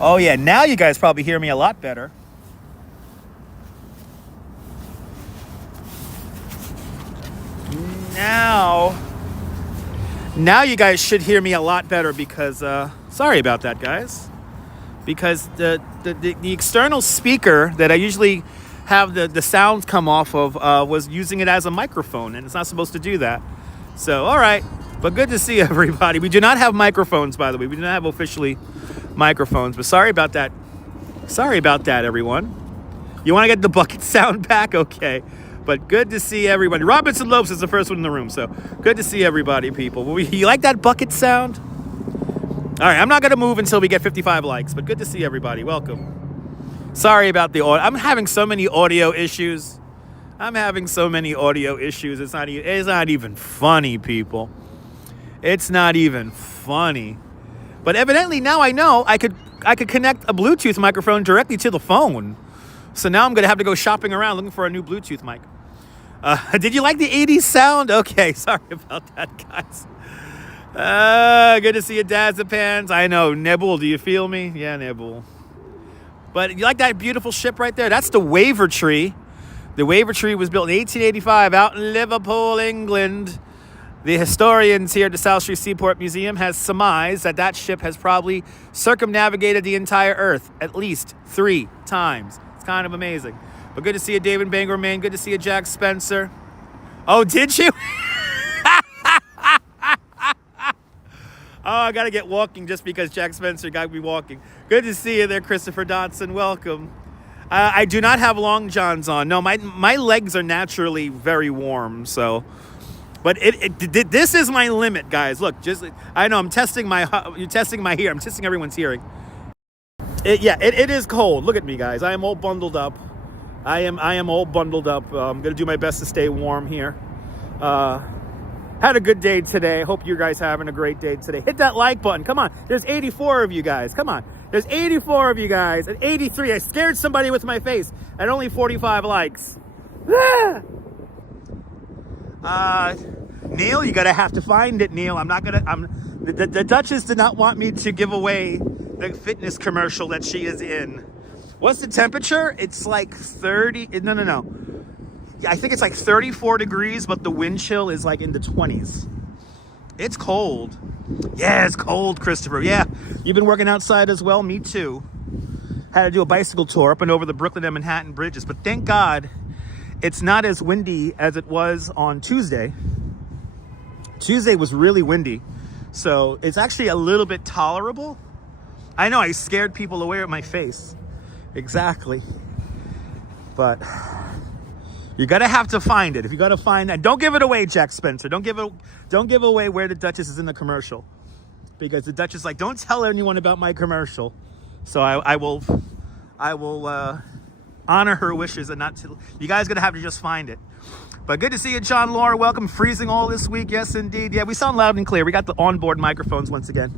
Oh yeah, now you guys probably hear me a lot better. Now you guys should hear me a lot better because, sorry about that, guys. Because the external speaker that I usually have the sounds come off of was using it as a microphone, and it's not supposed to do that. So, all right. But good to see everybody. We do not have microphones, by the way. We do not have officially microphones, but sorry about that. Sorry about that, everyone. You want to get the bucket sound back? Okay. But good to see everybody. Robinson Lopes is the first one in the room, so good to see everybody, people. You like that bucket sound? All right, I'm not going to move until we get 55 likes, but good to see everybody. Welcome. Sorry about the audio. I'm having so many audio issues. It's not even funny, people. It's not even funny. But evidently now I know I could connect a Bluetooth microphone directly to the phone. So now I'm going to have to go shopping around looking for a new Bluetooth mic. Did you like the 80s sound? Okay, sorry about that, guys. Good to see you, Dazapans. I know, Nebul, do you feel me? Yeah, Nebul. But you like that beautiful ship right there? That's the Wavertree. The Wavertree was built in 1885 out in Liverpool, England. The historians here at the South Street Seaport Museum has surmised that ship has probably circumnavigated the entire Earth at least 3 times. It's kind of amazing. But good to see you, David Bangerman. Good to see you, Jack Spencer. Oh, did you? Oh, I got to get walking just because Jack Spencer got me walking. Good to see you there, Christopher Dotson. Welcome. I do not have long johns on. No, my legs are naturally very warm, so... But this is my limit, guys. Look, I know I'm testing you're testing my hearing. I'm testing everyone's hearing. It is cold. Look at me, guys. I am all bundled up. I am all bundled up. I'm going to do my best to stay warm here. Had a good day today. Hope you guys are having a great day today. Hit that like button. Come on. There's 84 of you guys. Come on. There's 84 of you guys. And 83. I scared somebody with my face. And only 45 likes. Neil, you gotta have to find it, Neil. The Duchess did not want me to give away the fitness commercial that she is in. What's the temperature? It's like 30. No. I think it's like 34 degrees, but the wind chill is like in the 20s. It's cold. Yeah, it's cold, Christopher. Yeah, you've been working outside as well. Me too. Had to do a bicycle tour up and over the Brooklyn and Manhattan bridges, but thank God it's not as windy as it was on Tuesday. Tuesday was really windy, so it's actually a little bit tolerable. I know I scared people away with my face. Exactly. But you gotta have to find it. If you gotta find that, don't give it away, Jack Spencer. Don't give away where the Duchess is in the commercial, because the Duchess is like, don't tell anyone about my commercial. So I will honor her wishes and not to. You guys gonna have to just find it. But good to see you, John Laura. Welcome. Freezing all this week. Yes, indeed. Yeah, we sound loud and clear. We got the onboard microphones once again.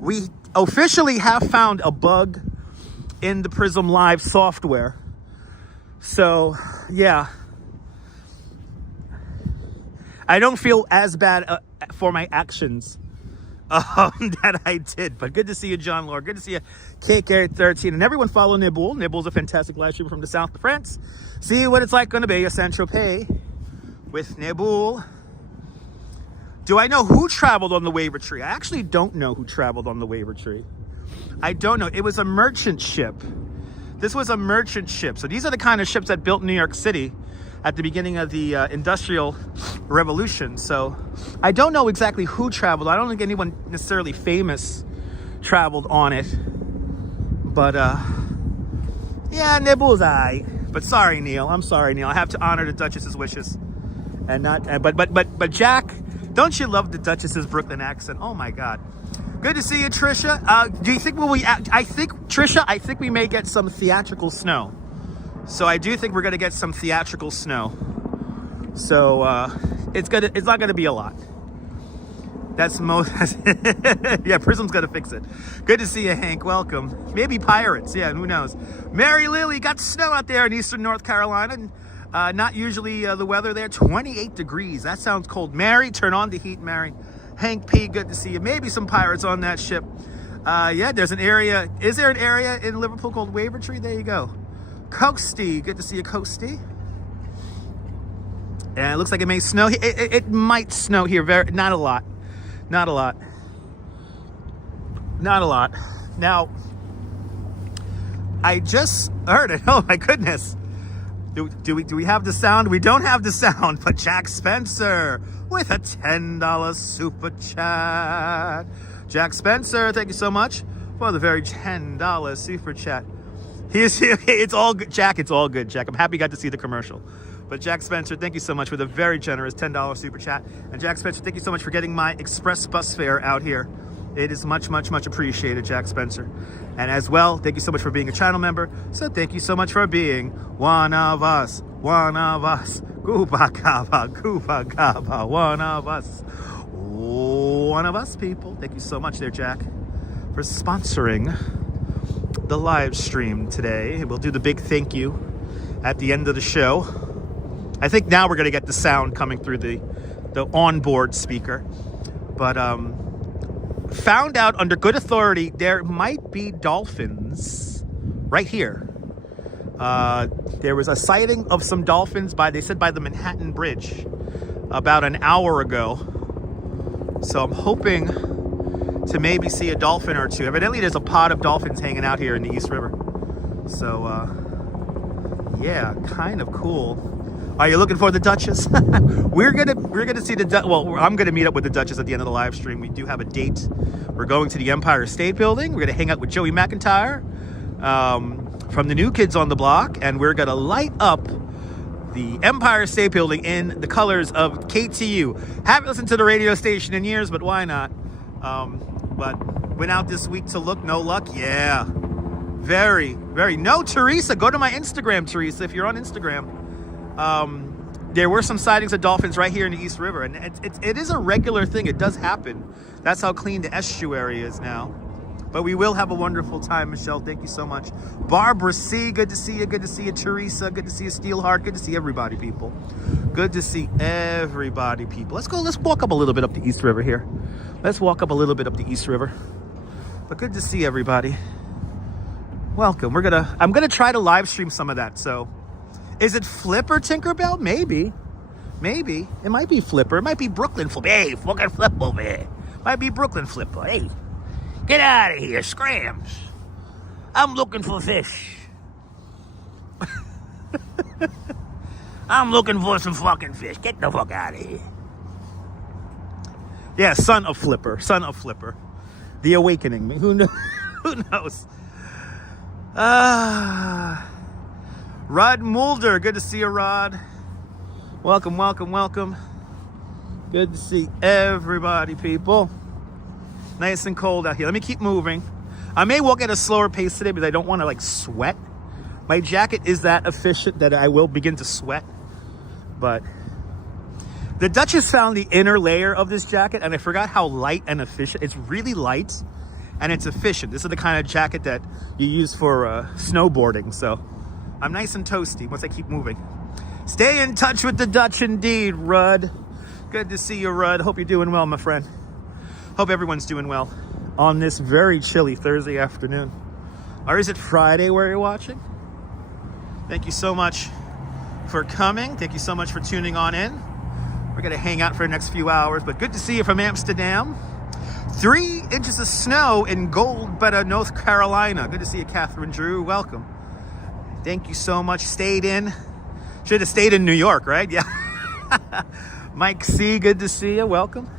We officially have found a bug in the Prism Live software. So, yeah. I don't feel as bad for my actions that I did. But good to see you, John Laura. Good to see you, KK13. And everyone follow Nibble. Nibble's a fantastic live streamer from the south of France. See what it's like going to be a Saint-Tropez with Nibble. Do I know who traveled on the waiver tree? I actually don't know who traveled on the waiver tree. I don't know. It was a merchant ship. This was a merchant ship. So these are the kind of ships that built New York City at the beginning of the Industrial Revolution. So I don't know exactly who traveled. I don't think anyone necessarily famous traveled on it. But yeah, Nibble's eye. But sorry, Neil. I'm sorry, Neil. I have to honor the Duchess's wishes, and not. But Jack, don't you love the Duchess's Brooklyn accent? Oh my God. Good to see you, Trisha. Do you think Trisha, I think we may get some theatrical snow. So I do think we're gonna get some theatrical snow. So it's not gonna be a lot. That's most. Yeah, Prism's gonna fix it. Good to see you, Hank. Welcome. Maybe pirates. Yeah, who knows? Mary Lily, got snow out there in eastern North Carolina. Not usually the weather there. 28 degrees. That sounds cold. Mary, turn on the heat, Mary. Hank P, good to see you. Maybe some pirates on that ship. Yeah, there's an area. Is there an area in Liverpool called Wavertree? There you go. Coasty, good to see you, Coasty. And it looks like it may snow. It might snow here. Not a lot. Not a lot. Not a lot. Now, I just heard it. Oh my goodness. Do we have the sound? We don't have the sound, but Jack Spencer with a $10 super chat. Jack Spencer, thank you so much for the very $10 super chat. It's all good, Jack. It's all good, Jack. I'm happy you got to see the commercial. But Jack Spencer, thank you so much for the very generous $10 super chat. And Jack Spencer, thank you so much for getting my express bus fare out here. It is much, much, much appreciated, Jack Spencer. And as well, thank you so much for being a channel member. So thank you so much for being one of us. One of us. Gooba gaba, one of us. One of us, people. Thank you so much there, Jack, for sponsoring the live stream today. We'll do the big thank you at the end of the show. I think now we're going to get the sound coming through the onboard speaker. But found out under good authority there might be dolphins right here. There was a sighting of some dolphins they said by the Manhattan Bridge about an hour ago. So I'm hoping to maybe see a dolphin or two. Evidently there's a pod of dolphins hanging out here in the East River. So yeah, kind of cool. Are you looking for the Duchess? we're gonna see the well. I'm gonna meet up with the Duchess at the end of the live stream. We do have a date. We're going to the Empire State Building. We're gonna hang out with Joey McIntyre from the New Kids on the Block, and we're gonna light up the Empire State Building in the colors of KTU. Haven't listened to the radio station in years, but why not? But went out this week to look. No luck. Yeah, very. No, Teresa. Go to my Instagram, Teresa. If you're on Instagram. There were some sightings of dolphins right here in the East River, and it is a regular thing. It does happen. That's how clean the estuary is now. But we will have a wonderful time, Michelle. Thank you so much. Barbara C, good to see you. Good to see you, Teresa. Good to see you, Steelheart. Good to see everybody, people. Good to see everybody, people. Let's walk up a little bit up the East River here. Let's walk up a little bit up the East River. But good to see everybody. Welcome. I'm gonna try to live stream some of that, so. Is it Flipper Tinkerbell? Maybe. It might be Flipper. It might be Brooklyn Flipper. Hey, fucking Flip over here. Might be Brooklyn Flipper. Hey, get out of here, Scrams. I'm looking for fish. I'm looking for some fucking fish. Get the fuck out of here. Yeah, son of Flipper. The Awakening. Who knows? Rod Mulder, good to see you, Rod. Welcome. Good to see everybody, people. Nice and cold out here. Let me keep moving. I may walk at a slower pace today because I don't want to sweat. My jacket is that efficient that I will begin to sweat. But the Duchess found the inner layer of this jacket, and I forgot how light and efficient. It's really light and it's efficient. This is the kind of jacket that you use for snowboarding, so I'm nice and toasty once I keep moving. Stay in touch with the Dutch indeed, Rudd. Good to see you, Rudd. Hope you're doing well, my friend. Hope everyone's doing well on this very chilly Thursday afternoon. Or is it Friday where you're watching? Thank you so much for coming. Thank you so much for tuning on in. We're going to hang out for the next few hours, but good to see you from Amsterdam. 3 inches of snow in Goldbetter, North Carolina. Good to see you, Catherine Drew. Welcome. Thank you so much. Stayed in. Should have stayed in New York, right? Yeah. Mike C, good to see you. Welcome.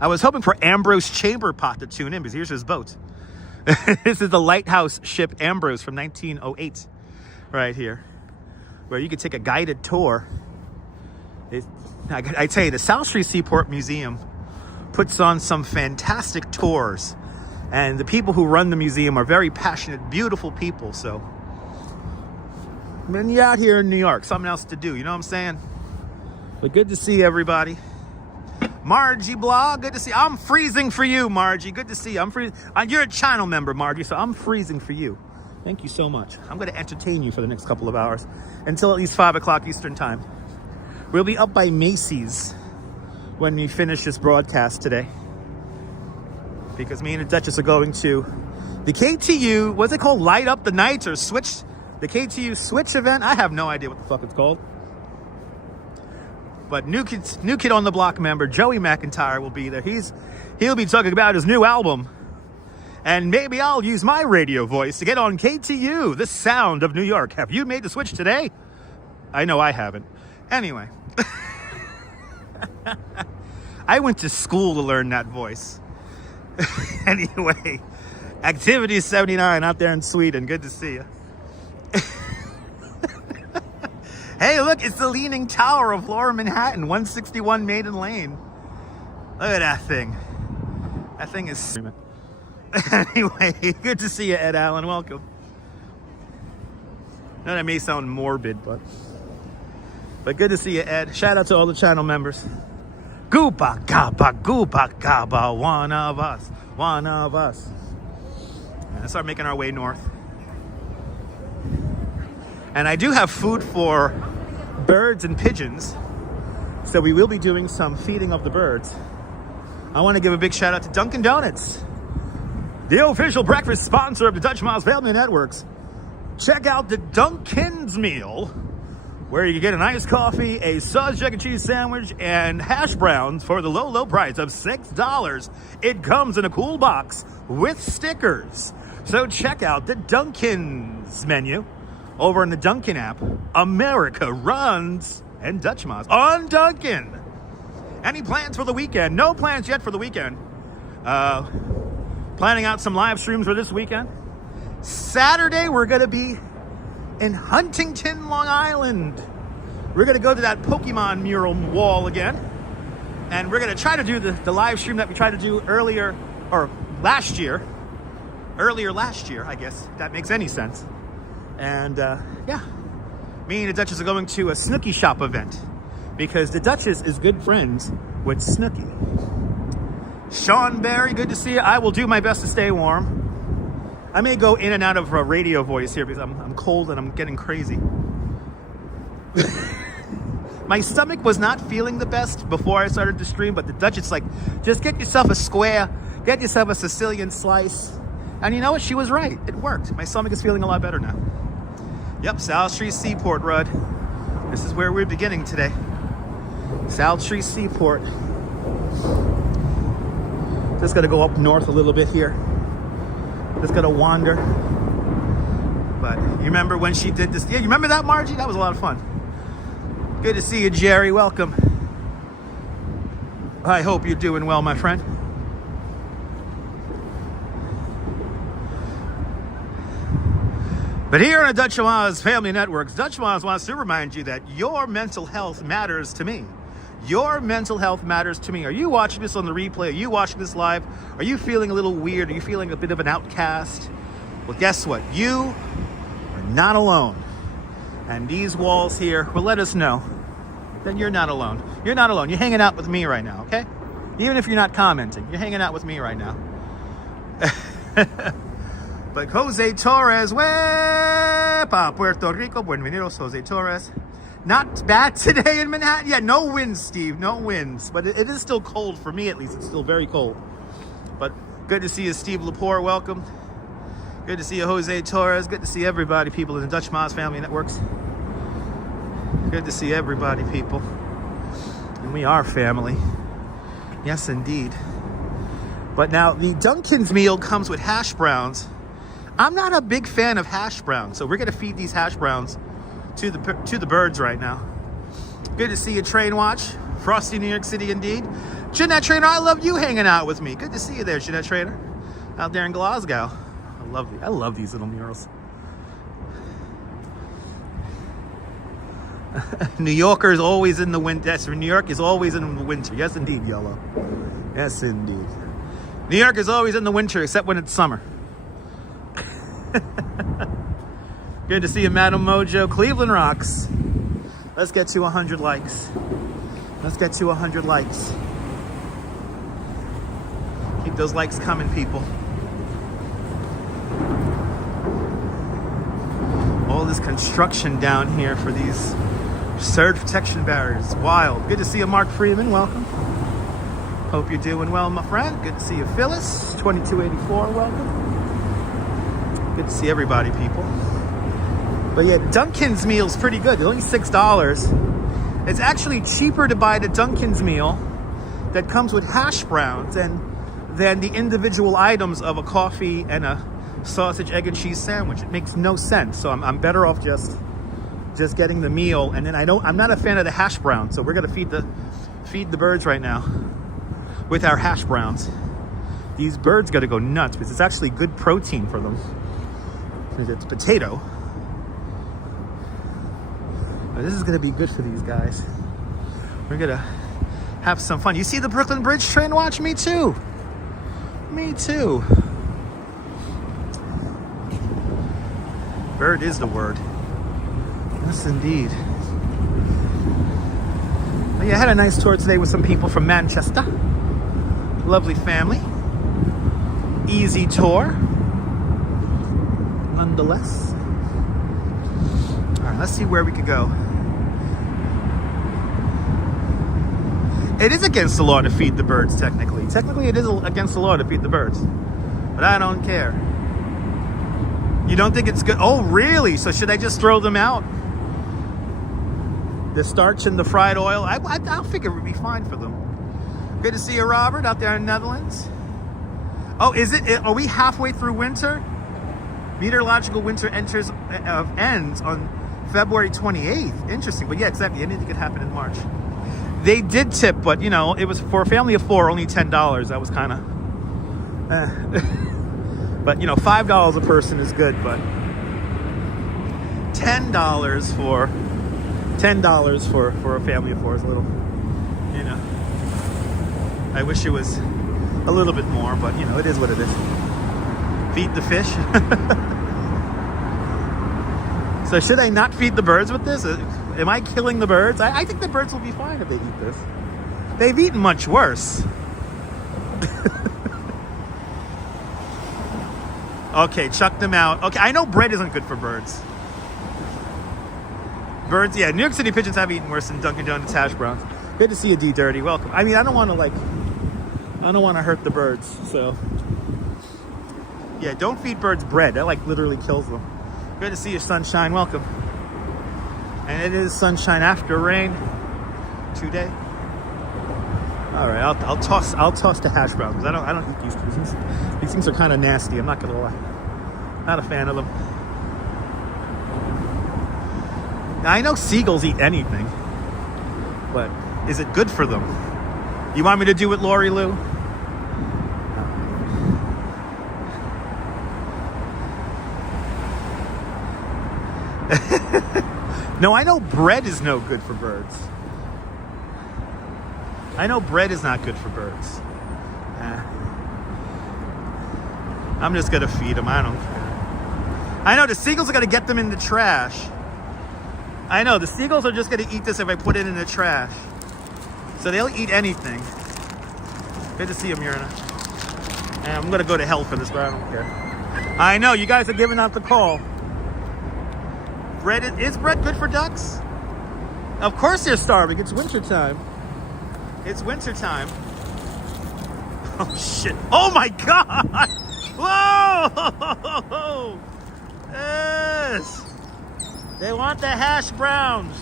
I was hoping for Ambrose Chamberpot to tune in because here's his boat. This is the lighthouse ship Ambrose from 1908 right here, where you could take a guided tour. I tell you, the South Street Seaport Museum puts on some fantastic tours, and the people who run the museum are very passionate, beautiful people. So when you're out here in New York, something else to do, you know what I'm saying? But good to see everybody. Margie Blah, good to see you. I'm freezing for you, Margie. Good to see you. I'm freezing. You're a channel member, Margie, so I'm freezing for you. Thank you so much. I'm going to entertain you for the next couple of hours until at least 5 o'clock Eastern time. We'll be up by Macy's when we finish this broadcast today, because me and the Duchess are going to the KTU, what's it called? Light Up the Nights or Switch? The KTU Switch event? I have no idea what the fuck it's called. But new kid on the block member Joey McIntyre will be there. He'll be talking about his new album. And maybe I'll use my radio voice to get on KTU, the sound of New York. Have you made the switch today? I know I haven't. Anyway. I went to school to learn that voice. Anyway, Activity 79 out there in Sweden. Good to see you. Hey, look, it's the Leaning Tower of Lower Manhattan, 161 Maiden Lane. Look at that thing. That thing is... Anyway, good to see you, Ed Allen. Welcome. Now that may sound morbid, but good to see you, Ed. Shout out to all the channel members. Goopa Gaba, one of us. Let's start making our way north. And I do have food for birds and pigeons, so we will be doing some feeding of the birds. I want to give a big shout out to Dunkin' Donuts, the official breakfast sponsor of the Dutch Miles Family Networks. Check out the Dunkin's meal, where you can get an iced coffee, a sausage, egg, and cheese sandwich, and hash browns for the low, low price of $6. It comes in a cool box with stickers. So check out the Dunkin's menu over in the Dunkin' app. America runs and Dutch Moz on Dunkin'. Any plans for the weekend? No plans yet for the weekend. Planning out some live streams for this weekend. Saturday, we're going to be in Huntington, Long Island. We're going to go to that Pokemon mural wall again. And we're going to try to do the live stream that we tried to do earlier last year, I guess, if that makes any sense. And yeah, me and the Duchess are going to a Snooki Shop event because the Duchess is good friends with Snooki. Sean Barry, good to see you. I will do my best to stay warm. I may go in and out of a radio voice here because I'm cold and I'm getting crazy. My stomach was not feeling the best before I started the stream, but the Duchess like, just get yourself a square, get yourself a Sicilian slice. And you know what? She was right. It worked. My stomach is feeling a lot better now. Yep, South Street Seaport, Rudd. This is where we're beginning today. South Street Seaport. Just gotta go up north a little bit here. Just gotta wander. But you remember when she did this? Yeah, you remember that, Margie? That was a lot of fun. Good to see you, Jerry. Welcome. I hope you're doing well, my friend. But here on the Dutch Moz Family Networks, Dutch Moz wants to remind you that your mental health matters to me. Your mental health matters to me. Are you watching this on the replay? Are you watching this live? Are you feeling a little weird? Are you feeling a bit of an outcast? Well, guess what? You are not alone. And these walls here will let us know that you're not alone. You're not alone. You're hanging out with me right now, okay? Even if you're not commenting, you're hanging out with me right now. But Jose Torres, wepa, Puerto Rico, buenvenidos, Jose Torres. Not bad today in Manhattan. Yeah, no winds, Steve, no winds. But it is still cold, for me at least. It's still very cold. But good to see you, Steve Lepore, welcome. Good to see you, Jose Torres. Good to see everybody, people in the Dutch Moz Family Networks. Good to see everybody, people. And we are family. Yes, indeed. But now, the Dunkin's meal comes with hash browns. I'm not a big fan of hash browns, so we're going to feed these hash browns to the birds right now. Good to see you, Train Watch. Frosty, New York City, indeed. Jeanette Trainer, I love you hanging out with me. Good to see you there, Jeanette Trainer. Out there in Glasgow. I love these little murals. New Yorker is always in the winter. Yes, New York is always in the winter. Yes, indeed, Yellow. Yes, indeed. New York is always in the winter, except when it's summer. Good to see you, Madam Mojo. Cleveland rocks. Let's get to 100 likes. Let's get to 100 likes. Keep those likes coming, people. All this construction down here for these surge protection barriers. Wild. Good to see you, Mark Freeman. Welcome. Hope you're doing well, my friend. Good to see you, Phyllis. 2284. Welcome. Good to see everybody, people. But yeah, Dunkin's meal is pretty good. They're only $6. It's actually cheaper to buy the Dunkin's meal that comes with hash browns than the individual items of a coffee and a sausage, egg, and cheese sandwich. It makes no sense. So I'm better off just getting the meal. And then I'm not a fan of the hash browns. So we're gonna feed the birds right now with our hash browns. These birds gotta go nuts because it's actually good protein for them. It's potato. But this is gonna be good for these guys. We're gonna have some fun. You see the Brooklyn Bridge Train Watch? Me too. Me too. Bird is the word. Yes, indeed. But yeah, I had a nice tour today with some people from Manchester. Lovely family. Easy tour. Nonetheless. All right, let's see where we could go. It is against the law to feed the birds, technically. Technically, it is against the law to feed the birds. But I don't care. You don't think it's good? Oh, really? So should I just throw them out? The starch and the fried oil? I figure it would be fine for them. Good to see you, Robert, out there in the Netherlands. Oh, is it? Are we halfway through winter? Meteorological winter ends on February 28th. Interesting, but yeah, exactly. Anything could happen in March. They did tip, but you know, it was for a family of 4, only $10. That was kind of, but you know, $5 a person is good, but $10 for a family of 4 is a little, you know. I wish it was a little bit more, but you know, it is what it is. Feed the fish. So should I not feed the birds with this? Am I killing the birds? I think the birds will be fine if they eat this. They've eaten much worse. Okay, chuck them out. Okay, I know bread isn't good for birds. Birds, yeah, New York City pigeons have eaten worse than Dunkin' Donuts hash browns. Good to see you, D Dirty. Welcome. I mean, I don't want to hurt the birds, so. Yeah, don't feed birds bread. That like literally kills them. Good to see you, Sunshine. Welcome. And it is sunshine after rain today. All right, I'll toss the hash browns because I don't eat these things. These things are kind of nasty. I'm not gonna lie. Not a fan of them. Now, I know seagulls eat anything, but is it good for them? You want me to do it, Lori Lou? No, I know bread is no good for birds. I know bread is not good for birds. I'm just gonna feed them. I don't care. I know the seagulls are gonna get them in the trash. I know the seagulls are just gonna eat this if I put it in the trash. So they'll eat anything. Good to see you, Myrna. And I'm gonna go to hell for this, but I don't care. I know you guys are giving out the call. Bread is bread good for ducks? Of course they're starving. It's winter time. It's winter time. Oh shit! Oh my god! Whoa! Yes. They want the hash browns.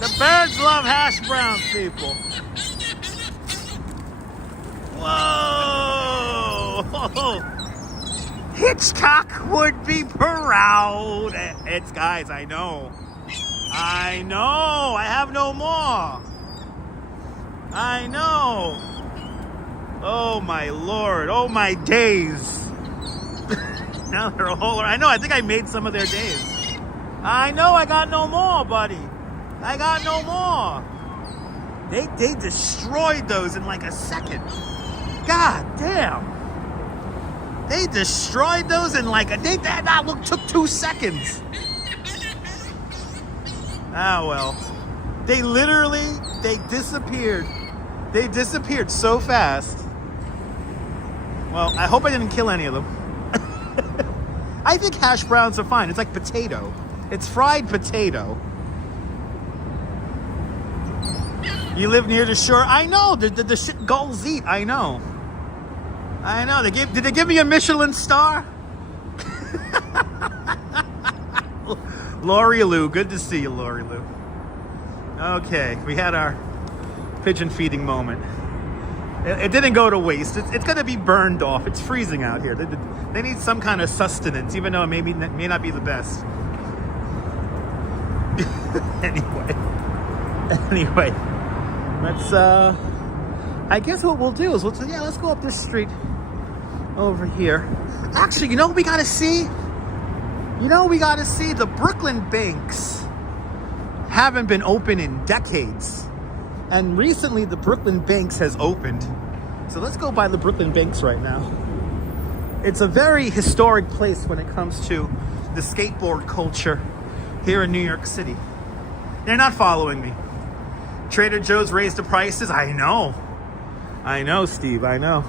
The birds love hash browns, people. Whoa! Hitchcock would be proud. It's guys, I know. I have no more. I know. Oh my lord. Oh my days. Now they're all. I know. I think I made some of their days. I know. I got no more, buddy. I got no more. They destroyed those in like a second. God damn. They destroyed those in like that took 2 seconds. Ah, well. They disappeared. They disappeared so fast. Well, I hope I didn't kill any of them. I think hash browns are fine. It's like potato. It's fried potato. You live near the shore? I know. The shit gulls eat. I know. Did they give me a Michelin star? Lori Lou, good to see you, Lori Lou. Okay, we had our pigeon feeding moment. It didn't go to waste. It's going to be burned off. It's freezing out here. They need some kind of sustenance, even though it may not be the best. Anyway, let's. I guess what we'll do is let's go up this street over here. Actually, you know what we got to see? The Brooklyn banks haven't been open in decades. And recently the Brooklyn banks has opened. So let's go by the Brooklyn banks right now. It's a very historic place when it comes to the skateboard culture here in New York City. They're not following me. Trader Joe's raised the prices. I know, Steve, I know.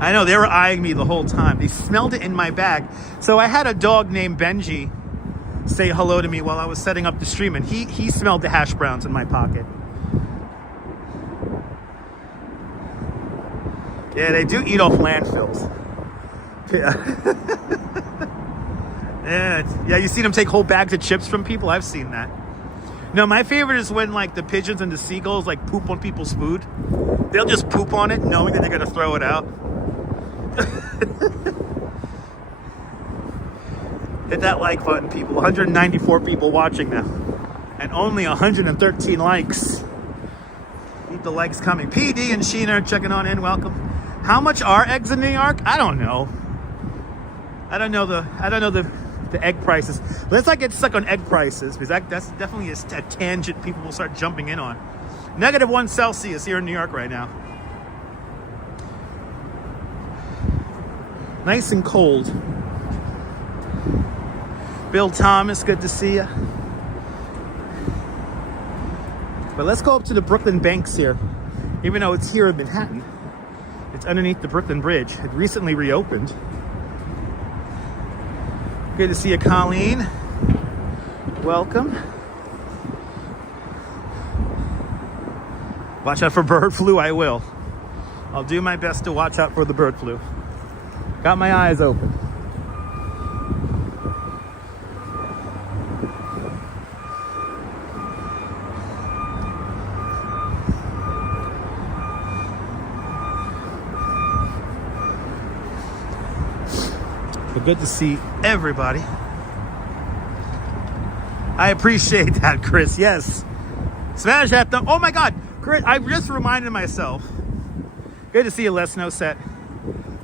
I know, they were eyeing me the whole time. They smelled it in my bag. So I had a dog named Benji say hello to me while I was setting up the stream, and he smelled the hash browns in my pocket. Yeah, they do eat off landfills. Yeah, you see them take whole bags of chips from people? I've seen that. No, my favorite is when like the pigeons and the seagulls like poop on people's food. They'll just poop on it knowing that they're gonna throw it out. Hit that like button, people. 194 people watching now. And only 113 likes. Keep the likes coming. PD and Sheena checking on in, welcome. How much are eggs in New York? I don't know. I don't know the egg prices. Let's not get stuck on egg prices, because that's definitely a tangent people will start jumping in on. -1 Celsius here in New York right now. Nice and cold. Bill Thomas, good to see you. But let's go up to the Brooklyn banks here. Even though it's here in Manhattan, it's underneath the Brooklyn Bridge. It recently reopened. Good to see you, Colleen. Welcome. Watch out for bird flu, I will. I'll do my best to watch out for the bird flu. Got my eyes open. But good to see everybody. I appreciate that, Chris. Yes. Smash that thumb. Oh my God. Chris, I just reminded myself. Good to see you, Let's Know Set.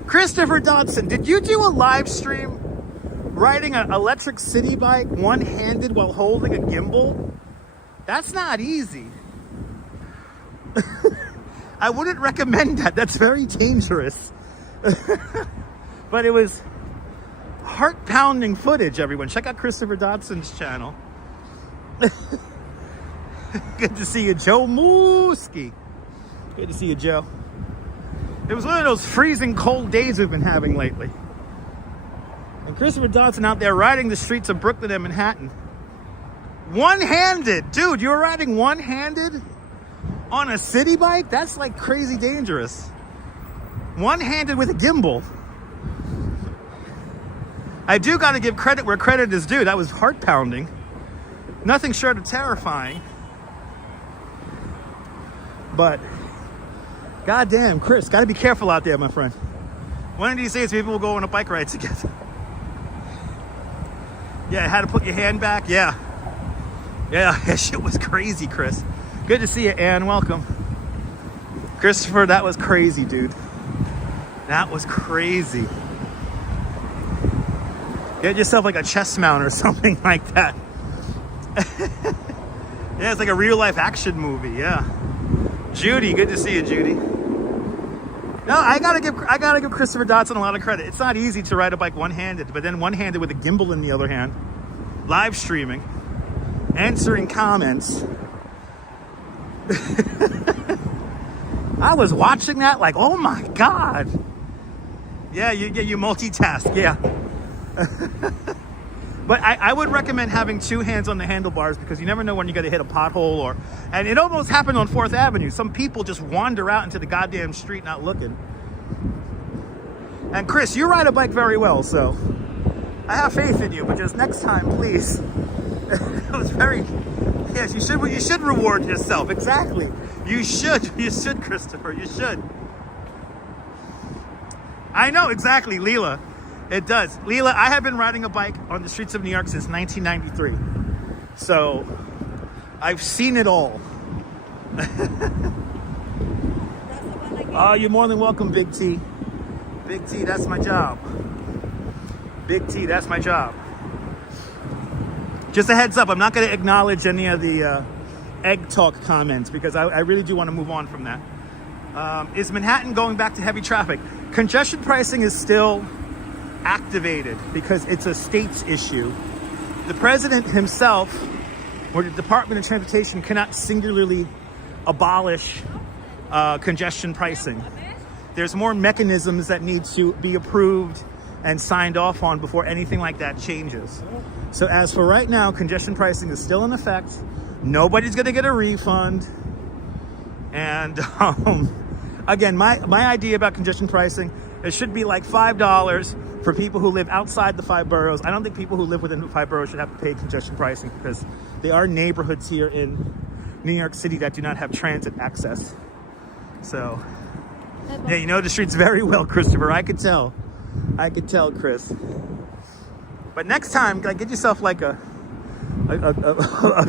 Christopher Dodson, did you do a live stream riding an electric city bike one-handed while holding a gimbal? That's not easy. I wouldn't recommend that. That's very dangerous. But it was heart-pounding footage, everyone. Check out Christopher Dodson's channel. Good to see you, Joe Mooski. Good to see you, Joe. It was one of those freezing cold days we've been having lately. And Christopher Dodson out there riding the streets of Brooklyn and Manhattan. One-handed. Dude, you were riding one-handed on a city bike? That's like crazy dangerous. One-handed with a gimbal. I do got to give credit where credit is due. That was heart-pounding. Nothing short of terrifying. But, goddamn, Chris, got to be careful out there, my friend. One of these days, maybe we'll go on a bike ride together. Yeah, how to put your hand back. Yeah. Yeah, that shit was crazy, Chris. Good to see you, Ann. Welcome. Christopher, that was crazy, dude. That was crazy. Get yourself like a chest mount or something like that. Yeah, it's like a real life action movie. Yeah. Judy, good to see you, Judy. No, I gotta give Christopher Dodson a lot of credit. It's not easy to ride a bike one-handed, but then one-handed with a gimbal in the other hand, live streaming, answering comments. I was watching that like, oh my God. Yeah, you multitask. Yeah. But I would recommend having two hands on the handlebars, because you never know when you're going to hit a pothole and it almost happened on 4th Avenue. Some people just wander out into the goddamn street not looking. And Chris, you ride a bike very well, so I have faith in you, but just next time, please. It was very, yes, you should reward yourself. Exactly. You should, Christopher, you should. I know, exactly, Leela. It does. Leela, I have been riding a bike on the streets of New York since 1993. So, I've seen it all. Oh, you're more than welcome, Big T. Big T, that's my job. Big T, that's my job. Just a heads up, I'm not going to acknowledge any of the egg talk comments, because I really do want to move on from that. Is Manhattan going back to heavy traffic? Congestion pricing is still activated because it's a state's issue. The president himself or the Department of Transportation cannot singularly abolish congestion pricing. There's more mechanisms that need to be approved and signed off on before anything like that changes. So as for right now, congestion pricing is still in effect. Nobody's going to get a refund. And again, my idea about congestion pricing, it should be like $5 for people who live outside the 5 boroughs. I don't think people who live within the 5 boroughs should have to pay congestion pricing because there are neighborhoods here in New York City that do not have transit access. So, yeah, you know the streets very well, Christopher. I could tell. I could tell, Chris. But next time, like, get yourself like a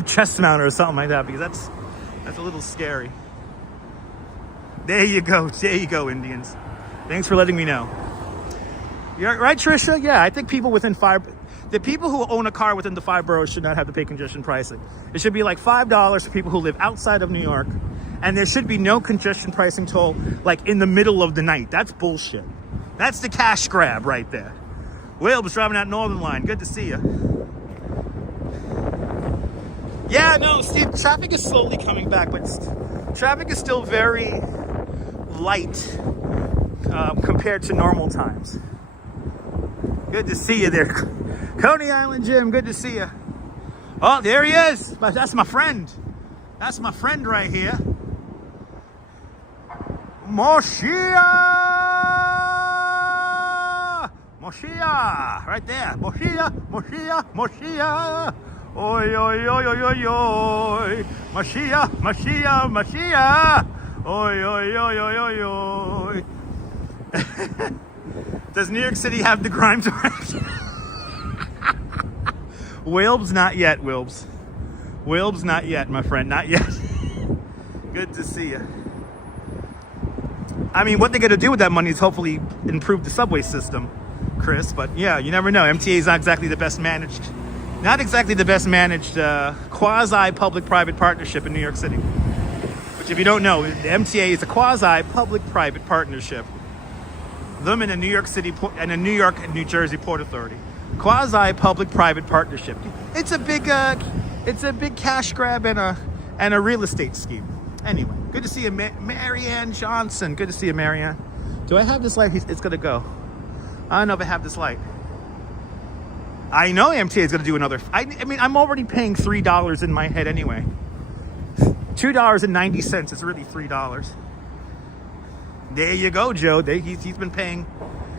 chest mount or something like that, because that's a little scary. There you go, Indians. Thanks for letting me know. You're right, Trisha. Yeah, I think people within the people who own a car within the 5 boroughs should not have to pay congestion pricing. It should be like $5 for people who live outside of New York, and there should be no congestion pricing toll like in the middle of the night. That's bullshit. That's the cash grab right there. Will was driving that Northern Line. Good to see you. Yeah, no, Steve, traffic is slowly coming back, but traffic is still very light compared to normal times. Good to see you there. Coney Island Jim, good to see you. Oh, there he is. That's my friend. That's my friend right here. Moshia, right there. Moshia. Oi, oi, oi, oi, oi, oi. Moshia. Oi, oi, oi, oi, oi, oi. Does New York City have the Grimes rap? Wilbs, not yet, Wilbs. Wilbs, not yet, my friend, not yet. Good to see you. I mean, what they're going to do with that money is hopefully improve the subway system, Chris. But yeah, you never know. MTA is not exactly the best managed, quasi-public-private partnership in New York City. Which, if you don't know, the MTA is a quasi-public-private partnership. Them and a New York City and a New York and New Jersey Port Authority. Quasi-public-private partnership. It's a big cash grab and a real estate scheme. Anyway, good to see you, Marianne Johnson. Good to see you, Marianne. Do I have this light? It's gonna go. I don't know if I have this light. I know MTA is gonna do another. I mean, I'm already paying $3 in my head anyway. $2.90. It's really $3. There you go, Joe. He's been paying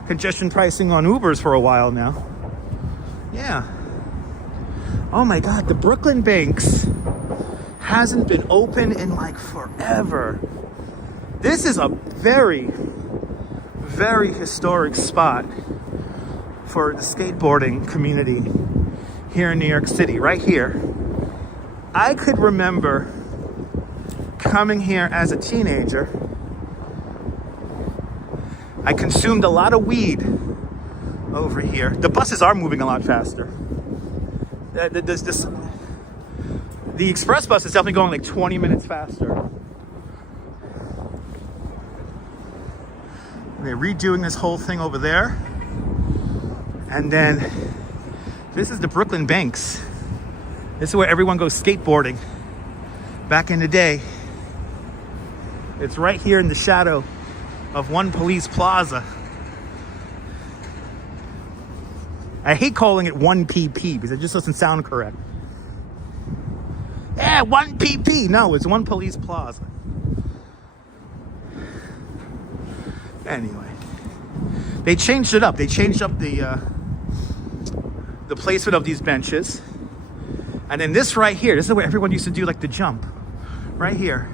congestion pricing on Ubers for a while now. Yeah. Oh my God, the Brooklyn Banks hasn't been open in like forever. This is a very, very historic spot for the skateboarding community here in New York City, right here. I could remember coming here as a teenager. I consumed a lot of weed over here. The buses are moving a lot faster. The express bus is definitely going like 20 minutes faster. They're redoing this whole thing over there. And then this is the Brooklyn Banks. This is where everyone goes skateboarding. Back in the day. It's right here in the shadow of One Police Plaza. I hate calling it 1PP because it just doesn't sound correct. Yeah, 1PP. No, it's One Police Plaza. Anyway, they changed it up. They changed up the placement of these benches. And then this right here, this is where everyone used to do like the jump. Right here.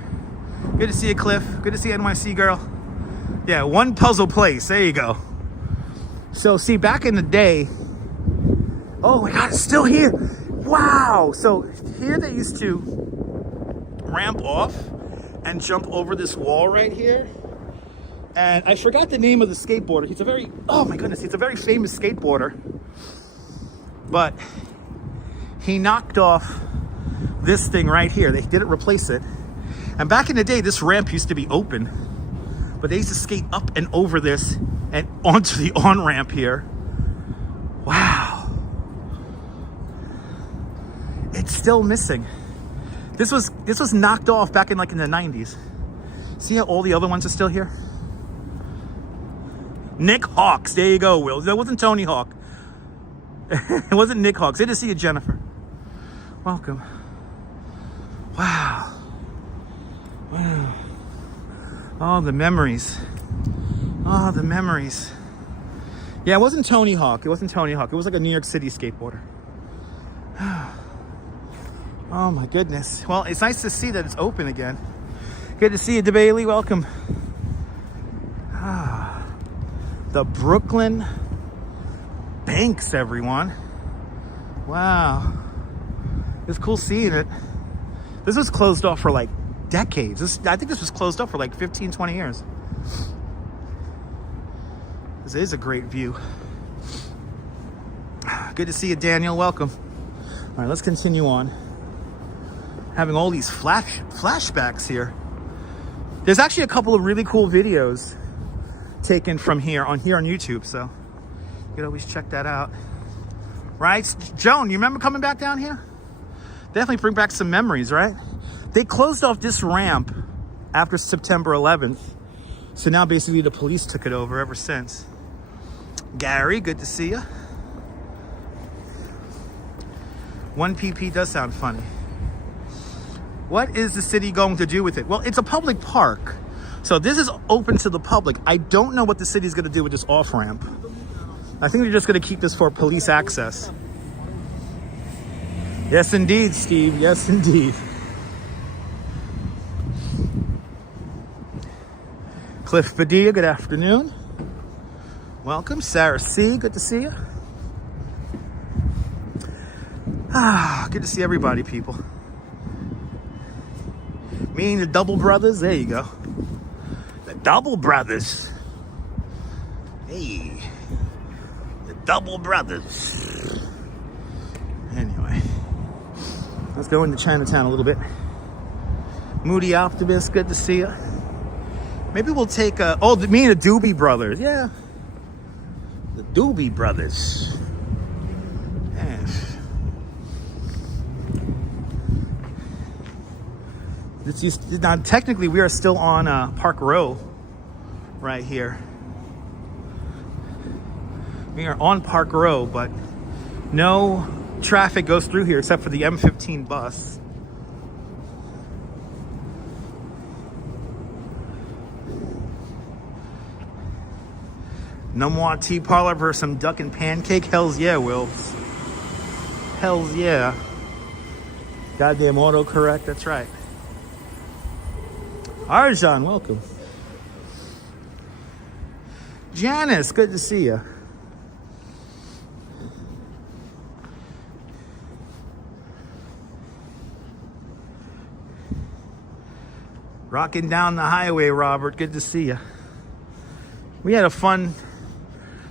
Good to see you, Cliff. Good to see you, NYC girl. Yeah, one puzzle place. There you go. So see, back in the day, oh my God, it's still here. Wow. So here they used to ramp off and jump over this wall right here. And I forgot the name of the skateboarder. He's a very, oh my goodness, he's a very famous skateboarder. But he knocked off this thing right here. They didn't replace it. And back in the day, this ramp used to be open. But they used to skate up and over this and onto the on-ramp here. Wow. It's still missing. This was knocked off back in like in the 90s. See how all the other ones are still here? Nick Hawks. There you go, Will. That wasn't Tony Hawk. It wasn't Nick Hawks. Good to see you, Jennifer. Welcome. Wow. Wow. Oh, the memories. Oh, the memories. Yeah, it wasn't Tony Hawk. It wasn't Tony Hawk. It was like a New York City skateboarder. Oh my goodness. Well, it's nice to see that it's open again. Good to see you, DeBailey. Welcome. The Brooklyn Banks, everyone. Wow. It's cool seeing it. This was closed off for like decades. I think this was closed off for like 15, 20 years. This is a great view. Good to see you, Daniel. Welcome. All right, let's continue on. Having all these flashbacks here. There's actually a couple of really cool videos taken from here on YouTube, so you can always check that out. Right, Joan, you remember coming back down here? Definitely bring back some memories, right? They closed off this ramp after September 11th, so now basically the police took it over ever since. Gary, good to see you. 1PP does sound funny. What is the city going to do with it? Well, it's a public park, so this is open to the public. I don't know what the city's going to do with this off-ramp. I think they're just going to keep this for police access. Yes, indeed, Steve. Yes, indeed. Cliff Padilla, good afternoon. Welcome. Sarah C., good to see you. Good to see everybody, people. Me and the Double Brothers, there you go. The Double Brothers. Hey, the Double Brothers. Anyway, let's go into Chinatown a little bit. Moody Optimist, good to see you. Maybe we'll take me and the Doobie Brothers, yeah. The Doobie Brothers. Yes. Now, technically, we are still on Park Row right here. We are on Park Row, but no traffic goes through here except for the M15 bus. No more tea parlor for some duck and pancake? Hells yeah, Wills. Hells yeah. Goddamn autocorrect, that's right. Arjan, welcome. Janice, good to see you. Rocking down the highway, Robert, good to see you. We had a fun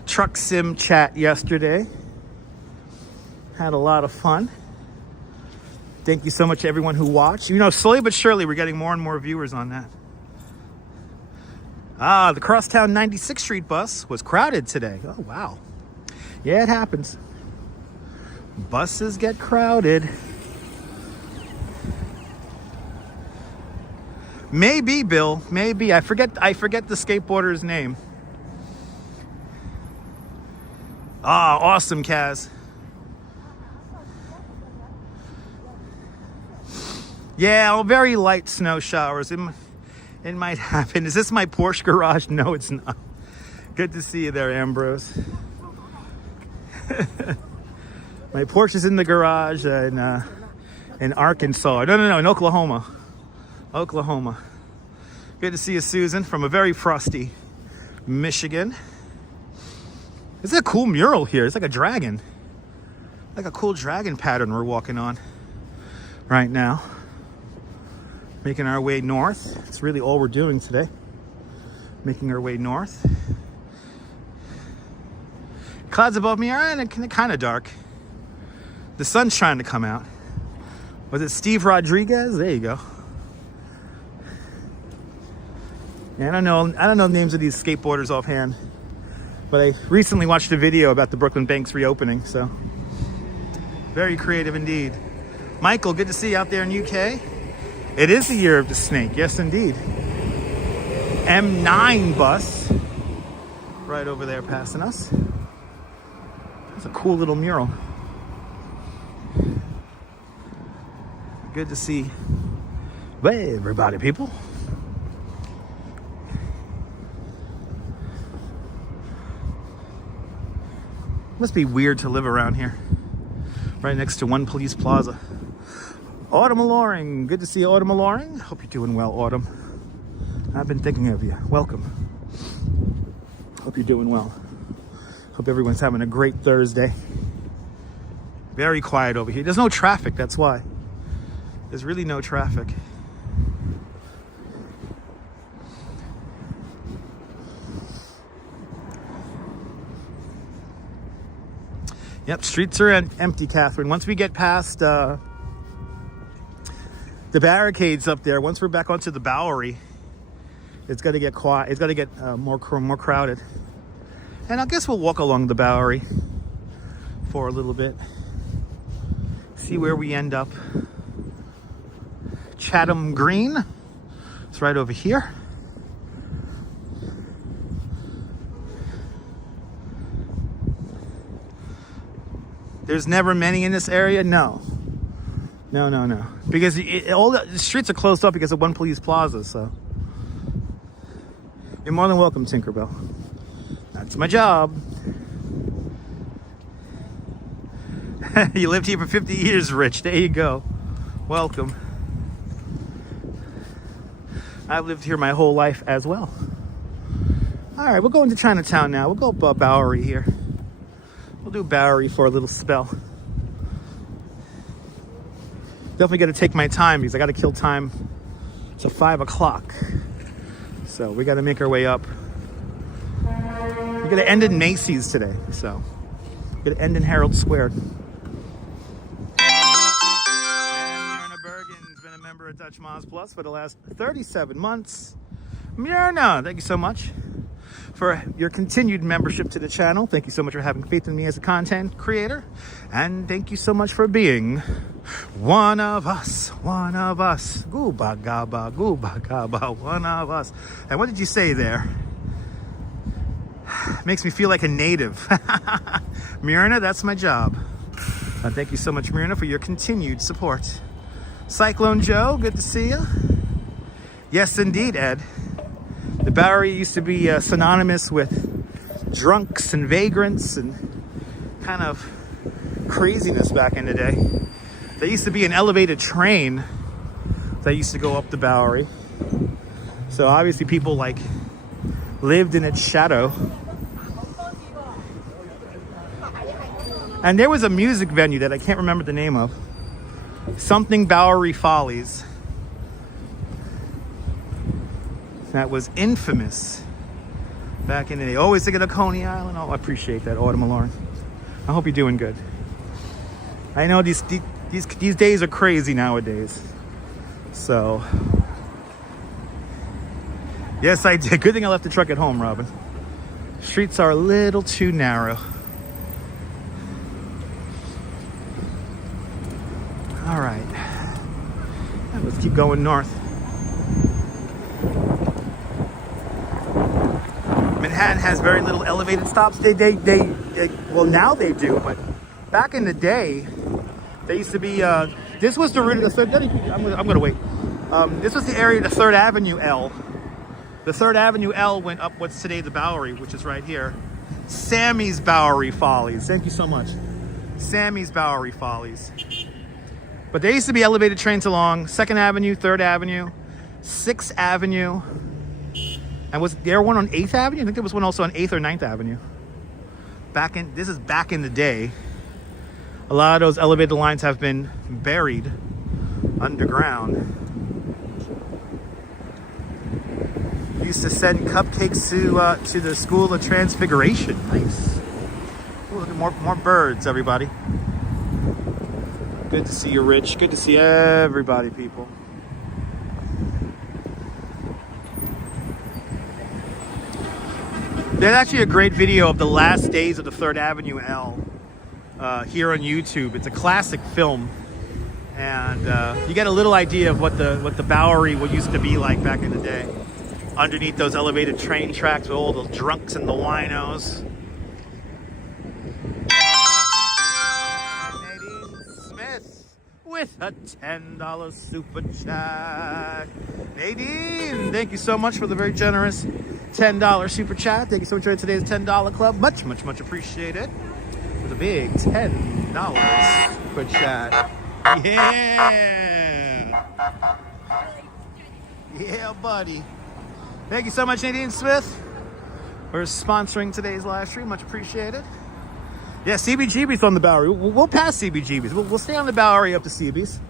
truck sim chat yesterday. Had a lot of fun. Thank you so much to everyone who watched. You know, slowly but surely, we're getting more and more viewers on that. The Crosstown 96th Street bus was crowded today. Oh, wow. Yeah, it happens. Buses get crowded. Maybe, Bill. Maybe. I forget the skateboarder's name. Awesome, Kaz. Yeah, very light snow showers. It might happen. Is this my Porsche garage? No, it's not. Good to see you there, Ambrose. My Porsche is in the garage in Arkansas. No, in Oklahoma. Oklahoma. Good to see you, Susan, from a very frosty Michigan. This is a cool mural here. It's like a dragon. Like a cool dragon pattern we're walking on right now. Making our way north. It's really all we're doing today. Making our way north. Clouds above me are kind of dark. The sun's trying to come out. Was it Steve Rodriguez? There you go. Yeah, I don't know the names of these skateboarders offhand, but I recently watched a video about the Brooklyn Banks reopening, so very creative indeed. Michael, good to see you out there in UK. It is the year of the snake, yes indeed. M9 bus, right over there passing us. It's a cool little mural. Good to see everybody, people. Must be weird to live around here. Right next to One Police Plaza. Autumn Loring. Good to see you, Autumn Loring. Hope you're doing well, Autumn. I've been thinking of you. Welcome. Hope you're doing well. Hope everyone's having a great Thursday. Very quiet over here. There's no traffic, that's why. There's really no traffic. Yep, streets are empty, Catherine. Once we get past the barricades up there, once we're back onto the Bowery, it's got to get quiet. It's got to get more crowded. And I guess we'll walk along the Bowery for a little bit. See where we end up. Chatham Green. It's right over here. There's never many in this area? No. No. Because all the streets are closed up because of One Police Plaza, so. You're more than welcome, Tinkerbell. That's my job. You lived here for 50 years, Rich. There you go. Welcome. I've lived here my whole life as well. All right, we'll go into Chinatown now. We'll go up Bowery here. We'll do Bowery for a little spell. Definitely got to take my time because I got to kill time to 5 o'clock. So we got to make our way up. We're going to end in Macy's today. So we're going to end in Herald Square. Myrna Bergen's been a member of Dutch Moz Plus for the last 37 months. Myrna, thank you so much for your continued membership to the channel. Thank you so much for having faith in me as a content creator. And thank you so much for being one of us. Gooba gaba, one of us. And what did you say there? Makes me feel like a native. Myrna, that's my job. Thank you so much, Myrna, for your continued support. Cyclone Joe, good to see you. Yes, indeed, Ed. The Bowery used to be synonymous with drunks and vagrants and kind of craziness back in the day. There used to be an elevated train that used to go up the Bowery. So obviously people like lived in its shadow. And there was a music venue that I can't remember the name of. Something Bowery Follies. That was infamous back in the day. Always thinking of Coney Island. Oh, I appreciate that, Autumn Lauren. I hope you're doing good. I know these days are crazy nowadays. So, yes, I did. Good thing I left the truck at home, Robin. Streets are a little too narrow. All right. Let's keep going north. Manhattan has very little elevated stops. Well, now they do, but back in the day, they used to be. This was the route of the third. I'm gonna wait. This was the area of the 3rd Avenue L. The 3rd Avenue L went up what's today the Bowery, which is right here. Sammy's Bowery Follies. Thank you so much. Sammy's Bowery Follies. But there used to be elevated trains along 2nd Avenue, 3rd Avenue, 6th Avenue. And was there one on 8th Avenue? I think there was one also on 8th or 9th Avenue. This is back in the day. A lot of those elevated lines have been buried underground. Used to send cupcakes to the School of Transfiguration. Nice. Ooh, look at more birds, everybody. Good to see you, Rich. Good to see everybody, people. There's actually a great video of the last days of the 3rd Avenue L here on YouTube. It's a classic film, and you get a little idea of what the Bowery used to be like back in the day, underneath those elevated train tracks with all those drunks and the winos. Nadine Smith with a $10 super chat. Nadine, thank you so much for the very generous $10 super chat. Thank you so much for today's $10 club. Much appreciated. big $10 for chat. Yeah. Yeah, buddy. Thank you so much, Nadine Smith, for sponsoring today's live stream. Much appreciated. Yeah, CBGB's on the Bowery. We'll pass CBGB's. We'll stay on the Bowery up to CB's.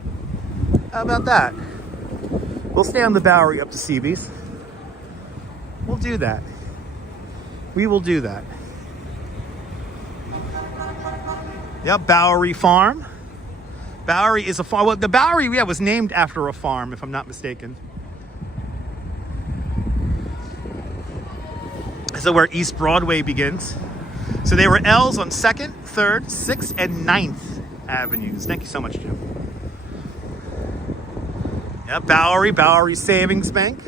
How about that? We'll stay on the Bowery up to CB's. We'll do that. We will do that. Yep, Bowery Farm. Bowery is a farm. Well, the Bowery, yeah, was named after a farm, if I'm not mistaken. So where East Broadway begins. So they were L's on 2nd, 3rd, 6th, and 9th Avenues. Thank you so much, Jim. Yep, Bowery Savings Bank.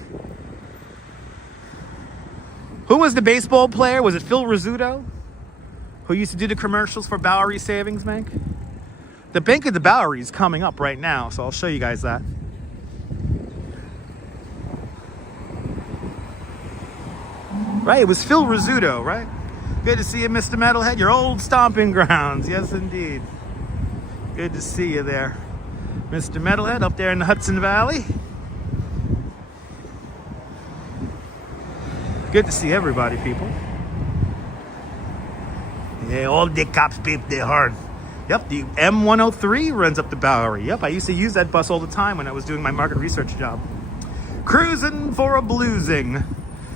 Who was the baseball player? Was it Phil Rizzuto? Who used to do the commercials for Bowery Savings Bank? The Bank of the Bowery is coming up right now, so I'll show you guys that. Right, it was Phil Rizzuto, right? Good to see you, Mr. Metalhead. Your old stomping grounds. Yes, indeed. Good to see you there, Mr. Metalhead, up there in the Hudson Valley. Good to see everybody, people. Yeah, all the cops beep their horn. Yep, the M103 runs up the Bowery. Yep, I used to use that bus all the time when I was doing my market research job. Cruising for a bluesing.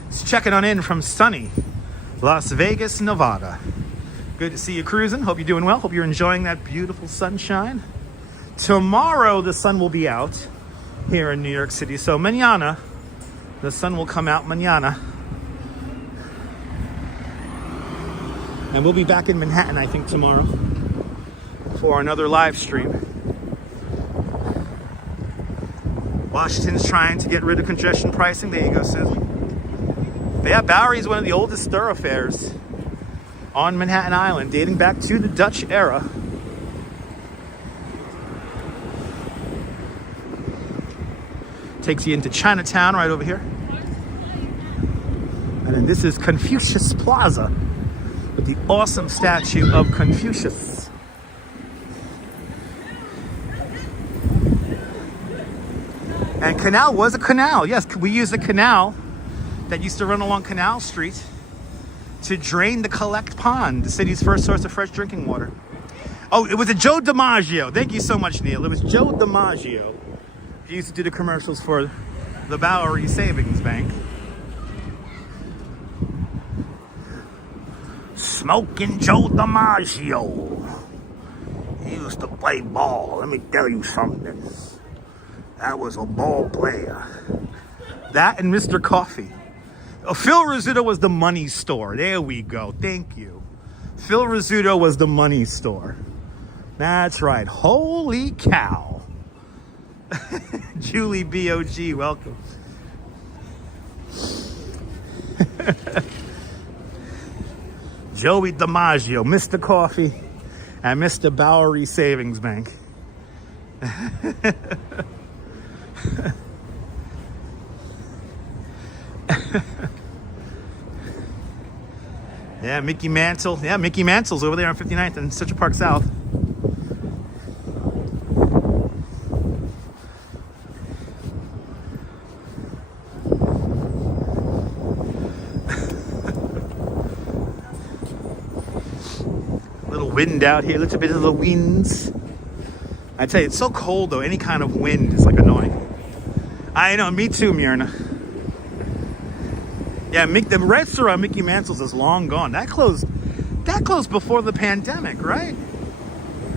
Just checking on in from sunny Las Vegas, Nevada. Good to see you cruising. Hope you're doing well. Hope you're enjoying that beautiful sunshine. Tomorrow, the sun will be out here in New York City. So mañana, the sun will come out mañana. And we'll be back in Manhattan, I think, tomorrow for another live stream. Washington's trying to get rid of congestion pricing. There you go, Susan. But yeah, Bowery is one of the oldest thoroughfares on Manhattan Island, dating back to the Dutch era. Takes you into Chinatown right over here. And then this is Confucius Plaza with the awesome statue of Confucius. And canal was a canal. Yes, we used a canal that used to run along Canal Street to drain the Collect Pond, the city's first source of fresh drinking water. Oh, it was a Joe DiMaggio. Thank you so much, Neil. It was Joe DiMaggio. He used to do the commercials for the Bowery Savings Bank. Smoking Joe DiMaggio. He used to play ball. Let me tell you something. That was a ball player. That and Mr. Coffee. Oh, Phil Rizzuto was the money store. There we go. Thank you. Phil Rizzuto was the money store. That's right. Holy cow. Julie B.O.G., welcome. Joey DiMaggio, Mr. Coffee, and Mr. Bowery Savings Bank. Yeah, Mickey Mantle. Yeah, Mickey Mantle's over there on 59th and Central Park South. Little wind out here, looks a bit of the winds. I tell you, it's so cold though. Any kind of wind is like annoying. I know, me too, Myrna. Yeah, the restaurant Mickey Mantle's is long gone. That closed before the pandemic, right?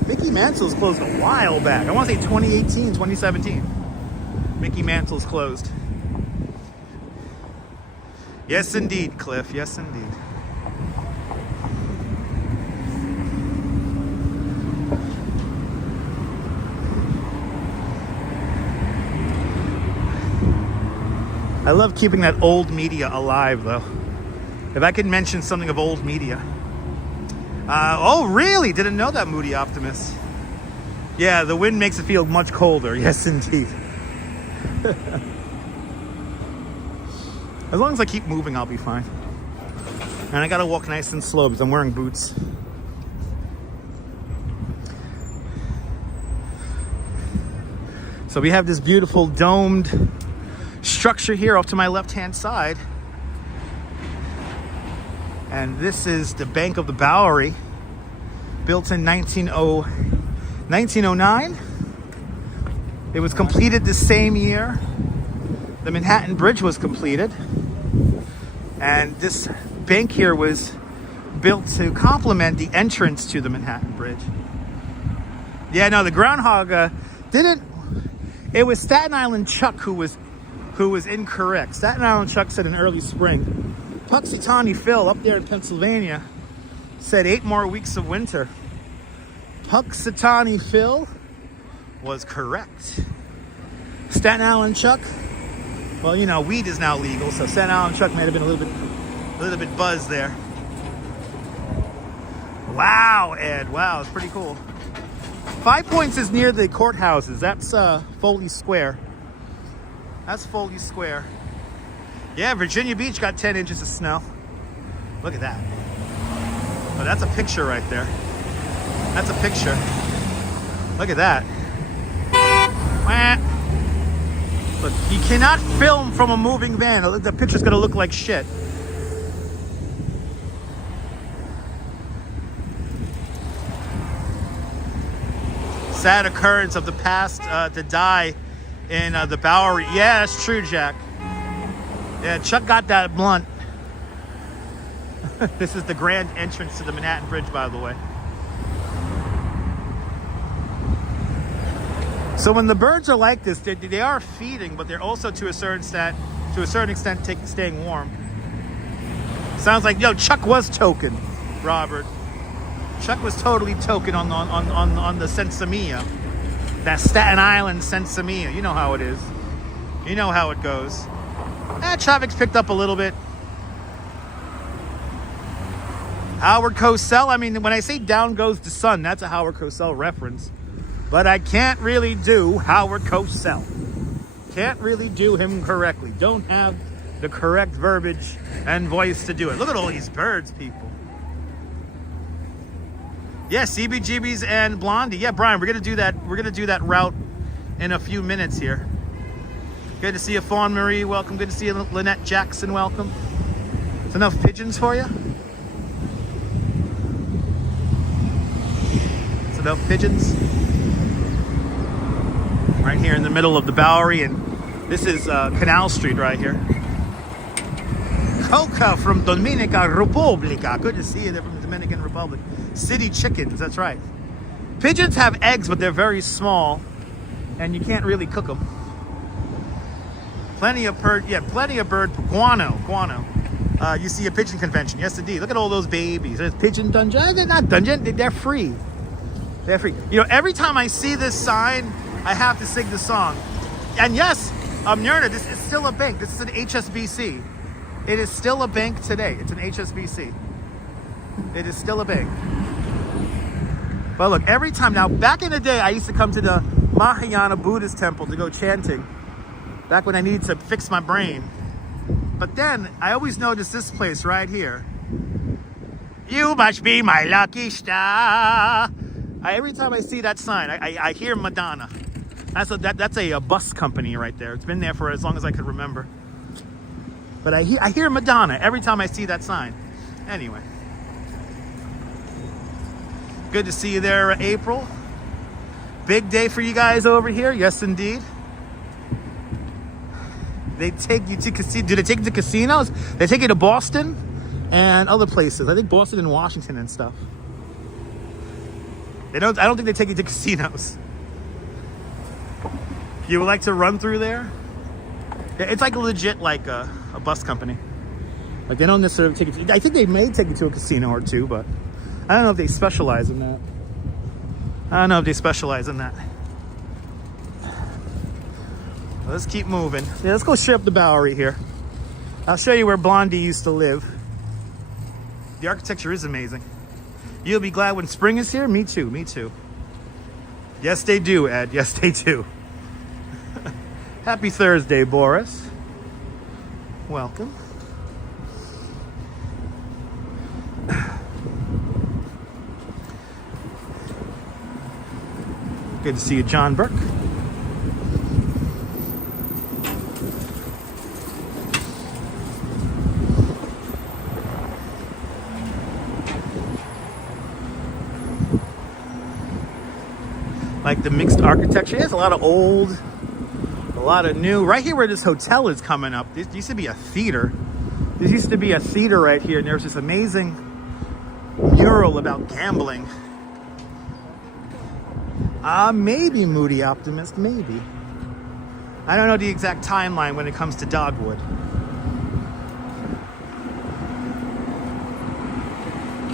Mickey Mantle's closed a while back. I want to say 2018, 2017. Mickey Mantle's closed. Yes, indeed, Cliff. Yes, indeed. I love keeping that old media alive, though. If I could mention something of old media. Oh, really? Didn't know that, Moody Optimist. Yeah, the wind makes it feel much colder. Yes, indeed. As long as I keep moving, I'll be fine. And I gotta walk nice and slow because I'm wearing boots. So we have this beautiful domed structure here off to my left-hand side. And this is the Bank of the Bowery, built in 1909. It was completed the same year the Manhattan Bridge was completed. And this bank here was built to complement the entrance to the Manhattan Bridge. Yeah, no, the groundhog didn't. It was Staten Island Chuck who was incorrect. Staten Island Chuck said in early spring. Puxatawny Phil up there in Pennsylvania said 8 more weeks of winter. Puxatawny Phil was correct. Staten Island Chuck, well, you know, weed is now legal, so Staten Island Chuck might have been a little bit buzzed there. Wow, Ed, wow, it's pretty cool. 5 Points is near the courthouses. That's Foley Square. That's Foley Square. Yeah, Virginia Beach got 10 inches of snow. Look at that. Oh, that's a picture right there. That's a picture. Look at that. Look, you cannot film from a moving van. The picture's gonna look like shit. Sad occurrence of the past to die in the Bowery. Yeah, that's true, Jack. Yeah, Chuck got that blunt. This is the grand entrance to the Manhattan Bridge, by the way. So when the birds are like this, they are feeding, but they're also to a certain extent staying warm. Sounds like, yo, Chuck was token, Robert. Chuck was totally token on the Sensimilla. That Staten Island Sensimilla. You know how it is. You know how it goes. Traffic's picked up a little bit. Howard Cosell, I mean, when I say down goes the sun, that's a Howard Cosell reference. But I can't really do Howard Cosell. Can't really do him correctly. Don't have the correct verbiage and voice to do it. Look at all these birds, people. Yeah, CBGBs and Blondie. Yeah, Brian, we're gonna do that. We're gonna do that route in a few minutes here. Good to see you, Fawn Marie. Welcome. Good to see you, Lynette Jackson. Welcome. Is enough pigeons for you? Is enough pigeons? Right here in the middle of the Bowery, and this is Canal Street right here. Coca from Dominica Republica. Good to see you. They're from the Dominican Republic. City chickens, that's right. Pigeons have eggs, but they're very small, and you can't really cook them. Plenty of bird, guano. You see a pigeon convention, yes indeed. Look at all those babies. There's pigeon dungeon. They're not dungeon, they're free. They're free. You know, every time I see this sign, I have to sing the song. And yes, Nirna, this is still a bank. This is an HSBC. It is still a bank today. It's an HSBC. It is still a bank. But look, every time now, back in the day, I used to come to the Mahayana Buddhist temple to go chanting. Back when I needed to fix my brain. But then, I always noticed this place right here. You must be my lucky star. Every time I see that sign, I hear Madonna. That's a bus company right there. It's been there for as long as I could remember. But I hear Madonna every time I see that sign. Anyway. Good to see you there, April. Big day for you guys over here. Yes, indeed. They take you to do they take you to casinos? They take you to Boston and other places. I think Boston and Washington and stuff. I don't think they take you to casinos. You would like to run through there? Yeah, it's like legit like a bus company. Like they don't necessarily take you to, I think they may take you to a casino or two, but I don't know if they specialize in that. Let's keep moving. Yeah, let's go straight up the Bowery here. I'll show you where Blondie used to live. The architecture is amazing. You'll be glad when spring is here? Me too, me too. Yes, they do, Ed. Yes, they do. Happy Thursday, Boris. Welcome. Good to see you, John Burke. like the mixed architecture. There's a lot of old, a lot of new. Right here where this hotel is coming up, this used to be a theater. This used to be a theater right here, and there's this amazing mural about gambling. Maybe Moody Optimist, maybe. I don't know the exact timeline when it comes to Dogwood.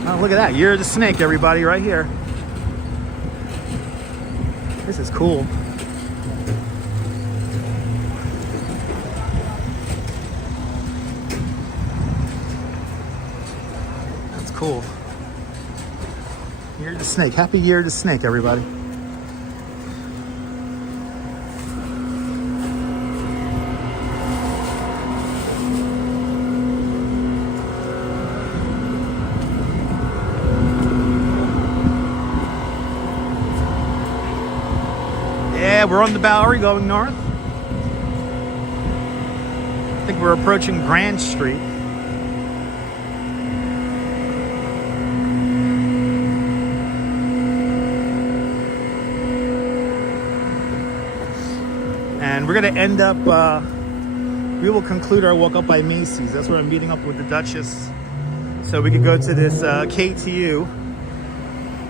Oh, look at that. Year of the Snake, everybody, right here. This is cool. That's cool. Year of the Snake. Happy Year of the Snake, everybody. Yeah, we're on the Bowery going north. I think we're approaching Grand Street. And we're going to end up, we will conclude our walk up by Macy's. That's where I'm meeting up with the Duchess. So we can go to this KTU.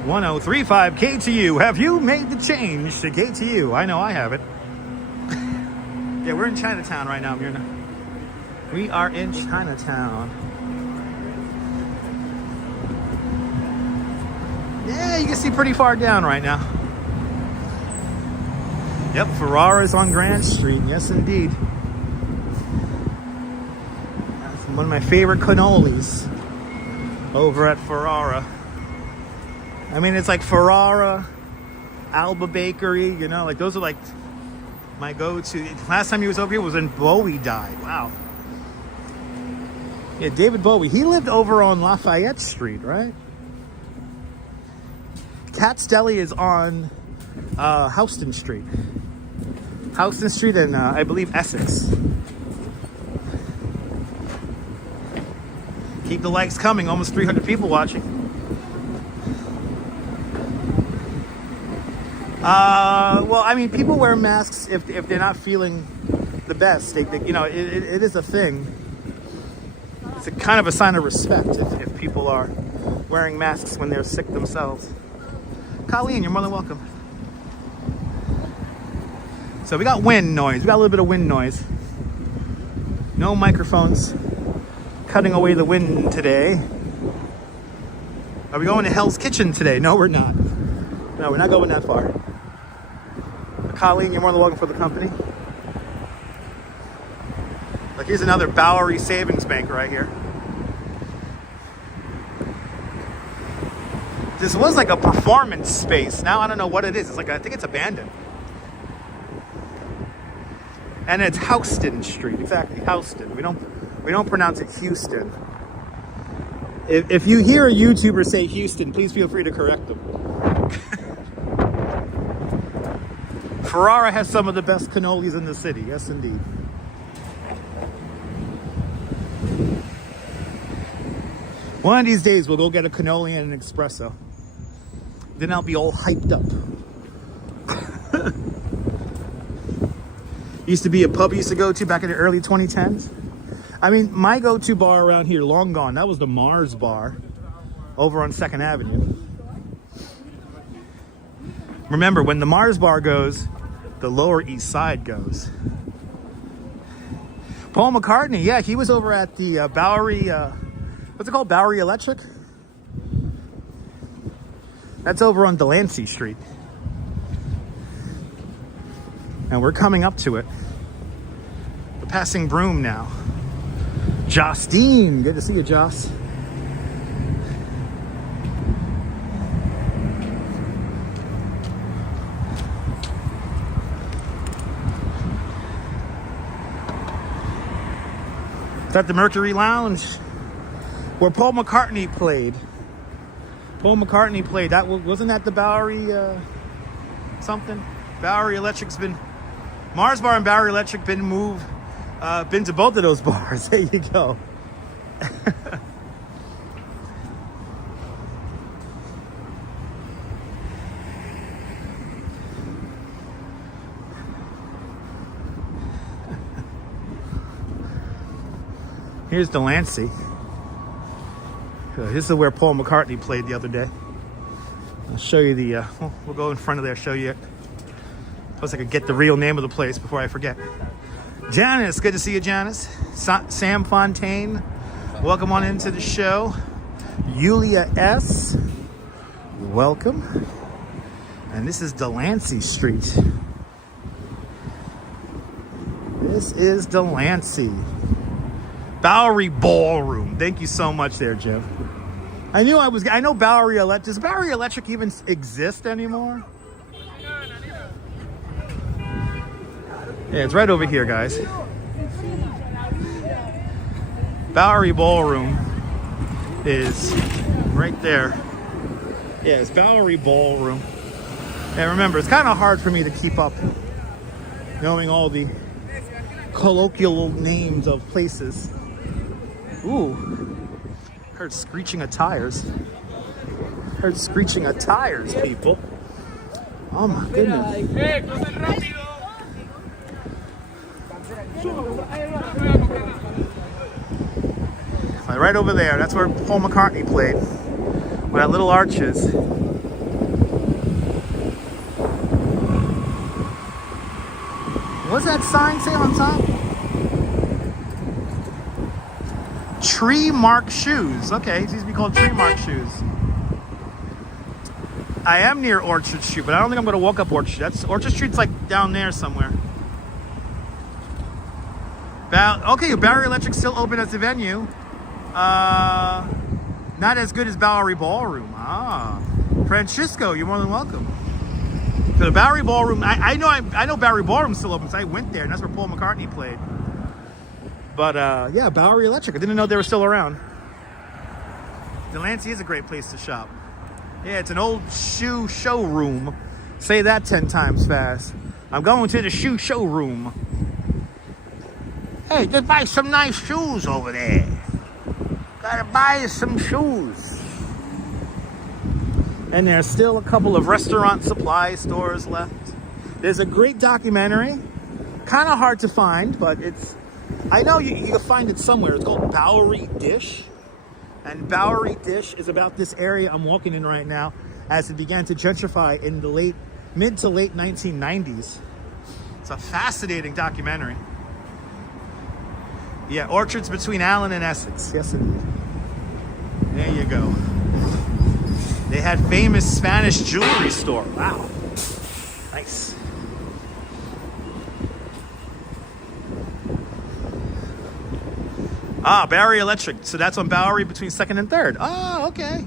1035 KTU. Have you made the change to KTU? I know I have it. Yeah, we're in Chinatown right now, Myrna. We are in Chinatown. Yeah, you can see pretty far down right now. Yep, Ferrara's on Grand Street. Yes, indeed. That's one of my favorite cannolis over at Ferrara. I mean, it's like Ferrara, Alba Bakery, you know, like those are like my go-to. Last time he was over here was when Bowie died. Wow. Yeah, David Bowie. He lived over on Lafayette Street, right? Cat's Deli is on Houston Street. Houston Street and I believe Essex. Keep the likes coming. Almost 300 people watching. Well, I mean, people wear masks if they're not feeling the best. They, you know, it is a thing. It's a kind of a sign of respect if people are wearing masks when they're sick themselves. Colleen, you're more than welcome. So we got wind noise. We got a little bit of wind noise. No microphones cutting away the wind today. Are we going to Hell's Kitchen today? No, we're not. No, we're not going that far. Colleen, you're more than welcome for the company. Look, here's another Bowery Savings Bank right here. This was like a performance space. Now I don't know what it is. It's like, I think it's abandoned. And it's Houston Street. Exactly, Houston. We don't pronounce it Houston. If you hear a YouTuber say Houston, please feel free to correct them. Ferrara has some of the best cannolis in the city. Yes, indeed. One of these days, we'll go get a cannoli and an espresso. Then I'll be all hyped up. Used to be a pub I used to go to back in the early 2010s. I mean, my go-to bar around here, long gone. That was the Mars Bar over on 2nd Avenue. Remember, when the Mars Bar goes, the Lower East Side goes. Paul McCartney, yeah, he was over at the Bowery, what's it called? Bowery Electric? That's over on Delancey Street. And we're coming up to it. We're passing Broome now. Justine, good to see you, Joss. It's at the Mercury Lounge where Paul McCartney played. Paul McCartney played. That wasn't that the Bowery something? Bowery Electric's been Mars Bar and Bowery Electric been moved. Been to both of those bars. There you go. Here's Delancey. This is where Paul McCartney played the other day. I'll show you the, we'll go in front of there, show you it. Plus I could get the real name of the place before I forget. Janice, good to see you, Janice. Sam Fontaine, welcome on into the show. Yulia S, welcome. And this is Delancey Street. This is Delancey. Bowery Ballroom. Thank you so much there, Jeff. I know Bowery Electric. Does Bowery Electric even exist anymore? Yeah, it's right over here, guys. Bowery Ballroom is right there. Yeah, it's Bowery Ballroom. And remember, it's kind of hard for me to keep up knowing all the colloquial names of places. Ooh, heard screeching of tires. Heard screeching of tires, people. Oh my goodness. Right over there, that's where Paul McCartney played. With that little arches. What's that sign say on top? Tree Mark Shoes. Okay, these used to be called Tree Mark Shoes. I am near Orchard Street, but I don't think I'm going to walk up Orchard Street. Orchard Street's like down there somewhere. Okay, Bowery Electric's still open as a venue. Not as good as Bowery Ballroom. Francisco, you're more than welcome. So the Bowery Ballroom, I know Bowery Ballroom's still open, so I went there, and that's where Paul McCartney played. But yeah, Bowery Electric, I didn't know they were still around. Delancey is a great place to shop. Yeah, it's an old shoe showroom. Say that 10 times fast. I'm going to the shoe showroom. Hey, just buy some nice shoes over there. Gotta buy some shoes. And there's still a couple of restaurant supply stores left. There's a great documentary. Kind of hard to find, but I know you can find it somewhere. It's called Bowery Dish. And Bowery Dish is about this area I'm walking in right now as it began to gentrify in the mid to late 1990s. It's a fascinating documentary. Yeah, orchards between Allen and Essex. Yes, indeed. There you go. They had famous Spanish jewelry store. Wow. Nice. Bowery Electric. So that's on Bowery between 2nd and 3rd. Oh, okay.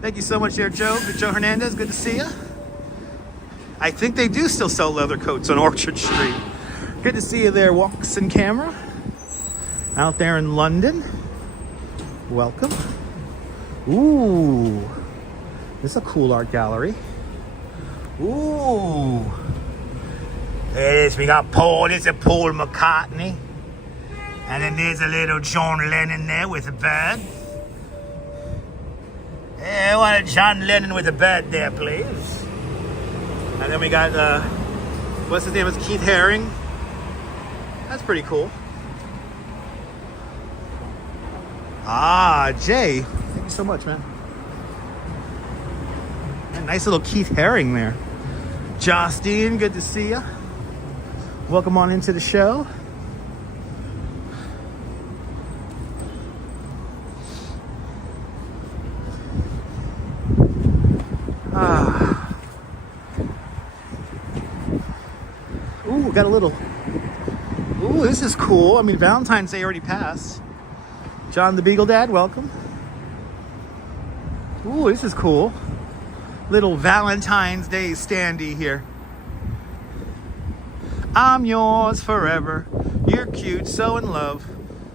Thank you so much there, Joe. Joe Hernandez, good to see you. I think they do still sell leather coats on Orchard Street. Good to see you there, Walks in Camera. Out there in London. Welcome. Ooh. This is a cool art gallery. Ooh. There it is. We got Paul. This is Paul McCartney. And then there's a little John Lennon there with a bird. Yeah, I want a John Lennon with a bird there, please. And then we got, what's his name? It's Keith Haring. That's pretty cool. Jay. Thank you so much, man. A nice little Keith Haring there. Justine, good to see you. Welcome on into the show. Ooh, got a little. Ooh, this is cool. I mean, Valentine's Day already passed. John the Beagle Dad, welcome. Ooh, this is cool. Little Valentine's Day standee here. I'm yours forever. You're cute, so in love.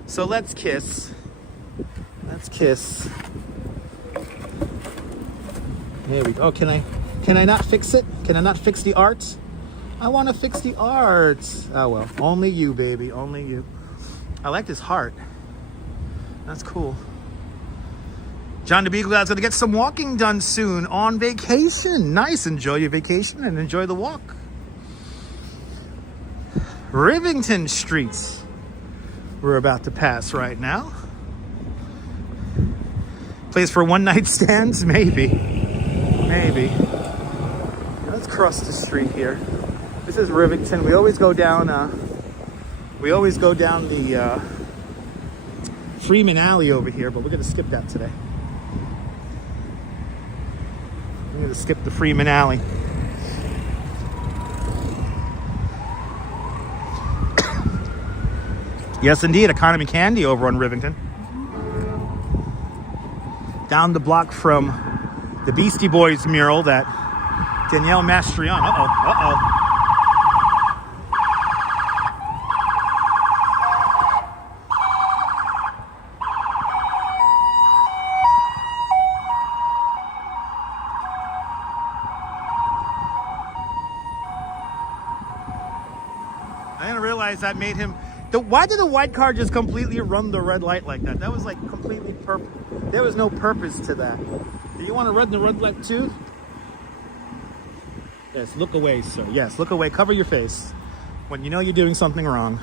So let's kiss. Let's kiss. There we go. Oh, can I not fix it? Can I not fix the art? I want to fix the art. Oh well, only you, baby, only you. I like this heart. That's cool. John the Beagle Dad's gonna get some walking done soon on vacation. Nice, enjoy your vacation and enjoy the walk. Rivington Streets. we're about to pass right now. Place for one night stands, maybe. Maybe. Let's cross the street here. This is Rivington. We always go down the Freeman Alley over here, but we're gonna skip that today. We're gonna skip the Freeman Alley. Yes, indeed, Economy Candy over on Rivington. Down the block from the Beastie Boys mural that Danielle Mastriano. I didn't realize that made him. Why did the white car just completely run the red light like that? That was like completely there was no purpose to that. Do you want to run the red light too? Yes, look away, sir. Yes, look away. Cover your face when you know you're doing something wrong.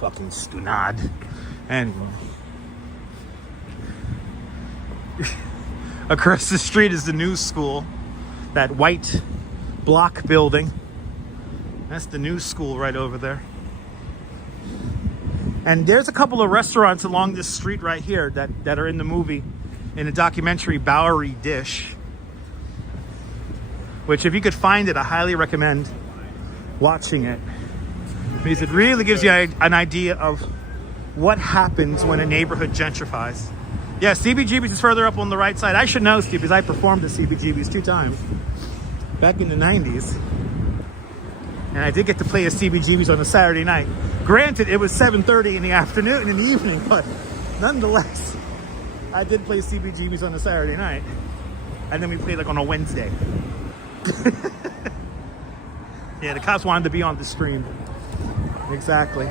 Fucking stunad. Anyway. Across the street is the news school. That white block building. That's the news school right over there. And there's a couple of restaurants along this street right here that are in the movie, in the documentary Bowery Dish. Which, if you could find it, I highly recommend watching it. Because it really gives you an idea of what happens when a neighborhood gentrifies. Yeah, CBGB's is further up on the right side. I should know, Steve, because I performed at CBGB's 2 times. Back in the 90s. And I did get to play at CBGB's on a Saturday night. Granted, it was 7:30 in the afternoon, in the evening, but nonetheless, I did play CBGB's on a Saturday night. And then we played like on a Wednesday. Yeah, the cops wanted to be on the stream. Exactly.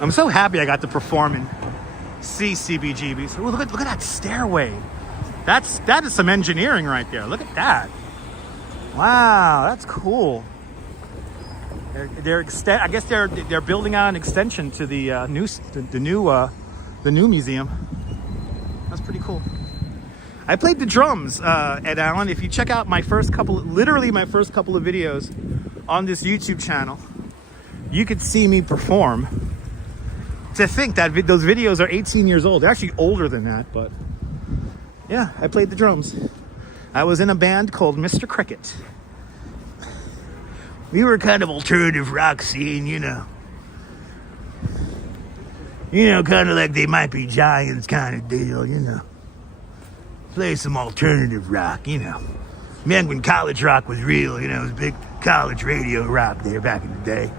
I'm so happy I got to perform and see CBGB's. Ooh, look at that stairway. That is some engineering right there. Look at that. Wow, that's cool. I guess they're building out an extension to the new museum. That's pretty cool. I played the drums, Ed Allen. If you check out my first couple of videos on this YouTube channel, you could see me perform. To think that those videos are 18 years old. They're actually older than that, but yeah, I played the drums. I was in a band called Mr. Cricket. We were kind of alternative rock scene, you know. You know, kind of like They Might Be Giants kind of deal, you know. Play some alternative rock, you know. Man, when college rock was real, you know, it was big college radio rock there back in the day.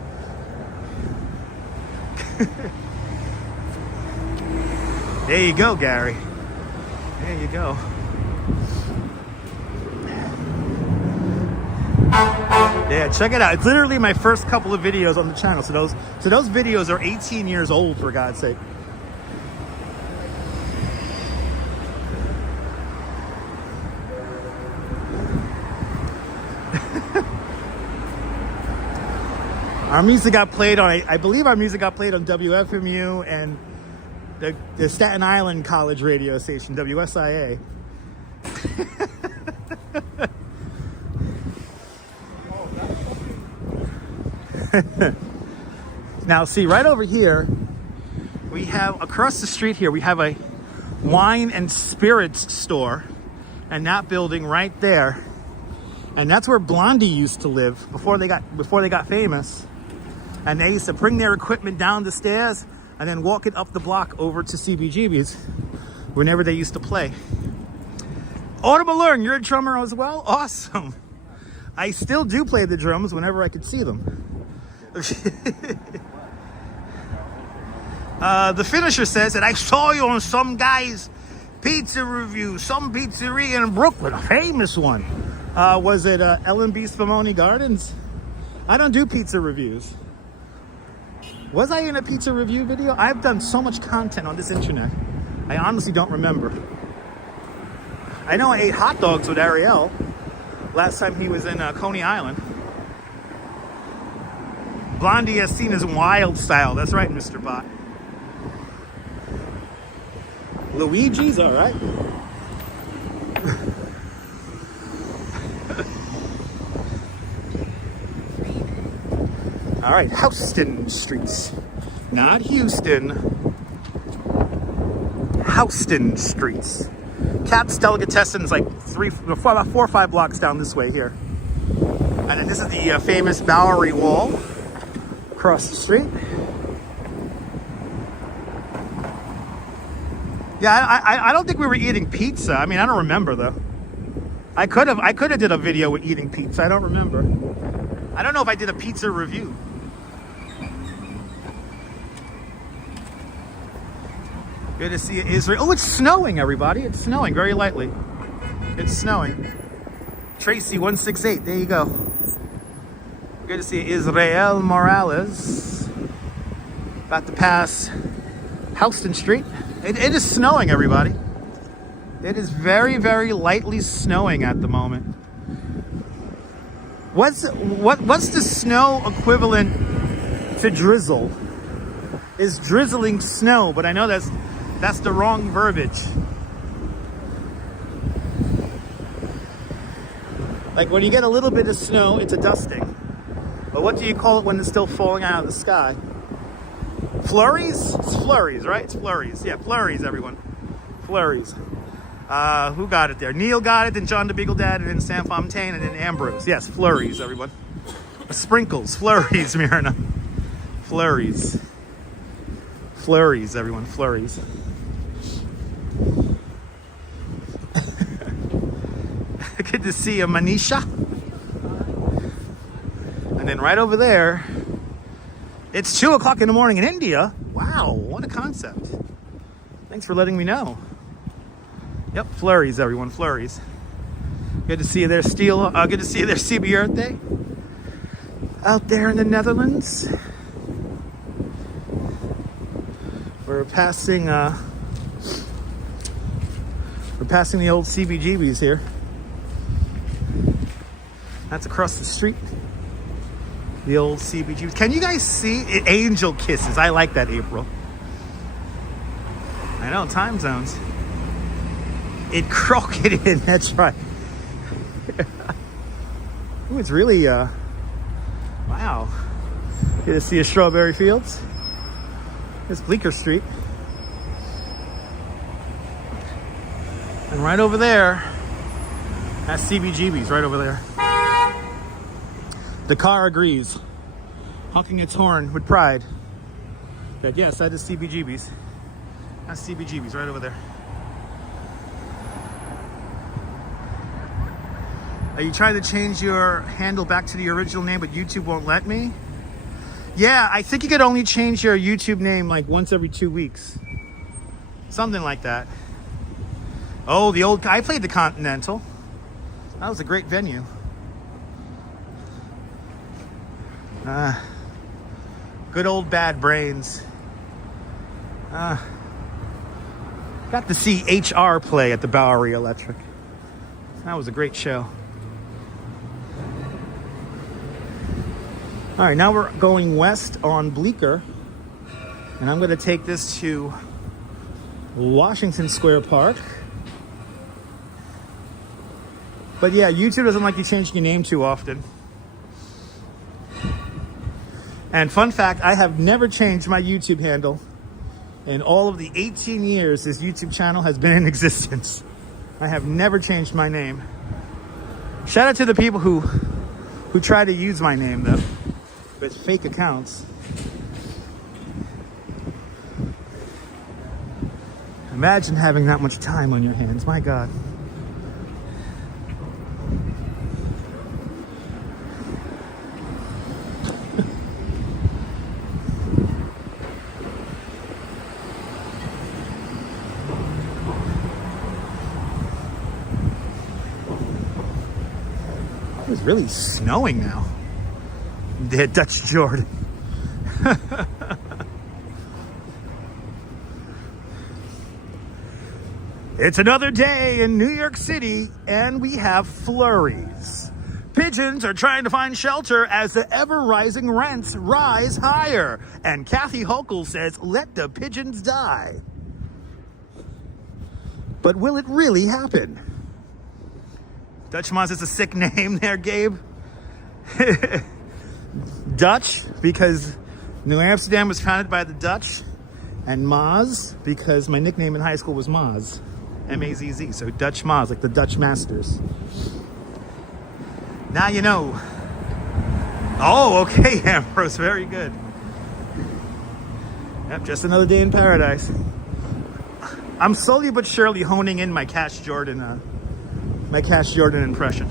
There you go, Gary. There you go. Yeah, check it out. It's literally my first couple of videos on the channel. So those videos are 18 years old, for God's sake. Our music got played on, I believe our music got played on WFMU and the Staten Island College radio station, WSIA. Now, see, right over here, we have, across the street here, we have a wine and spirits store. And that building right there. And that's where Blondie used to live before they got famous. And they used to bring their equipment down the stairs and then walk it up the block over to CBGB's whenever they used to play. Autumn Alluring, you're a drummer as well? Awesome. I still do play the drums whenever I could see them. The finisher says that I saw you on some guy's pizza review, some pizzeria in Brooklyn, a famous one. Was it L&B Spumoni Gardens? I don't do pizza reviews. Was I in a pizza review video? I've done so much content on this internet. I honestly don't remember. I know I ate hot dogs with Ariel last time he was in Coney Island. Blondie as seen as wild style. That's right, Mr. Bot. Luigi's all right. All right, Houston streets, not Houston. Houston streets. Cat's Delicatessen's like about 4 or 5 blocks down this way here. And then this is the famous Bowery Wall across the street. Yeah, I don't think we were eating pizza. I mean, I don't remember though. I could have did a video with eating pizza. I don't remember. I don't know if I did a pizza review. Good to see you, Israel. Oh, it's snowing, everybody. It's snowing very lightly. It's snowing. Tracy 168. There you go. Good to see you, Israel Morales. About to pass Houston Street. It is snowing, everybody. It is very, very lightly snowing at the moment. What's the snow equivalent to drizzle? Is drizzling snow, but I know that's the wrong verbiage. Like when you get a little bit of snow, it's a dusting. But what do you call it when it's still falling out of the sky? Flurries? It's flurries, right? It's flurries. Yeah, flurries, everyone. Flurries. Who got it there? Neil got it, then John the Beagle Dad, and then Sam Fontaine, and then Ambrose. Yes, flurries, everyone. Sprinkles, flurries, Myrna. Flurries. Flurries, everyone, flurries. Good to see you, Manisha. And then right over there, it's 2 o'clock in the morning in India. Wow, what a concept. Thanks for letting me know. Yep, flurries, everyone, flurries. Good to see you there, Steel. Good to see you there, CB Earth Day. Out there in the Netherlands. We're passing the old CBGBs here. That's across the street. The old CBGBs. Can you guys see it? Angel kisses? I like that, April. I know, time zones. It crooked in, that's right. Ooh, it's really, wow. Good to see you, Strawberry Fields. It's Bleecker Street. And right over there, that's CBGB's right over there. The car agrees, honking its horn with pride. But yes, that is CBGB's. That's CBGB's right over there. Are you trying to change your handle back to the original name, but YouTube won't let me? Yeah, I think you could only change your YouTube name like once every 2 weeks. Something like that. Oh, I played the Continental. That was a great venue. Good old Bad Brains. Got to see HR play at the Bowery Electric. That was a great show. All right, now we're going west on Bleecker, and I'm going to take this to Washington Square Park. But yeah, YouTube doesn't like you changing your name too often. And fun fact, I have never changed my YouTube handle in all of the 18 years this YouTube channel has been in existence. I have never changed my name. Shout out to the people who try to use my name though, with fake accounts. Imagine having that much time on your hands, my God. It's really snowing now. The Dutch Jordan. It's another day in New York City, and we have flurries. Pigeons are trying to find shelter as the ever-rising rents rise higher. And Kathy Hochul says, let the pigeons die. But will it really happen? Dutch Moz is a sick name there, Gabe. Dutch, because New Amsterdam was founded by the Dutch. And Moz, because my nickname in high school was Moz. M-A-Z-Z, so Dutch Moz, like the Dutch Masters. Now you know. Oh, okay, Ambrose, very good. Yep, just another day in paradise. I'm slowly but surely honing in my Cash Jordan impression.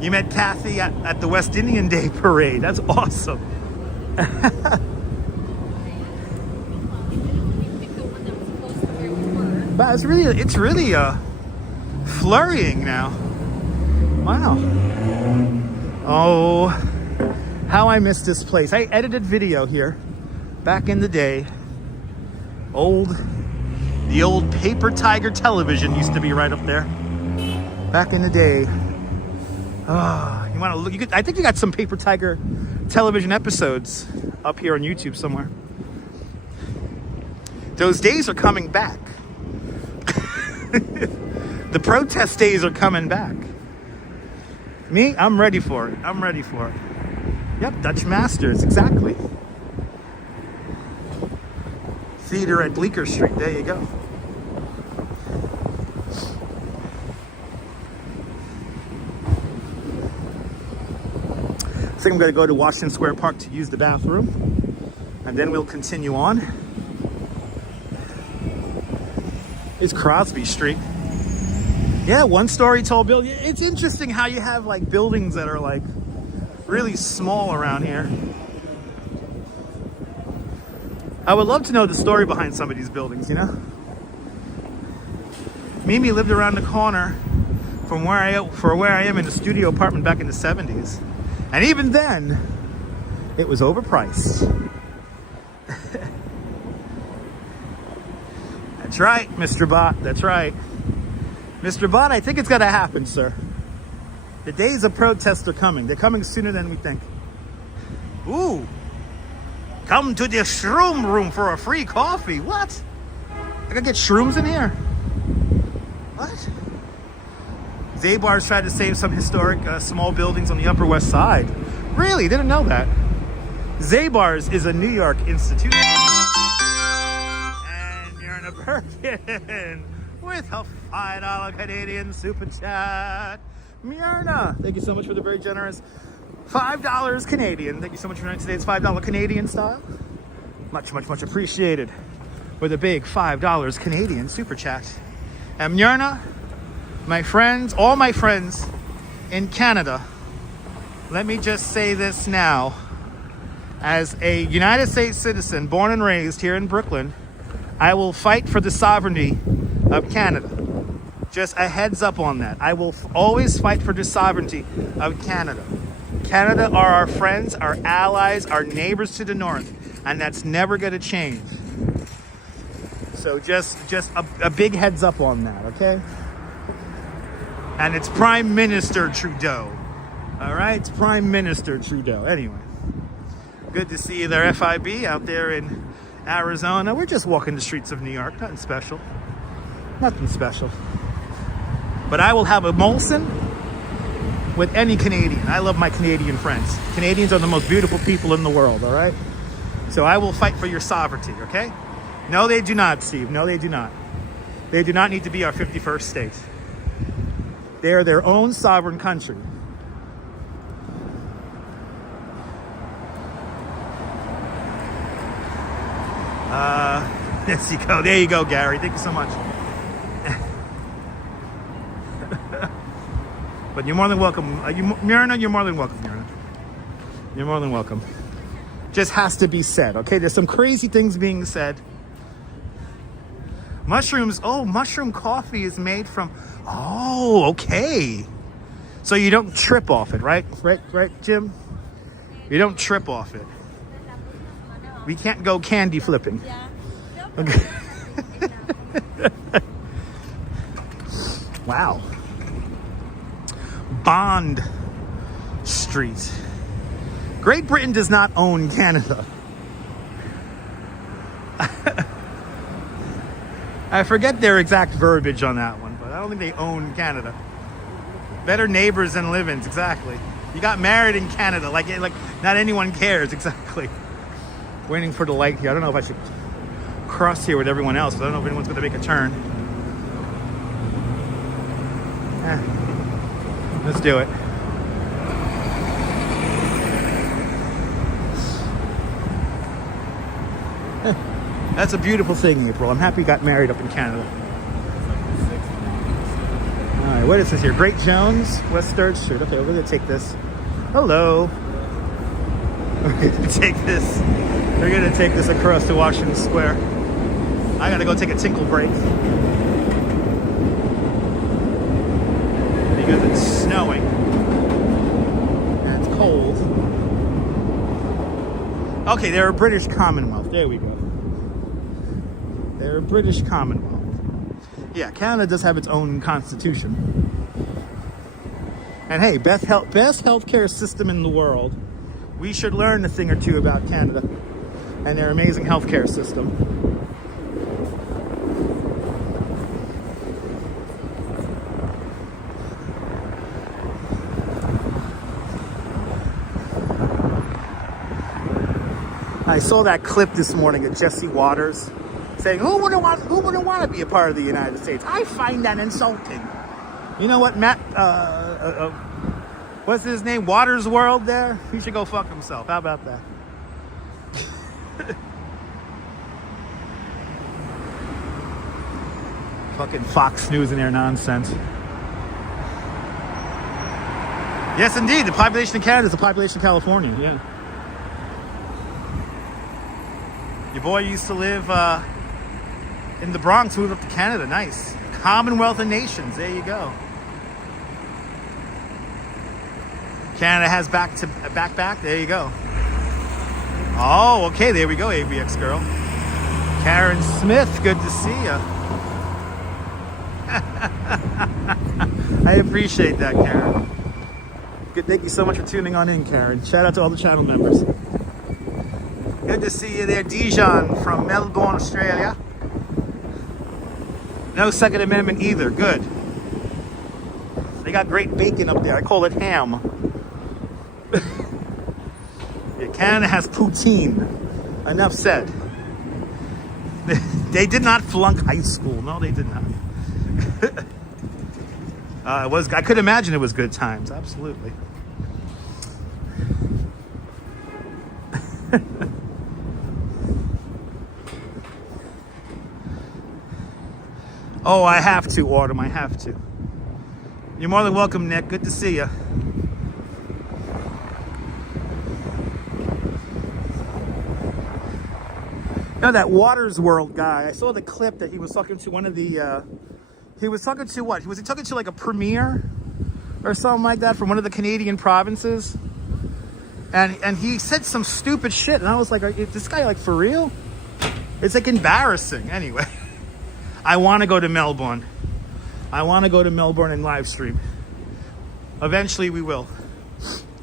You met Kathy at the West Indian Day Parade. That's awesome. But it's really flurrying now. Wow. Oh, how I miss this place. I edited video here back in the day. The old paper tiger television used to be right up there. Back in the day. You want to look? I think you got some paper tiger television episodes up here on YouTube somewhere. Those days are coming back. The protest days are coming back. Me, I'm ready for it. I'm ready for it. Yep, Dutch Masters, exactly. Theater at Bleecker Street, there you go. I think I'm gonna go to Washington Square Park to use the bathroom, and then we'll continue on. It's Crosby Street. Yeah, one-story tall building. It's interesting how you have like buildings that are like really small around here. I would love to know the story behind some of these buildings, you know? Mimi lived around the corner from where I am in the studio apartment back in the 70s. And even then, it was overpriced. That's right, Mr. Bot, that's right. Mr. Bot, I think it's gonna happen, sir. The days of protest are coming. They're coming sooner than we think. Ooh. Come to the shroom room for a free coffee. What? I gotta get shrooms in here? What? Zabar's tried to save some historic small buildings on the Upper West Side. Really? Didn't know that. Zabar's is a New York institution. And you're in a Birkin with a $5 Canadian super chat. Myrna, thank you so much for the very generous $5 Canadian. Thank you so much for today's $5 Canadian style. Much, much, much appreciated. With a big $5 Canadian super chat. And Myrna, my friends, all my friends in Canada, let me just say this now. As a United States citizen, born and raised here in Brooklyn, I will fight for the sovereignty of Canada. Just a heads up on that. I will always fight for the sovereignty of Canada. Canada are our friends, our allies, our neighbors to the north, and that's never going to change. So just a big heads up on that, okay? And it's Prime Minister Trudeau. All right, it's Prime Minister Trudeau. Anyway, good to see you there, FIB, out there in Arizona. We're just walking the streets of New York. Nothing special. Nothing special. But I will have a Molson with any Canadian. I love my Canadian friends. Canadians are the most beautiful people in the world, all right? So I will fight for your sovereignty, okay? No, they do not, Steve. No, they do not. They do not need to be our 51st state. They are their own sovereign country. Yes, you go. There you go, Gary. Thank you so much. But you're more than welcome. Myrna, you're more than welcome, Myrna. You're more than welcome. Just has to be said, okay? There's some crazy things being said. Mushrooms. Oh, mushroom coffee is made from... Oh, okay. So you don't trip off it, right? Right, Jim? You don't trip off it. We can't go candy flipping. Okay. Wow. Bond Street. Great Britain does not own Canada. I forget their exact verbiage on that one, but I don't think they own Canada. Better neighbors than live-ins, exactly. You got married in Canada, like not anyone cares, exactly. Waiting for the light here. I don't know if I should cross here with everyone else, but I don't know if anyone's going to make a turn. Let's do it. That's a beautiful thing, April. I'm happy you got married up in Canada. All right, what is this here? Great Jones, West 3rd Street. Okay, we're going to take this. Hello. We're going to take this. We're going to take this across to Washington Square. I got to go take a tinkle break. Because it's snowing. And it's cold. Okay, they're a British Commonwealth. There we go. They're a British Commonwealth. Yeah, Canada does have its own constitution. And hey, best healthcare system in the world. We should learn a thing or two about Canada and their amazing healthcare system. I saw that clip this morning of Jesse Waters saying, who wouldn't want to be a part of the United States? I find that insulting. You know what, Matt, what's his name? Waters World there? He should go fuck himself. How about that? Fucking Fox News and their nonsense. Yes, indeed. The population of Canada is the population of California. Yeah. Your boy used to live in the Bronx, moved up to Canada. Nice. Commonwealth of Nations. There you go. Canada has back. There you go. Oh, okay. There we go, ABX girl. Karen Smith. Good to see you. I appreciate that, Karen. Good. Thank you so much for tuning on in, Karen. Shout out to all the channel members. Good to see you there, Dijon from Melbourne, Australia. No Second Amendment either. Good. They got great bacon up there. I call it ham. Yeah, Canada has poutine. Enough said. They did not flunk high school. No, they did not. I could imagine it was good times. Absolutely. Oh, I have to, Autumn. I have to. You're more than welcome, Nick. Good to see you. Now that Waters World guy, I saw the clip that he was talking to one of the, he was talking to what? Was he talking to like a premier or something like that from one of the Canadian provinces? And he said some stupid shit. And I was like, is this guy like for real? It's like embarrassing. Anyway. I want to go to Melbourne. I want to go to Melbourne and live stream. Eventually we will.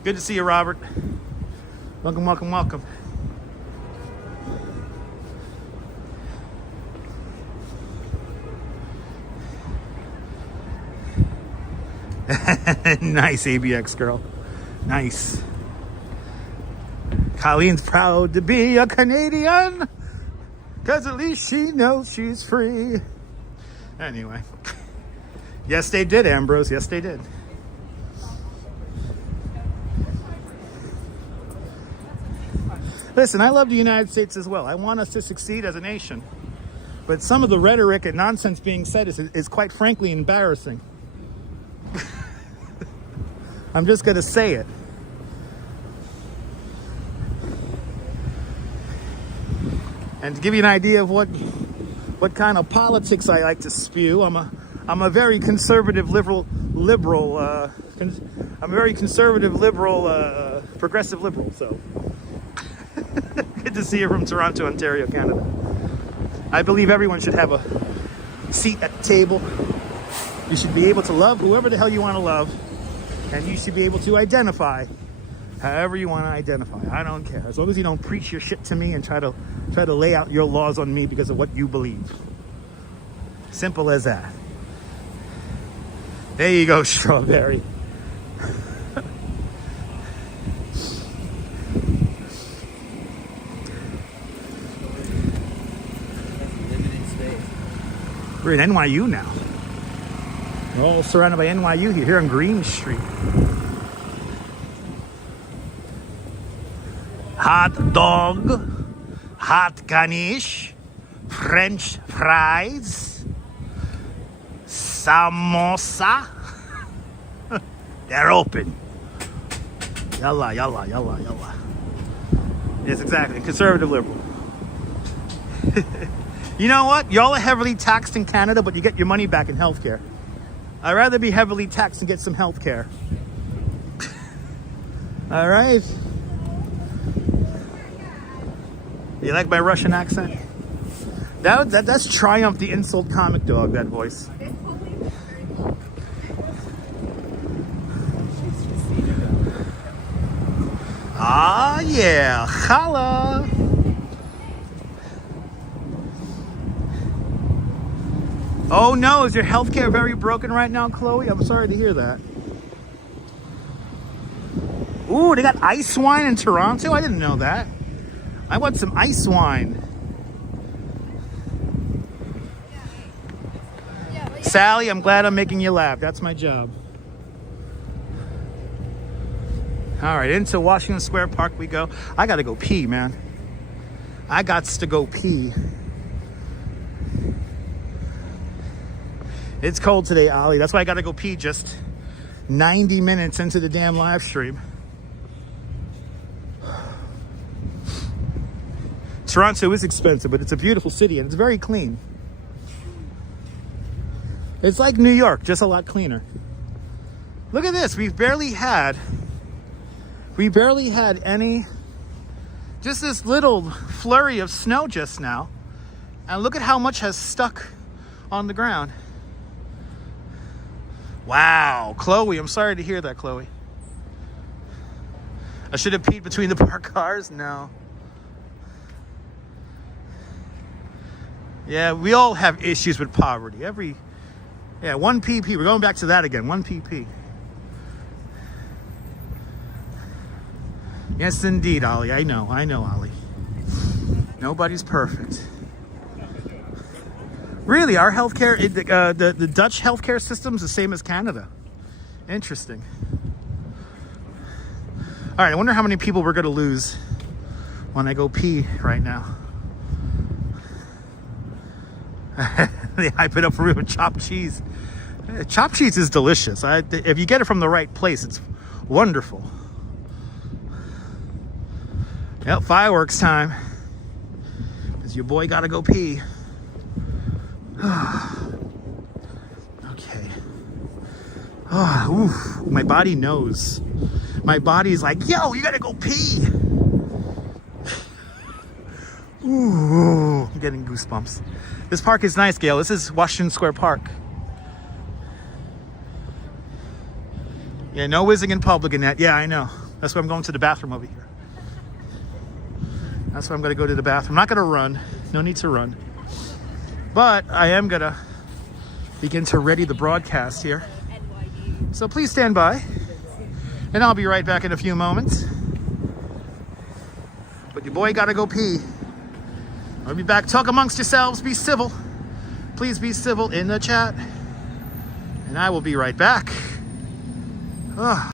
Good to see you, Robert. Welcome, welcome, welcome. Nice, ABX girl. Nice. Colleen's proud to be a Canadian. Because at least she knows she's free. Anyway. Yes, they did, Ambrose. Yes, they did. Listen, I love the United States as well. I want us to succeed as a nation. But some of the rhetoric and nonsense being said is quite frankly embarrassing. I'm just going to say it. And to give you an idea of what kind of politics I like to spew, I'm a very conservative liberal, progressive liberal. So good to see you from Toronto, Ontario, Canada. I believe everyone should have a seat at the table. You should be able to love whoever the hell you want to love, And you should be able to identify however you want to identify. I don't care. As long as you don't preach your shit to me and try to lay out your laws on me because of what you believe. Simple as that. There you go, Strawberry. We're in NYU now. We're all surrounded by NYU here on Green Street. Hot dog, hot Ganesh, French fries, samosa. They're open. Yalla, yalla, yalla, yalla. Yes, exactly. Conservative liberal. You know what? Y'all are heavily taxed in Canada, but you get your money back in healthcare. I'd rather be heavily taxed and get some healthcare. All right. You like my Russian accent? That's Triumph the Insult Comic Dog, that voice. Ah, yeah. Challah. Oh no, is your healthcare very broken right now, Chloe? I'm sorry to hear that. Ooh, they got ice wine in Toronto? I didn't know that. I want some ice wine. Sally, I'm glad I'm making you laugh. That's my job. All right, into Washington Square Park we go. I gotta go pee, man. I gots to go pee. It's cold today, Ollie. That's why I gotta go pee just 90 minutes into the damn live stream. Toronto is expensive, but it's a beautiful city and it's very clean. It's like New York, just a lot cleaner. Look at this. We barely had any, just this little flurry of snow just now. And look at how much has stuck on the ground. Wow, Chloe, I'm sorry to hear that, Chloe. I should have peed between the parked cars? No. Yeah, we all have issues with poverty. One PP. We're going back to that again. One PP. Yes, indeed, Ollie. I know, Ollie. Nobody's perfect. Really, our healthcare, the Dutch healthcare system is the same as Canada. Interesting. All right, I wonder how many people we're going to lose when I go pee right now. They hype it up for real. Chopped cheese. Chopped cheese is delicious. If you get it from the right place, it's wonderful. Yep, fireworks time. Because your boy got to go pee. Okay. Oh, my body knows. My body's like, yo, you gotta go pee. Ooh, I'm getting goosebumps. This park is nice, Gail. This is Washington Square Park. Yeah, no whizzing in public in that. Yeah, I know. That's why I'm going to the bathroom over here. That's why I'm gonna go to the bathroom. I'm not gonna run. No need to run. But I am gonna begin to ready the broadcast here. So please stand by. And I'll be right back in a few moments. But your boy gotta go pee. I'll be back. Talk amongst yourselves. Be civil. Please be civil in the chat. And I will be right back. Ugh.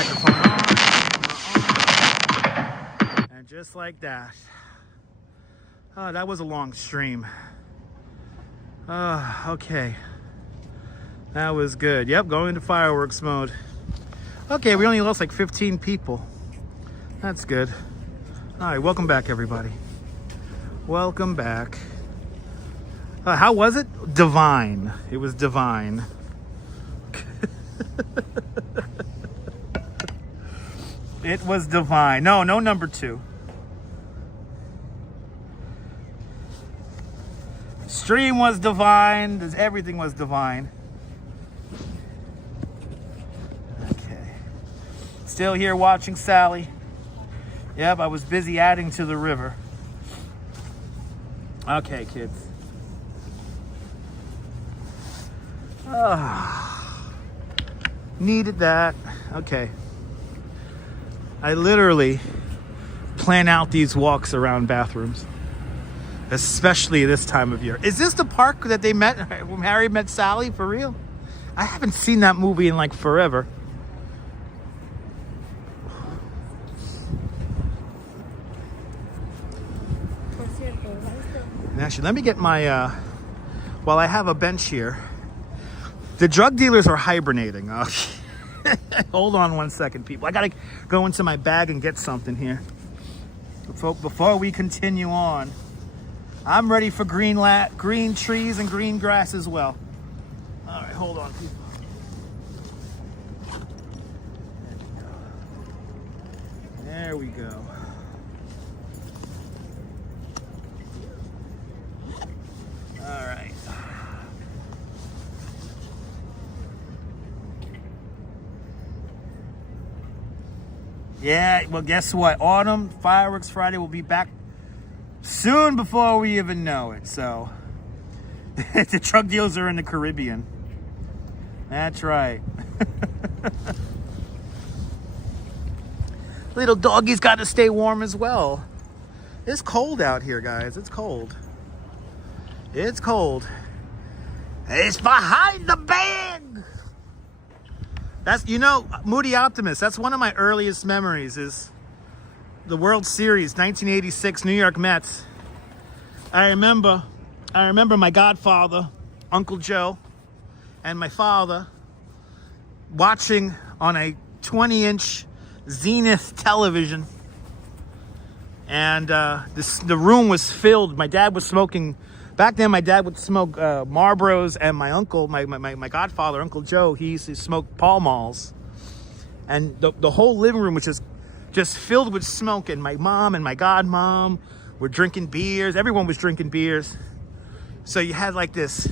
Microphone on. And just like that. Oh, that was a long stream. Oh, okay. That was good. Yep, going into fireworks mode. Okay, we only lost like 15 people. That's good. All right, welcome back, everybody. Welcome back. How was it? Divine. It was divine. It was divine. No number 2. Stream was divine. Everything was divine. Okay. Still here watching Sally. Yep, I was busy adding to the river. Okay, kids. Needed that. Okay. I literally plan out these walks around bathrooms, especially this time of year. Is this the park that they met when Harry met Sally, for real? I haven't seen that movie in like forever. And actually, let me get my, while I have a bench here, the drug dealers are hibernating. Hold on one second, people. I gotta go into my bag and get something here before we continue on. I'm ready for green trees and green grass as well. All right, hold on, people. There we go. All right. Yeah, well, guess what? Autumn Fireworks Friday will be back soon before we even know it. So, the drug deals are in the Caribbean. That's right. Little doggy's got to stay warm as well. It's cold out here, guys. It's cold. It's cold. It's behind the bag. That's, you know, Moody Optimist, that's one of my earliest memories, is the World Series, 1986, New York Mets. I remember my godfather, Uncle Joe, and my father watching on a 20-inch Zenith television. And the room was filled. My dad was smoking. Back then, my dad would smoke Marlboros, and my uncle, my godfather, Uncle Joe, he used to smoke Pall Malls. And the whole living room was just filled with smoke. And my mom and my godmom were drinking beers. Everyone was drinking beers. So you had like this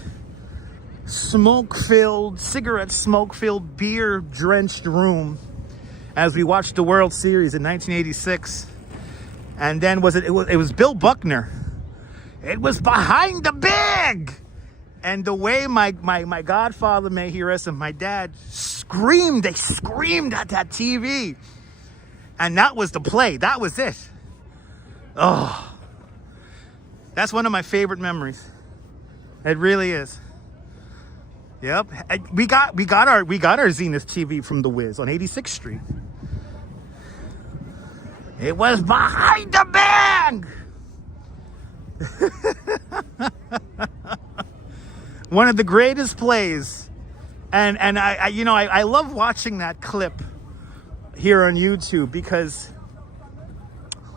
cigarette smoke-filled, beer-drenched room as we watched the World Series in 1986. And then it was Bill Buckner. It was behind the bag. And the way my godfather, may he rest, and my dad screamed, they screamed at that TV. And that was the play. That was it. Oh, that's one of my favorite memories. It really is. Yep. We got our Zenith TV from the Wiz on 86th Street. It was behind the bag. One of the greatest plays, and I love watching that clip here on YouTube, because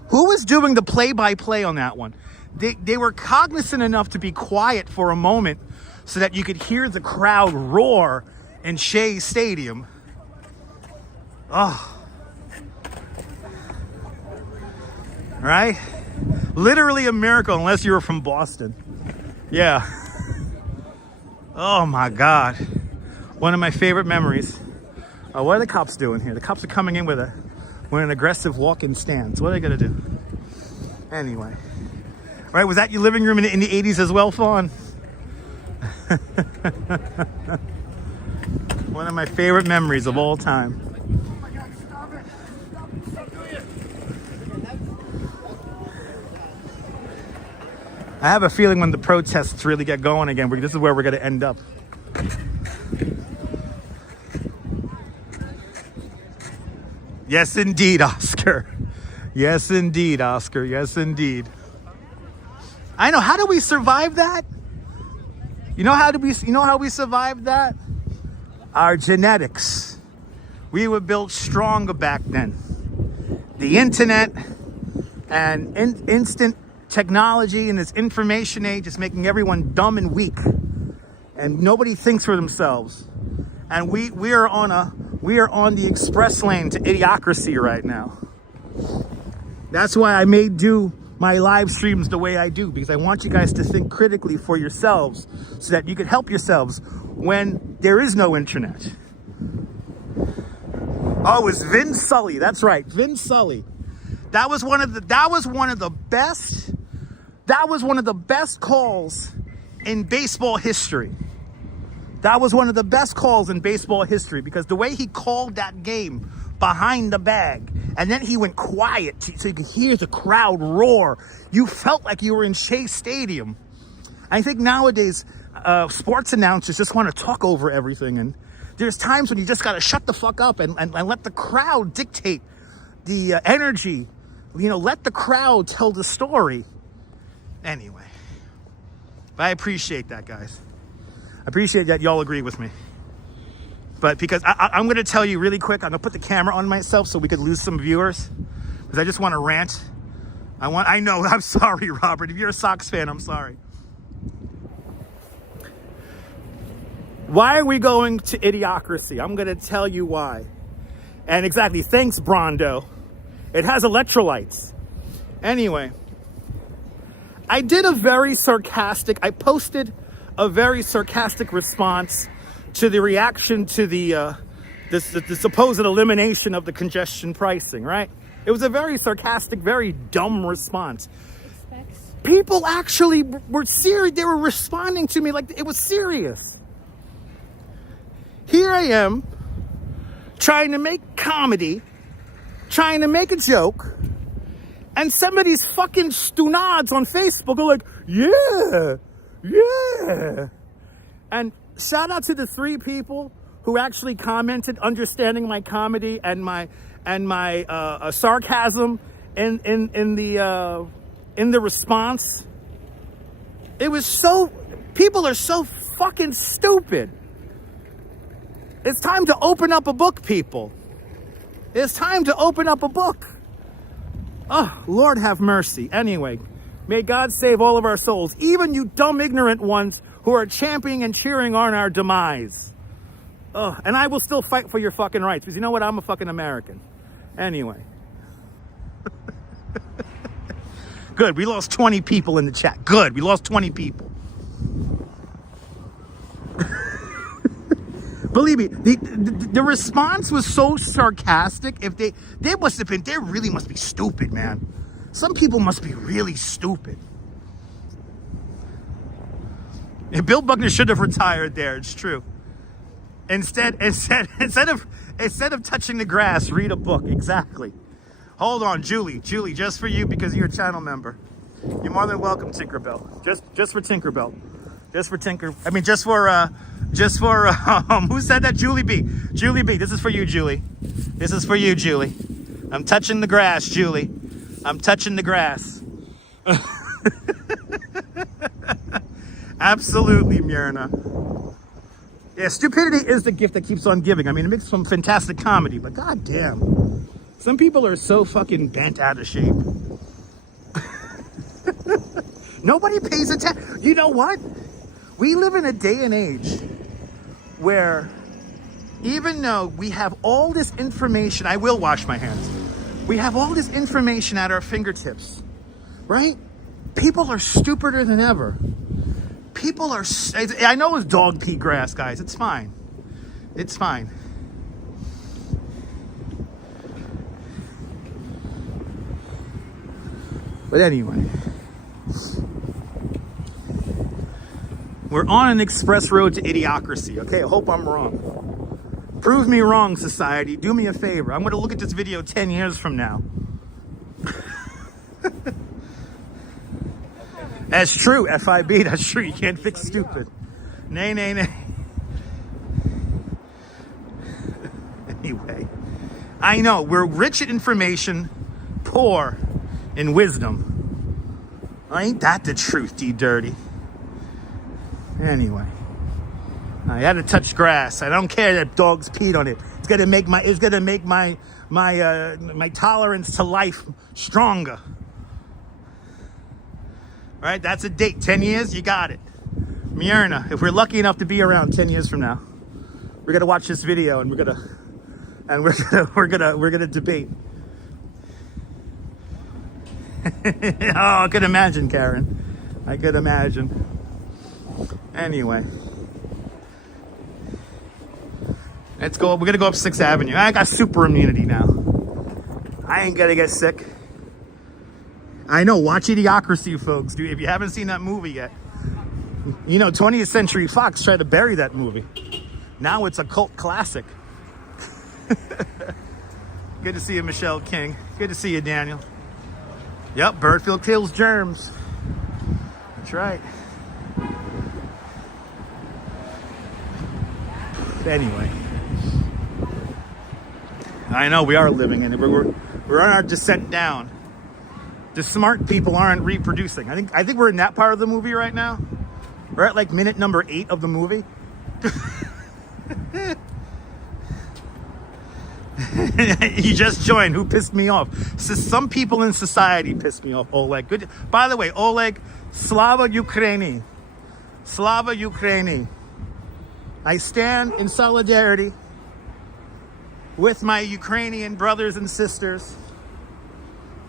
who was doing the play-by-play on that one? They were cognizant enough to be quiet for a moment so that you could hear the crowd roar in Shea Stadium. Oh, right? Literally a miracle, unless you were from Boston. Yeah. Oh my God. One of my favorite memories. What are the cops doing here? The cops are coming in with an aggressive walk-in stance. What are they gonna do? Anyway. Right, was that your living room in the 80s as well, Fawn? One of my favorite memories of all time. I have a feeling when the protests really get going again, this is where we're going to end up. Yes, indeed, Oscar. Yes, indeed, Oscar. Yes, indeed. I know. How do we survive that? You know how we survived that? Our genetics. We were built stronger back then. The internet and instant technology and this information age is making everyone dumb and weak, and nobody thinks for themselves. And we are on the express lane to idiocracy right now. That's why I may do my live streams the way I do, because I want you guys to think critically for yourselves so that you can help yourselves when there is no internet. Oh, it's Vin Sully. That's right, Vin Sully. That was one of the best calls in baseball history. That was one of the best calls in baseball history, because the way he called that game behind the bag, and then he went quiet so you could hear the crowd roar. You felt like you were in Shea Stadium. I think nowadays sports announcers just want to talk over everything, and there's times when you just got to shut the fuck up and let the crowd dictate the energy. You know, let the crowd tell the story. Anyway, I appreciate that, guys. I appreciate that y'all agree with me. But because I'm going to tell you really quick, I'm going to put the camera on myself so we could lose some viewers, because I just want to rant. I know, I'm sorry, Robert. If you're a Sox fan, I'm sorry. Why are we going to idiocracy? I'm going to tell you why. And exactly, thanks, Brondo. It has electrolytes. Anyway, I posted a very sarcastic response to the reaction to the supposed elimination of the congestion pricing, right? It was a very sarcastic, very dumb response. People actually were serious. They were responding to me like it was serious. Here I am, trying to make comedy, trying to make a joke, and some of these fucking stunads on Facebook are like, yeah. And shout out to the 3 people who actually commented, understanding my comedy and my sarcasm in the response. It was so, people are so fucking stupid. It's time to open up a book, people. It's time to open up a book. Oh, Lord have mercy. Anyway, may God save all of our souls, even you dumb, ignorant ones who are championing and cheering on our demise. Oh, and I will still fight for your fucking rights, because you know what? I'm a fucking American. Anyway. Good, we lost 20 people in the chat. Good, we lost 20 people. Believe me, the response was so sarcastic. If they really must be stupid, man. Some people must be really stupid. And Bill Buckner should have retired there. It's true. Instead of touching the grass, read a book. For Julie, just for you, because you're a channel member. You're more than welcome, Tinkerbell. Just for Tinkerbell. Just for who said that? Julie B. Julie B. This is for you, Julie. This is for you, Julie. I'm touching the grass, Julie. I'm touching the grass. Absolutely, Myrna. Yeah, stupidity is the gift that keeps on giving. I mean, it makes some fantastic comedy, but goddamn, some people are so fucking bent out of shape. Nobody pays attention. You know what? We live in a day and age where, even though we have all this information, I will wash my hands. We have all this information at our fingertips, right? People are stupider than ever. People are, I know it's dog pee grass, guys. It's fine. It's fine. But anyway, we're on an express road to idiocracy, okay? I hope I'm wrong. Prove me wrong, society. Do me a favor. I'm going to look at this video 10 years from now. That's true, FIB. That's true. You can't fix stupid. Nay, nay, nay. I know, we're rich in information, poor in wisdom. Ain't that the truth, D-Dirty? Anyway, I had to touch grass. I don't care that dogs peed on it. It's gonna make my tolerance to life stronger. All right, that's a date. 10 years, you got it. Myrna, if we're lucky enough to be around 10 years from now, we're gonna watch this video and we're gonna debate. Oh, I could imagine, Karen. I could imagine. Anyway, let's go. We're gonna go up 6th Avenue. I got super immunity now. I ain't gonna get sick. I know. Watch Idiocracy, folks. Dude, if you haven't seen that movie yet, you know 20th Century Fox tried to bury that movie. Now it's a cult classic. Good to see you, Michelle King. Good to see you, Daniel. Yep, Birdfield kills germs. That's right. Anyway, I know we are living in it. We're on our descent down. The smart people aren't reproducing. I think we're in that part of the movie right now. We're at like minute number 8 of the movie. You just joined. Who pissed me off? So some people in society pissed me off. Oleg. Good. By the way, Oleg, Slava Ukraini. Slava Ukraini. I stand in solidarity with my Ukrainian brothers and sisters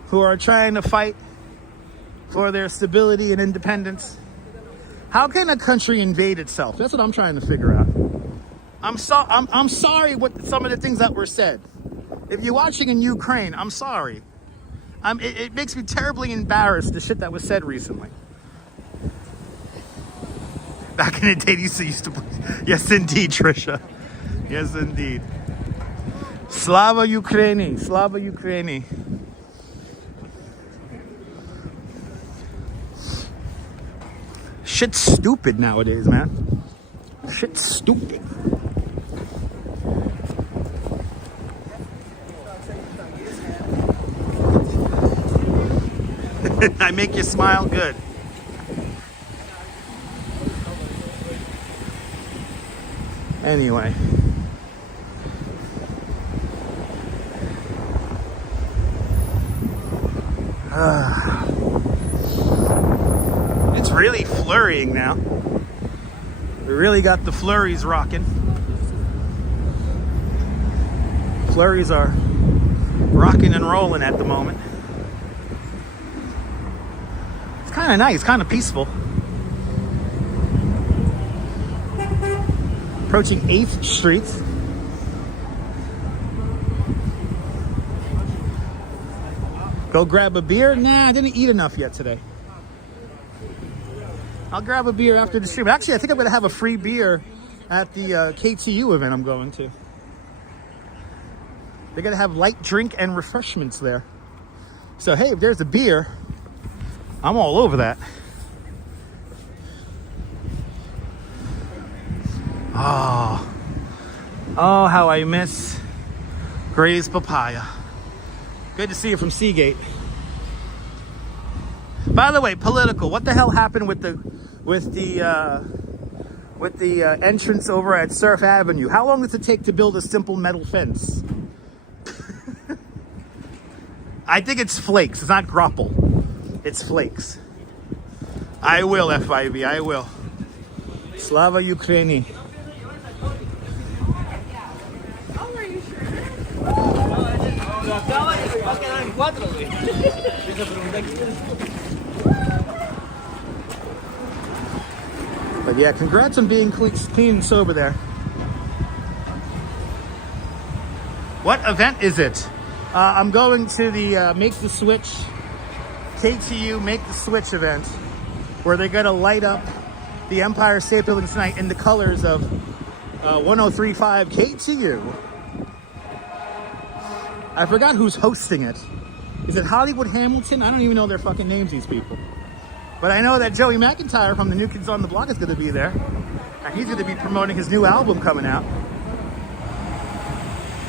who are trying to fight for their stability and independence. How can a country invade itself? That's what I'm trying to figure out. I'm sorry what some of the things that were said. If you're watching in Ukraine, I'm sorry. It makes me terribly embarrassed, the shit that was said recently. Back in the day, used to play. Yes, indeed, Trisha. Yes, indeed. Slava Ukraini. Slava Ukraini. Shit's stupid nowadays, man. Shit's stupid. I make you smile good. Anyway. It's really flurrying now. We really got the flurries rocking. Flurries are rocking and rolling at the moment. It's kind of nice, kind of peaceful. Approaching 8th Street. Go grab a beer? Nah, I didn't eat enough yet today. I'll grab a beer after the stream. Actually, I think I'm going to have a free beer at the KTU event I'm going to. They're going to have light drink and refreshments there. So, hey, if there's a beer, I'm all over that. Oh, how I miss Gray's papaya. Good to see you from Seagate. By the way, political. What the hell happened with the entrance over at Surf Avenue? How long does it take to build a simple metal fence? I think it's flakes. It's not grapple. It's flakes. I will, FIB. I will. Slava Ukraini. But yeah, congrats on being clean and sober there. What event is it? I'm going to the Make the Switch, KTU Make the Switch event, where they're going to light up the Empire State Building tonight in the colors of 1035 KTU. I forgot who's hosting it. Is it Hollywood Hamilton? I don't even know their fucking names, these people. But I know that Joey McIntyre from the New Kids on the Block is going to be there. And he's going to be promoting his new album coming out.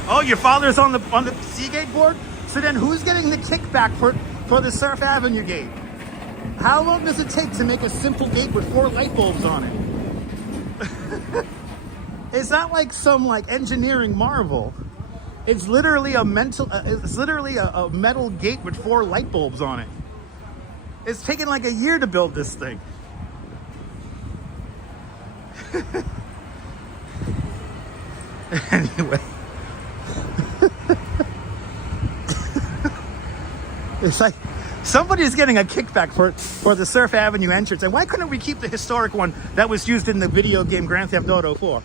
Oh, your father's on the Seagate board? So then who's getting the kickback for the Surf Avenue gate? How long does it take to make a simple gate with 4 light bulbs on it? It's not like some like engineering marvel. It's literally a metal gate with 4 light bulbs on it. It's taken like a year to build this thing. Anyway. It's like somebody's getting a kickback for the Surf Avenue entrance. And why couldn't we keep the historic one that was used in the video game Grand Theft Auto 4?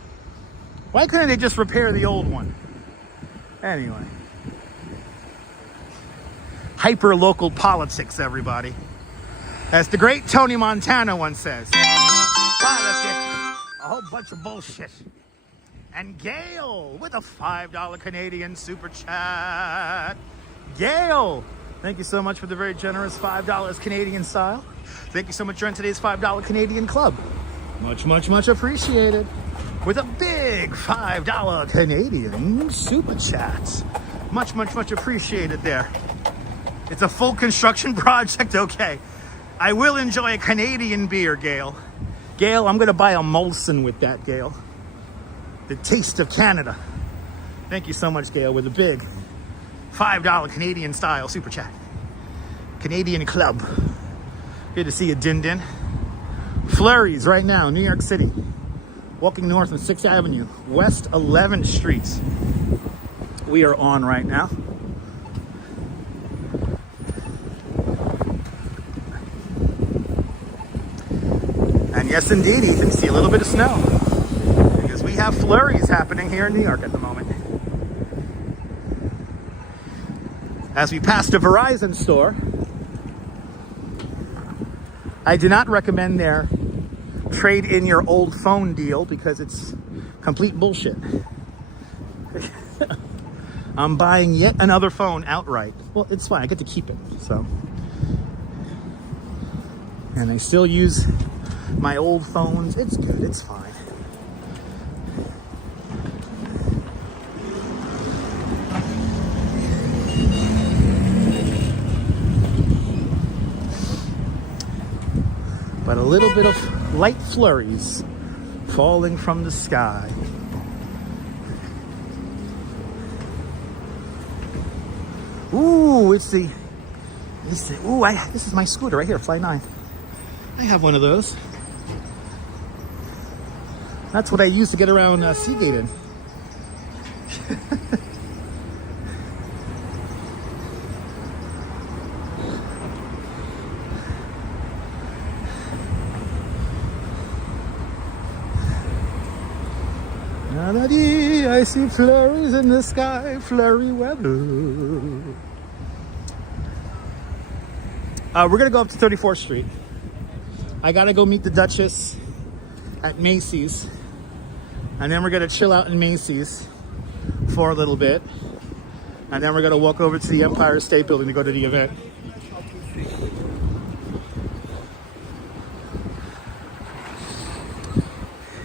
Why couldn't they just repair the old one? Anyway. Hyper-local politics, everybody. As the great Tony Montana once says. Politics. A whole bunch of bullshit. And Gail with a $5 Canadian super chat. Gail! Thank you so much for the very generous $5 Canadian style. Thank you so much for joining today's $5 Canadian club. Much, much, much appreciated. With a big $5 Canadian super chat. Much, much, much appreciated there. It's a full construction project, okay. I will enjoy a Canadian beer, Gail. Gail, I'm gonna buy a Molson with that, Gail. The taste of Canada. Thank you so much, Gail, with a big $5 Canadian style super chat. Canadian club. Good to see you, Din Din. Flurries right now, New York City. Walking north on 6th Avenue, West 11th Street. We are on right now. And yes, indeed, Ethan, see a little bit of snow. Because we have flurries happening here in New York at the moment. As we pass the Verizon store, I do not recommend their trade in your old phone deal because it's complete bullshit. I'm buying yet another phone outright. Well, it's fine. I get to keep it, so. And I still use my old phones. It's good. It's fine. But a little bit of light flurries falling from the sky. Ooh, this is my scooter right here, Fly 9. I have one of those. That's what I use to get around Seagate in. I see flurries in the sky, flurry weather. We're gonna go up to 34th Street. I gotta go meet the Duchess at Macy's. And then we're gonna chill out in Macy's for a little bit. And then we're gonna walk over to the Empire State Building to go to the event.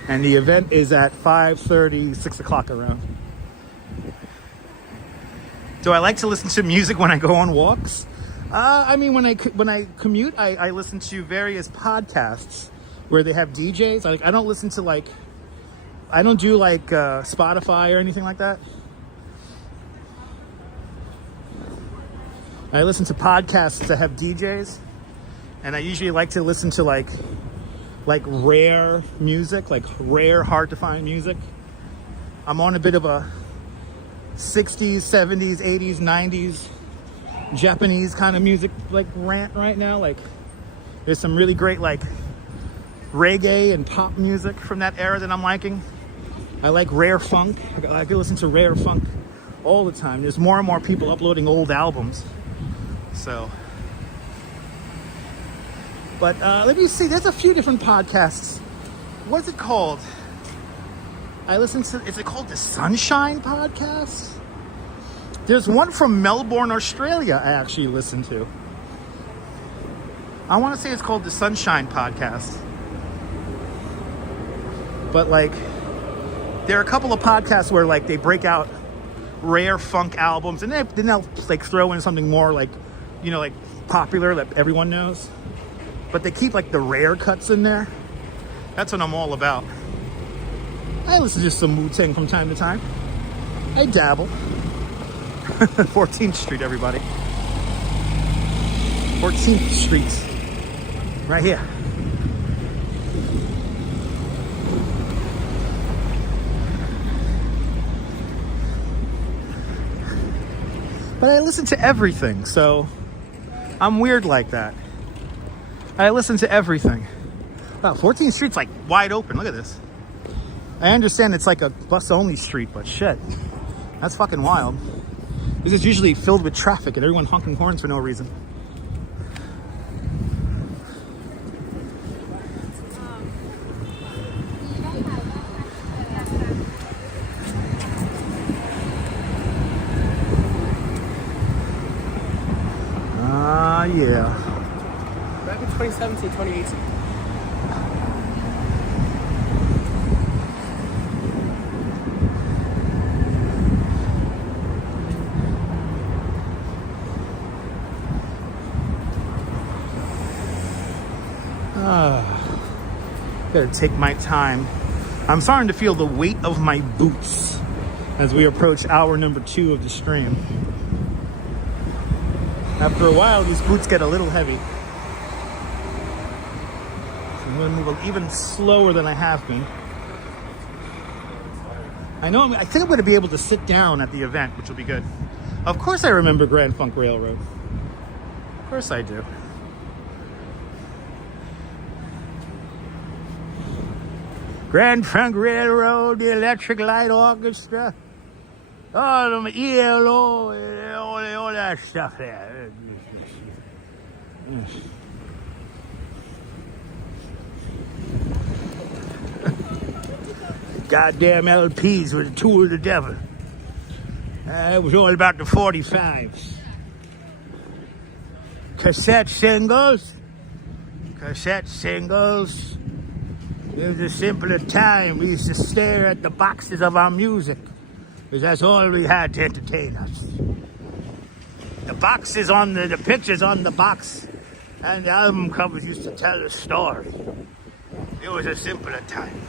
And the event is at 5:30, 6 o'clock around. Do I like to listen to music when I go on walks? I mean, when I commute, I listen to various podcasts where they have DJs. I don't listen to I don't do Spotify or anything like that. I listen to podcasts that have DJs, and I usually like to listen to like rare music, rare, hard to find music. I'm on a bit of a 60s, 70s, 80s, 90s Japanese kind of music rant right now. There's some really great reggae and pop music from that era that I'm liking. I like rare funk. I could listen to rare funk all the time. There's more and more people uploading old albums. So, but let me see. There's a few different podcasts. What's it called? Is it called the Sunshine Podcast? There's one from Melbourne, Australia I actually listen to. I want to say it's called the Sunshine Podcast. But there are a couple of podcasts where they break out rare funk albums, and then they'll like throw in something more like, you know, like popular that everyone knows. But they keep like the rare cuts in there. That's what I'm all about. I listen to some Wu-Tang from time to time. I dabble. 14th Street, everybody. 14th Street. Right here. But I listen to everything, so I'm weird like that. I listen to everything. Wow, 14th Street's like wide open. Look at this. I understand it's like a bus-only street, but shit. That's fucking wild. This is usually filled with traffic and everyone honking horns for no reason. Yeah. Back in 2017, 2018. Better take my time. I'm starting to feel the weight of my boots as we approach hour number 2 of the stream. After a while, these boots get a little heavy. So I'm going to move even slower than I have been. I think I'm going to be able to sit down at the event, which will be good. Of course I remember Grand Funk Railroad. Of course I do. Grand Funk Railroad, the Electric Light Orchestra, all the ELO, all that stuff there. Goddamn LPs with a tool of the devil. It was all about the 45s. Cassette singles. It was a simpler time. We used to stare at the boxes of our music, because that's all we had to entertain us. The boxes on the pictures on the box, and the album covers used to tell a story. It was a simpler time.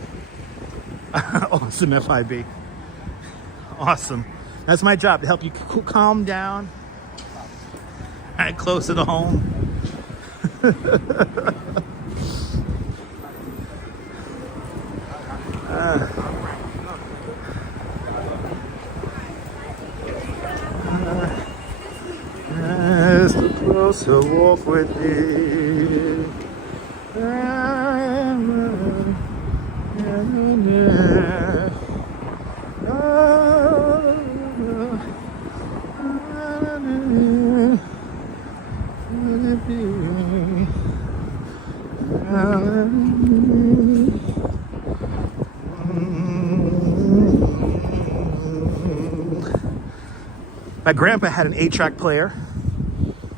Awesome, FIB. Awesome. That's my job, to help you calm down and closer to home. As the closer walk with thee, my grandpa had an 8-track player,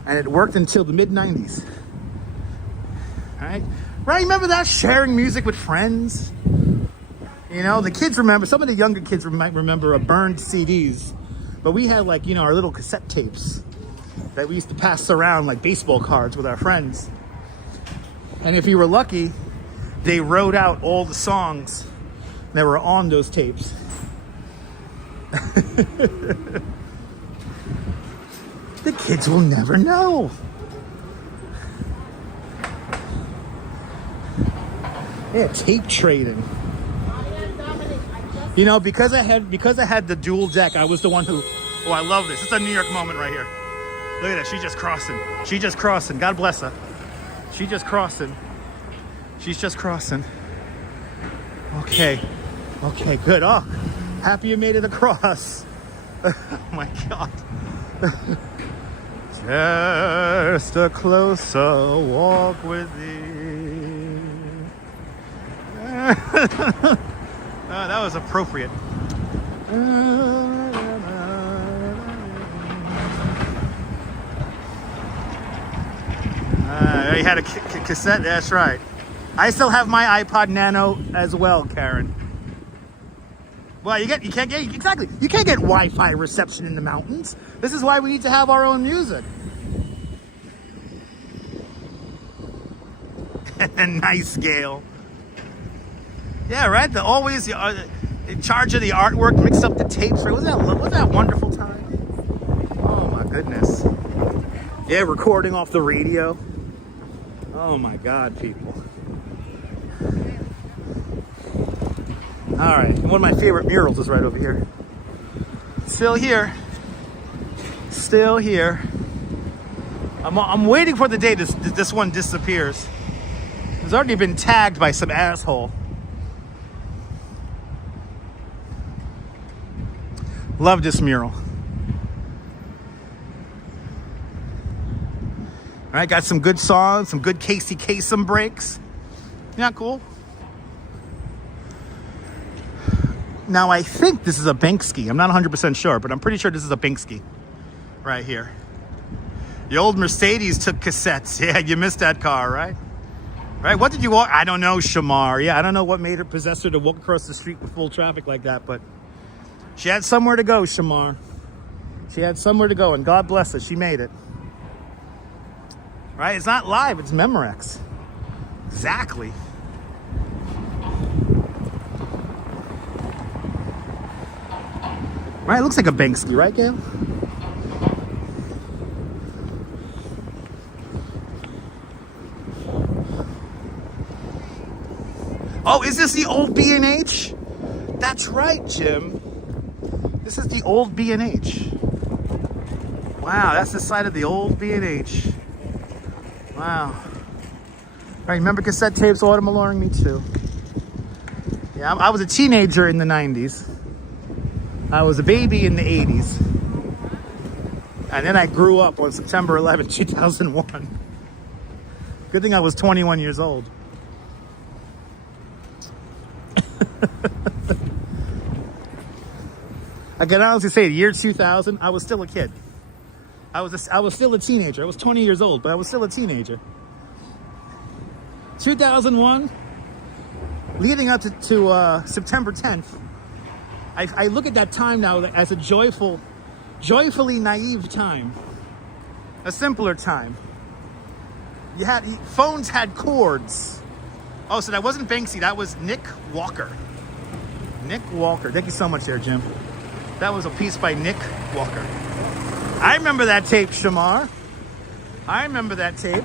and it worked until the mid-90s. Right? Remember that? Sharing music with friends. You know, the kids remember, some of the younger kids might remember burned CDs, but we had like, you know, our little cassette tapes that we used to pass around like baseball cards with our friends. And if you were lucky, they wrote out all the songs that were on those tapes. The kids will never know. Yeah, tape trading. You know, because I had the dual deck, I was the one who. Oh, I love this. It's a New York moment right here. Look at that. She's just crossing. She's just crossing. God bless her. She's just crossing. She's just crossing. Okay. Okay, good. Oh, happy you made it across. Oh my God. Just a closer walk with thee. Oh, that was appropriate. You had a cassette? That's right. I still have my iPod Nano as well, Karen. Well, you can't get exactly. You can't get Wi-Fi reception in the mountains. This is why we need to have our own music. Nice, Gail. Yeah, right. The always in charge of the artwork, mixed up the tapes. Right? Wasn't that wonderful time? Oh my goodness. Yeah, recording off the radio. Oh my God, people. All right, one of my favorite murals is right over here. Still here. Still here. I'm waiting for the day this one disappears. It's already been tagged by some asshole. Love this mural. All right, got some good songs, some good Casey Kasem breaks. Yeah, cool. Now, I think this is a Banksy. I'm not 100% sure, but I'm pretty sure this is a Banksy right here. The old Mercedes took cassettes. Yeah, you missed that car, right? Right? What did you walk? I don't know, Shamar. Yeah, I don't know what made her possess her to walk across the street with full traffic like that, but she had somewhere to go, Shamar. She had somewhere to go, and God bless her. She made it. Right? It's not live. It's Memorex. Exactly. Right, it looks like a Banksy, right, Gail? Oh, is this the old B&H? That's right, Jim. This is the old B&H. Wow, that's the side of the old B&H. Wow. Right, remember cassette tapes autumn alarming me too. Yeah, I was a teenager in the 90s. I was a baby in the 80s. And then I grew up on September 11, 2001. Good thing I was 21 years old. I can honestly say the year 2000, I was still a kid. I was still a teenager. I was 20 years old, but I was still a teenager. 2001, leading up to September 10th, I look at that time now as a joyfully naive time, a simpler time. Phones had cords. Oh, so that wasn't Banksy, that was Nick Walker. Nick Walker, thank you so much there, Jim. That was a piece by Nick Walker. I remember that tape, Shamar. I remember that tape.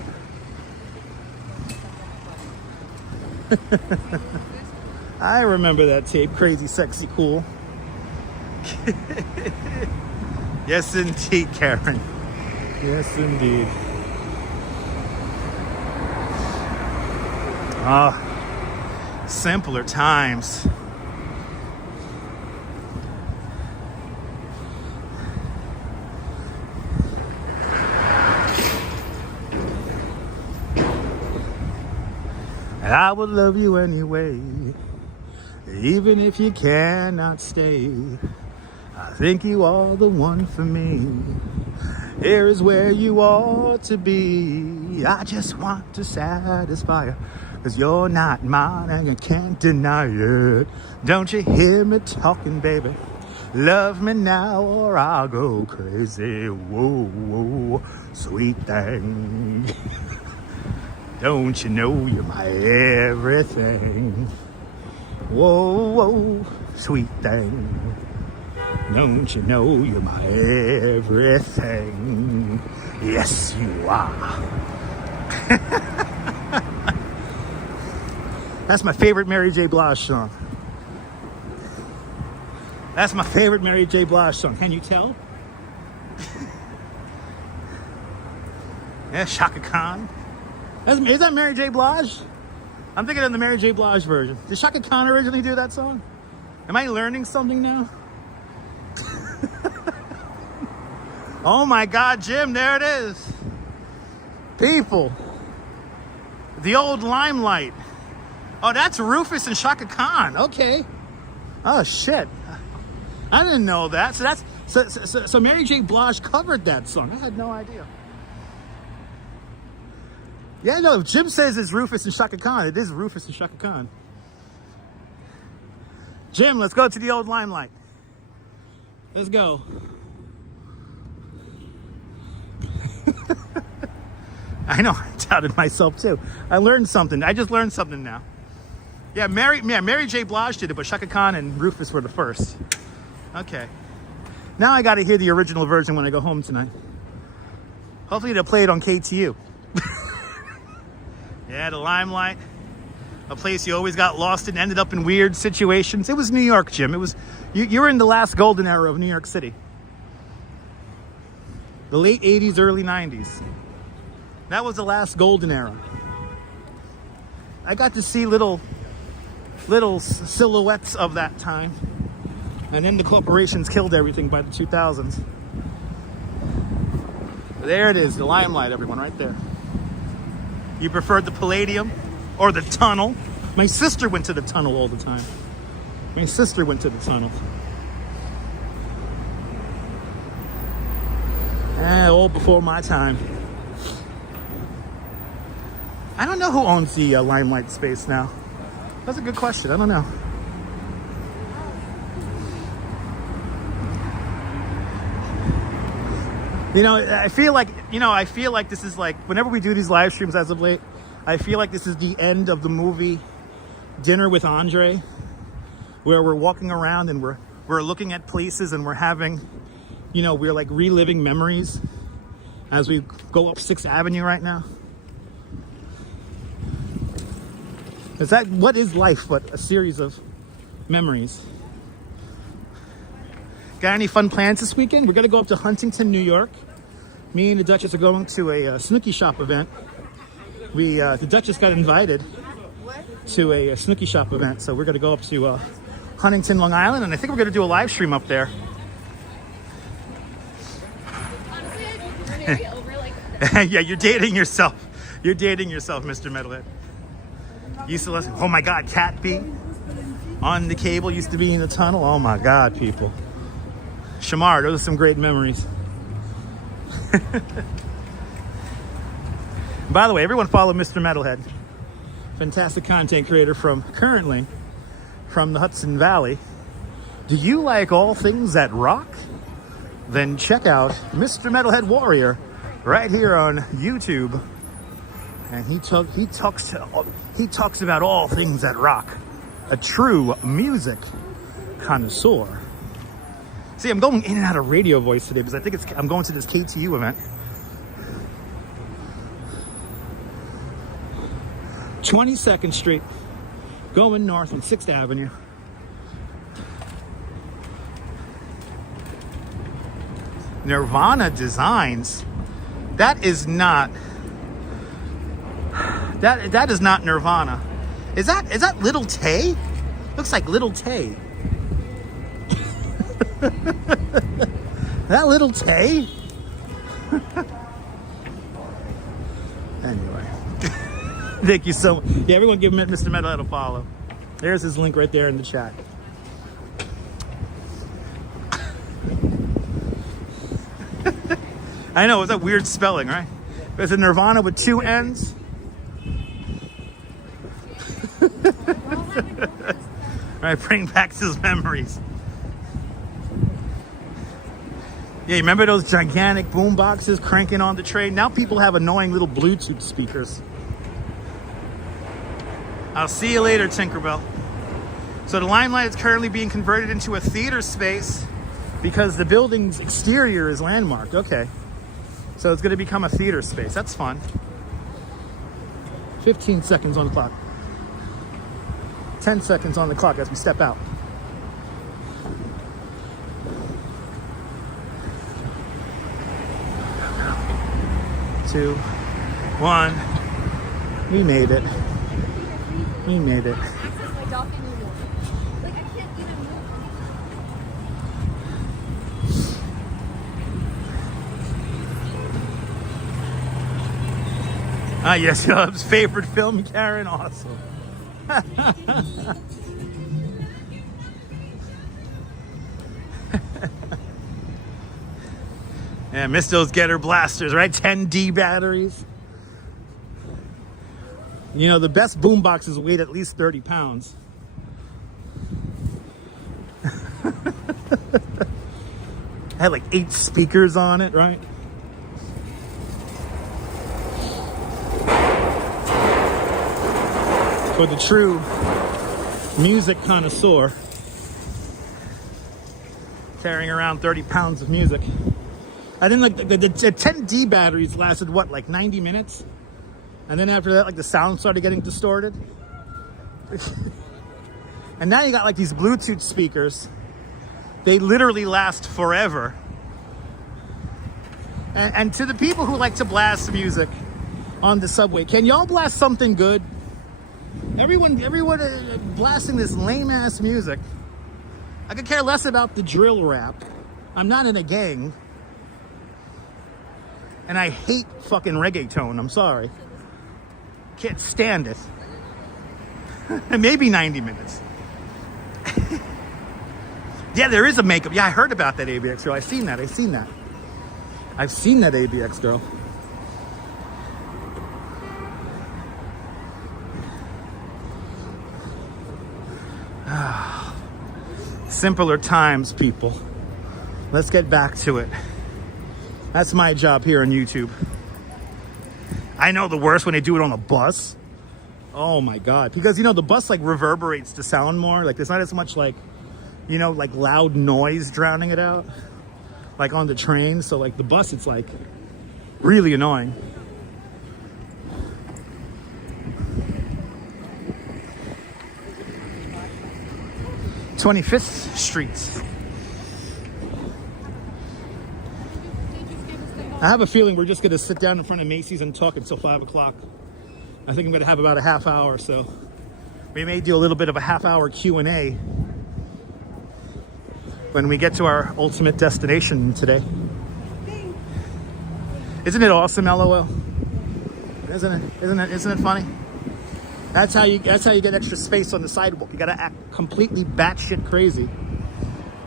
I remember that tape, crazy, sexy, cool. Yes, indeed, Karen. Yes, indeed. Ah, simpler times. I would love you anyway, even if you cannot stay. I think you are the one for me. Here is where you ought to be. I just want to satisfy you, 'cause you're not mine and you can't deny it. Don't you hear me talking, baby? Love me now or I'll go crazy. Whoa, whoa, sweet thing. Don't you know you're my everything? Whoa, whoa, sweet thing. Don't you know you're my everything? Yes, you are. That's my favorite Mary J. Blige song. That's my favorite Mary J. Blige song. Can you tell? Yeah, Shaka Khan. Is that Mary J. Blige? I'm thinking of the Mary J. Blige version. Did Shaka Khan originally do that song? Am I learning something now? Oh my God, Jim, there it is. People. The old Limelight. Oh, that's Rufus and Shaka Khan. Okay. Oh, shit. I didn't know that. So Mary J. Blige covered that song. I had no idea. Yeah, no, if Jim says it's Rufus and Shaka Khan, it is Rufus and Shaka Khan. Jim, let's go to the old Limelight. Let's go. I know, I doubted myself too. I learned something. I just learned something now. Yeah, Mary J. Blige did it, but Shaka Khan and Rufus were the first. Okay. Now I got to hear the original version when I go home tonight. Hopefully they'll play it on KTU. Yeah, the Limelight. A place you always got lost and ended up in weird situations. It was New York, Jim. It was you were in the last golden era of New York City. The late 80s, early 90s. That was the last golden era. I got to see little silhouettes of that time. And then the corporations killed everything by the 2000s. There it is, the Limelight, everyone, right there. You preferred the Palladium or the Tunnel? My sister went to the Tunnel all the time. My sister went to the Tunnel. All before my time. I don't know who owns the Limelight space now. That's a good question. I don't know. You know, I feel like this is like, whenever we do these live streams as of late, I feel like this is the end of the movie Dinner with Andre, where we're walking around and we're looking at places and we're having, you know, we're like reliving memories as we go up 6th Avenue right now. What is life but a series of memories? Got any fun plans this weekend? We're gonna go up to Huntington, New York. Me and the Duchess are going to a Snooki Shop event. The Duchess got invited to a Snooki Shop event, so we're gonna go up to Huntington, Long Island, and I think we're gonna do a live stream up there. Yeah, you're dating yourself. You're dating yourself, Mr. Metalhead. Used to listen. Oh my God, Cat B on the cable used to be in the Tunnel. Oh my God, people. Shamar, those are some great memories. By the way, everyone follow Mr. Metalhead. Fantastic content creator currently from the Hudson Valley. Do you like all things that rock? Then check out Mr. Metalhead Warrior right here on YouTube. And he talks about all things that rock. A true music connoisseur. See, I'm going in and out of radio voice today because I think I'm going to this KTU event. 22nd Street, going north on 6th Avenue. Nirvana Designs. That is not Nirvana. Is that Little Tay? Looks like Little Tay. That Little Tay? Anyway. Thank you so much. Yeah, everyone give Mr. Metalhead a follow. There's his link right there in the chat. I know, it's a weird spelling, right? It's a Nirvana with 2 N's. Right, bring back those memories. Yeah, you remember those gigantic boom boxes cranking on the train? Now people have annoying little Bluetooth speakers. I'll see you later, Tinkerbell. So the Limelight is currently being converted into a theater space because the building's exterior is landmarked. Okay. So it's going to become a theater space. That's fun. 15 seconds on the clock. 10 seconds on the clock as we step out. Two, one. We made it. We made it. Ah, yes, Hub's favorite film, Karen. Awesome. Yeah, miss those Getter blasters, right? 10D batteries. You know, the best boom boxes weighed at least 30 pounds. Had like 8 speakers on it, right? For the true music connoisseur, carrying around 30 pounds of music. I think like the 10D batteries lasted what, like 90 minutes? And then after that, like the sound started getting distorted. And now you got like these Bluetooth speakers. They literally last forever. And to the people who like to blast music on the subway, can y'all blast something good? Everyone blasting this lame ass music. I could care less about the drill rap. I'm not in a gang. And I hate fucking reggaeton, I'm sorry. Can't stand it. Maybe 90 minutes. Yeah, there is a makeup. Yeah, I heard about that ABX girl. I've seen that. I've seen that ABX girl. Simpler times, people. Let's get back to it. That's my job here on YouTube. I know the worst when they do it on a bus. Oh my God. Because, you know, the bus like reverberates the sound more. Like there's not as much like, you know, like loud noise drowning it out. Like on the train. So like the bus, it's like really annoying. (25th Street). I have a feeling we're just going to sit down in front of Macy's and talk until 5 o'clock. I think I'm going to have about a half hour, so we may do a little bit of a half-hour Q&A when we get to our ultimate destination today. Isn't it awesome, LOL? Isn't it funny? That's how you get extra space on the sidewalk. You got to act completely batshit crazy,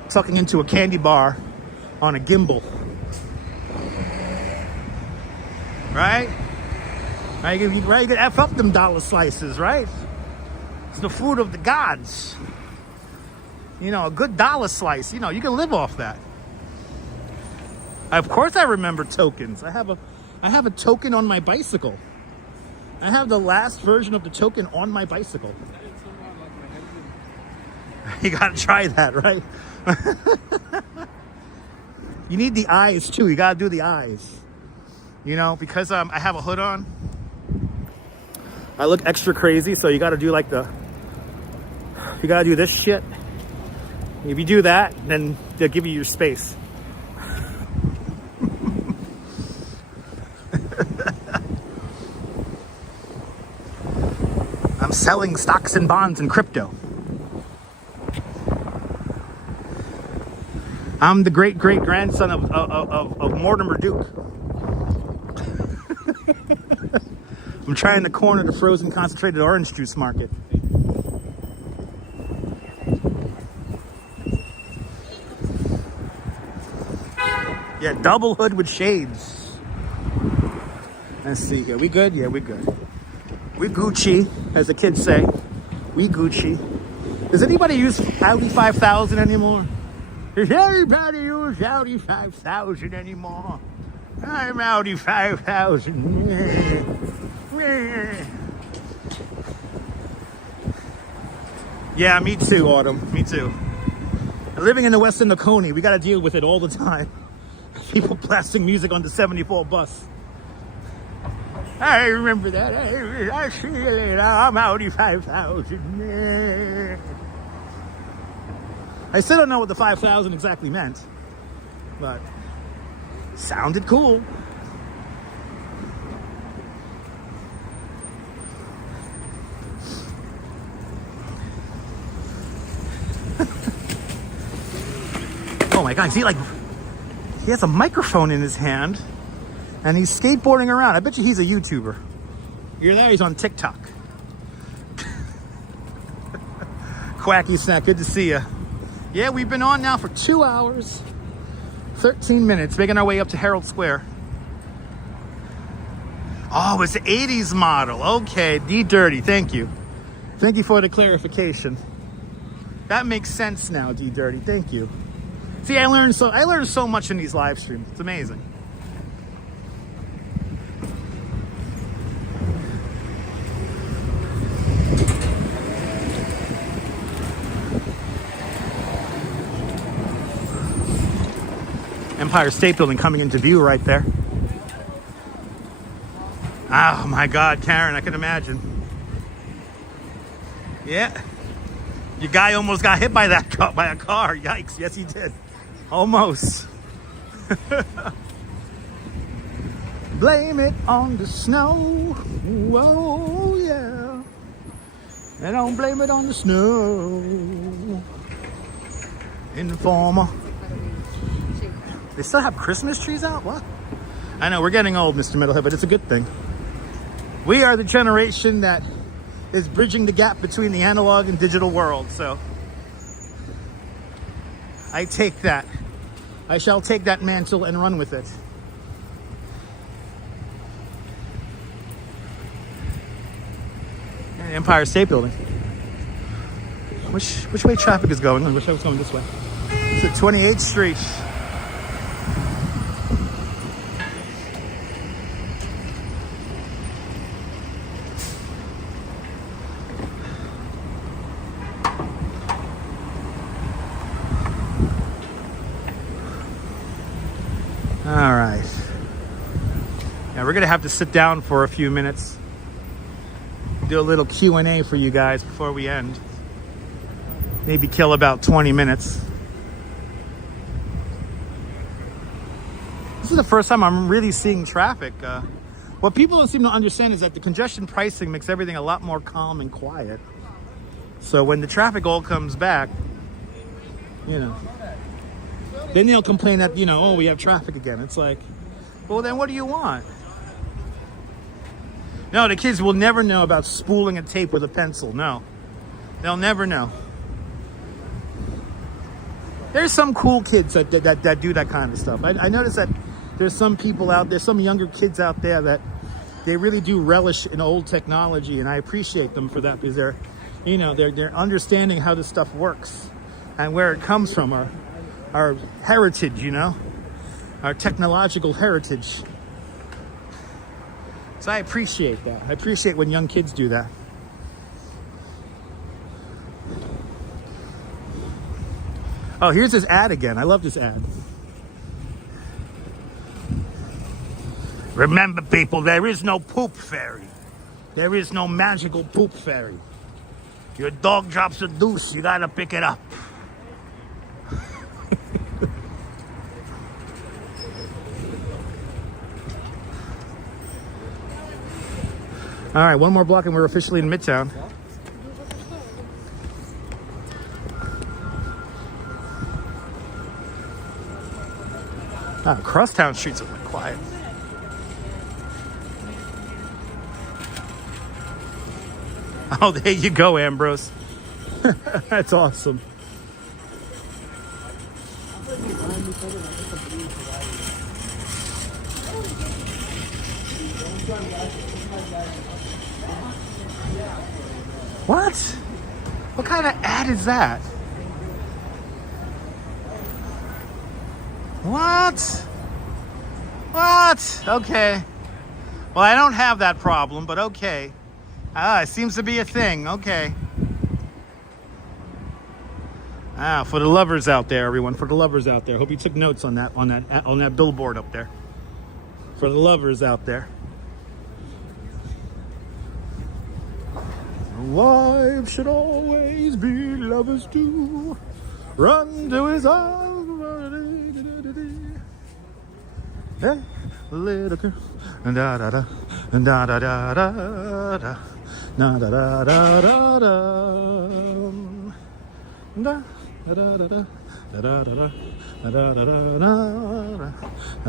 tucking into a candy bar on a Gimble. Right? Right, you can F up them dollar slices, right? It's the food of the gods. You know, a good dollar slice, you know, you can live off that. Of course I remember tokens. I have a token on my bicycle. I have the last version of the token on my bicycle. You gotta try that, right? You need the eyes too. You gotta do the eyes. You know, because I have a hood on, I look extra crazy, so you gotta do like you gotta do this shit. If you do that, then they'll give you your space. I'm selling stocks and bonds and crypto. I'm the great-great-grandson of Mortimer Duke. I'm trying to corner the frozen concentrated orange juice market. Yeah, double hood with shades. Let's see here. We good? Yeah, we good. We Gucci, as the kids say. We Gucci. Does anybody use Audi 5000 anymore? Does anybody use Audi 5000 anymore? I'm Audi 5000. Yeah, me too, Autumn. Me too. Living in the Western Oconee, we got to deal with it all the time. People blasting music on the 74 bus. I remember that. I see you later. I'm Audi 5000. I still don't know what the 5000 exactly meant, but sounded cool. Oh my God, see, like, he has a microphone in his hand and he's skateboarding around. I bet you he's a YouTuber. You're there, he's on TikTok. Quacky Snack, good to see you. Yeah, we've been on now for 2 hours, 13 minutes, making our way up to Herald Square. Oh, it's the 80s model. Okay, D-Dirty, thank you. Thank you for the clarification. That makes sense now, D-Dirty, thank you. See, I learned so much in these live streams. It's amazing. Empire State Building coming into view right there. Oh my God, Karen, I can imagine. Yeah. Your guy almost got hit by a car. Yikes. Yes, he did. Almost. Blame it on the snow. Whoa, yeah. And don't blame it on the snow. Informer. They still have Christmas trees out? What? I know, we're getting old, Mr. Middlehead, but it's a good thing. We are the generation that is bridging the gap between the analog and digital world, so I take that. I shall take that mantle and run with it. Empire State Building. Which way traffic is going? I wish I was going this way. It's at 28th Street. All right. Now we're gonna have to sit down for a few minutes, do a little Q&A for you guys before we end. Maybe kill about 20 minutes. This is the first time I'm really seeing traffic. What people don't seem to understand is that the congestion pricing makes everything a lot more calm and quiet. So when the traffic all comes back, you know, then they'll complain that, you know, oh, we have traffic again. It's like, well, then what do you want? No, the kids will never know about spooling a tape with a pencil. No, they'll never know. There's some cool kids that do that kind of stuff. I noticed that there's some people out there, some younger kids out there that they really do relish in old technology, and I appreciate them for that because they're, you know, they're understanding how this stuff works and where it comes from, our heritage, you know, our technological heritage. So I appreciate that. I appreciate when young kids do that. Oh, here's this ad again. I love this ad. Remember, people, there is no poop fairy. There is no magical poop fairy. Your dog drops a deuce, you gotta pick it up. All right, one more block and we're officially in Midtown. Crosstown streets are quiet. Oh, there you go, Ambrose. That's awesome. What? What kind of ad is that? What? What? Okay. Well, I don't have that problem, but okay. It seems to be a thing. Okay. For the lovers out there, everyone. For the lovers out there. Hope you took notes on that billboard up there. For the lovers out there. Wives should always be lovers too. Run to his arms. Hey, little girl. Da da da da da da da da. Da da da da da da. Da da da da da da da da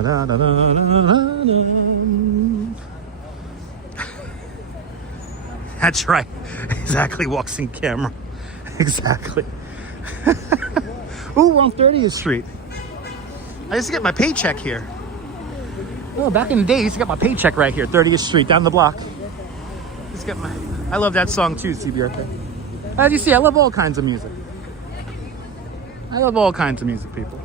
da da da da. That's right. Exactly. Walks in camera. Exactly. Ooh, we're on 30th Street. I used to get my paycheck here. Oh, back in the day, I used to get my paycheck right here, 30th Street, down the block. I love that song too, CBRK. As you see, I love all kinds of music. I love all kinds of music, people.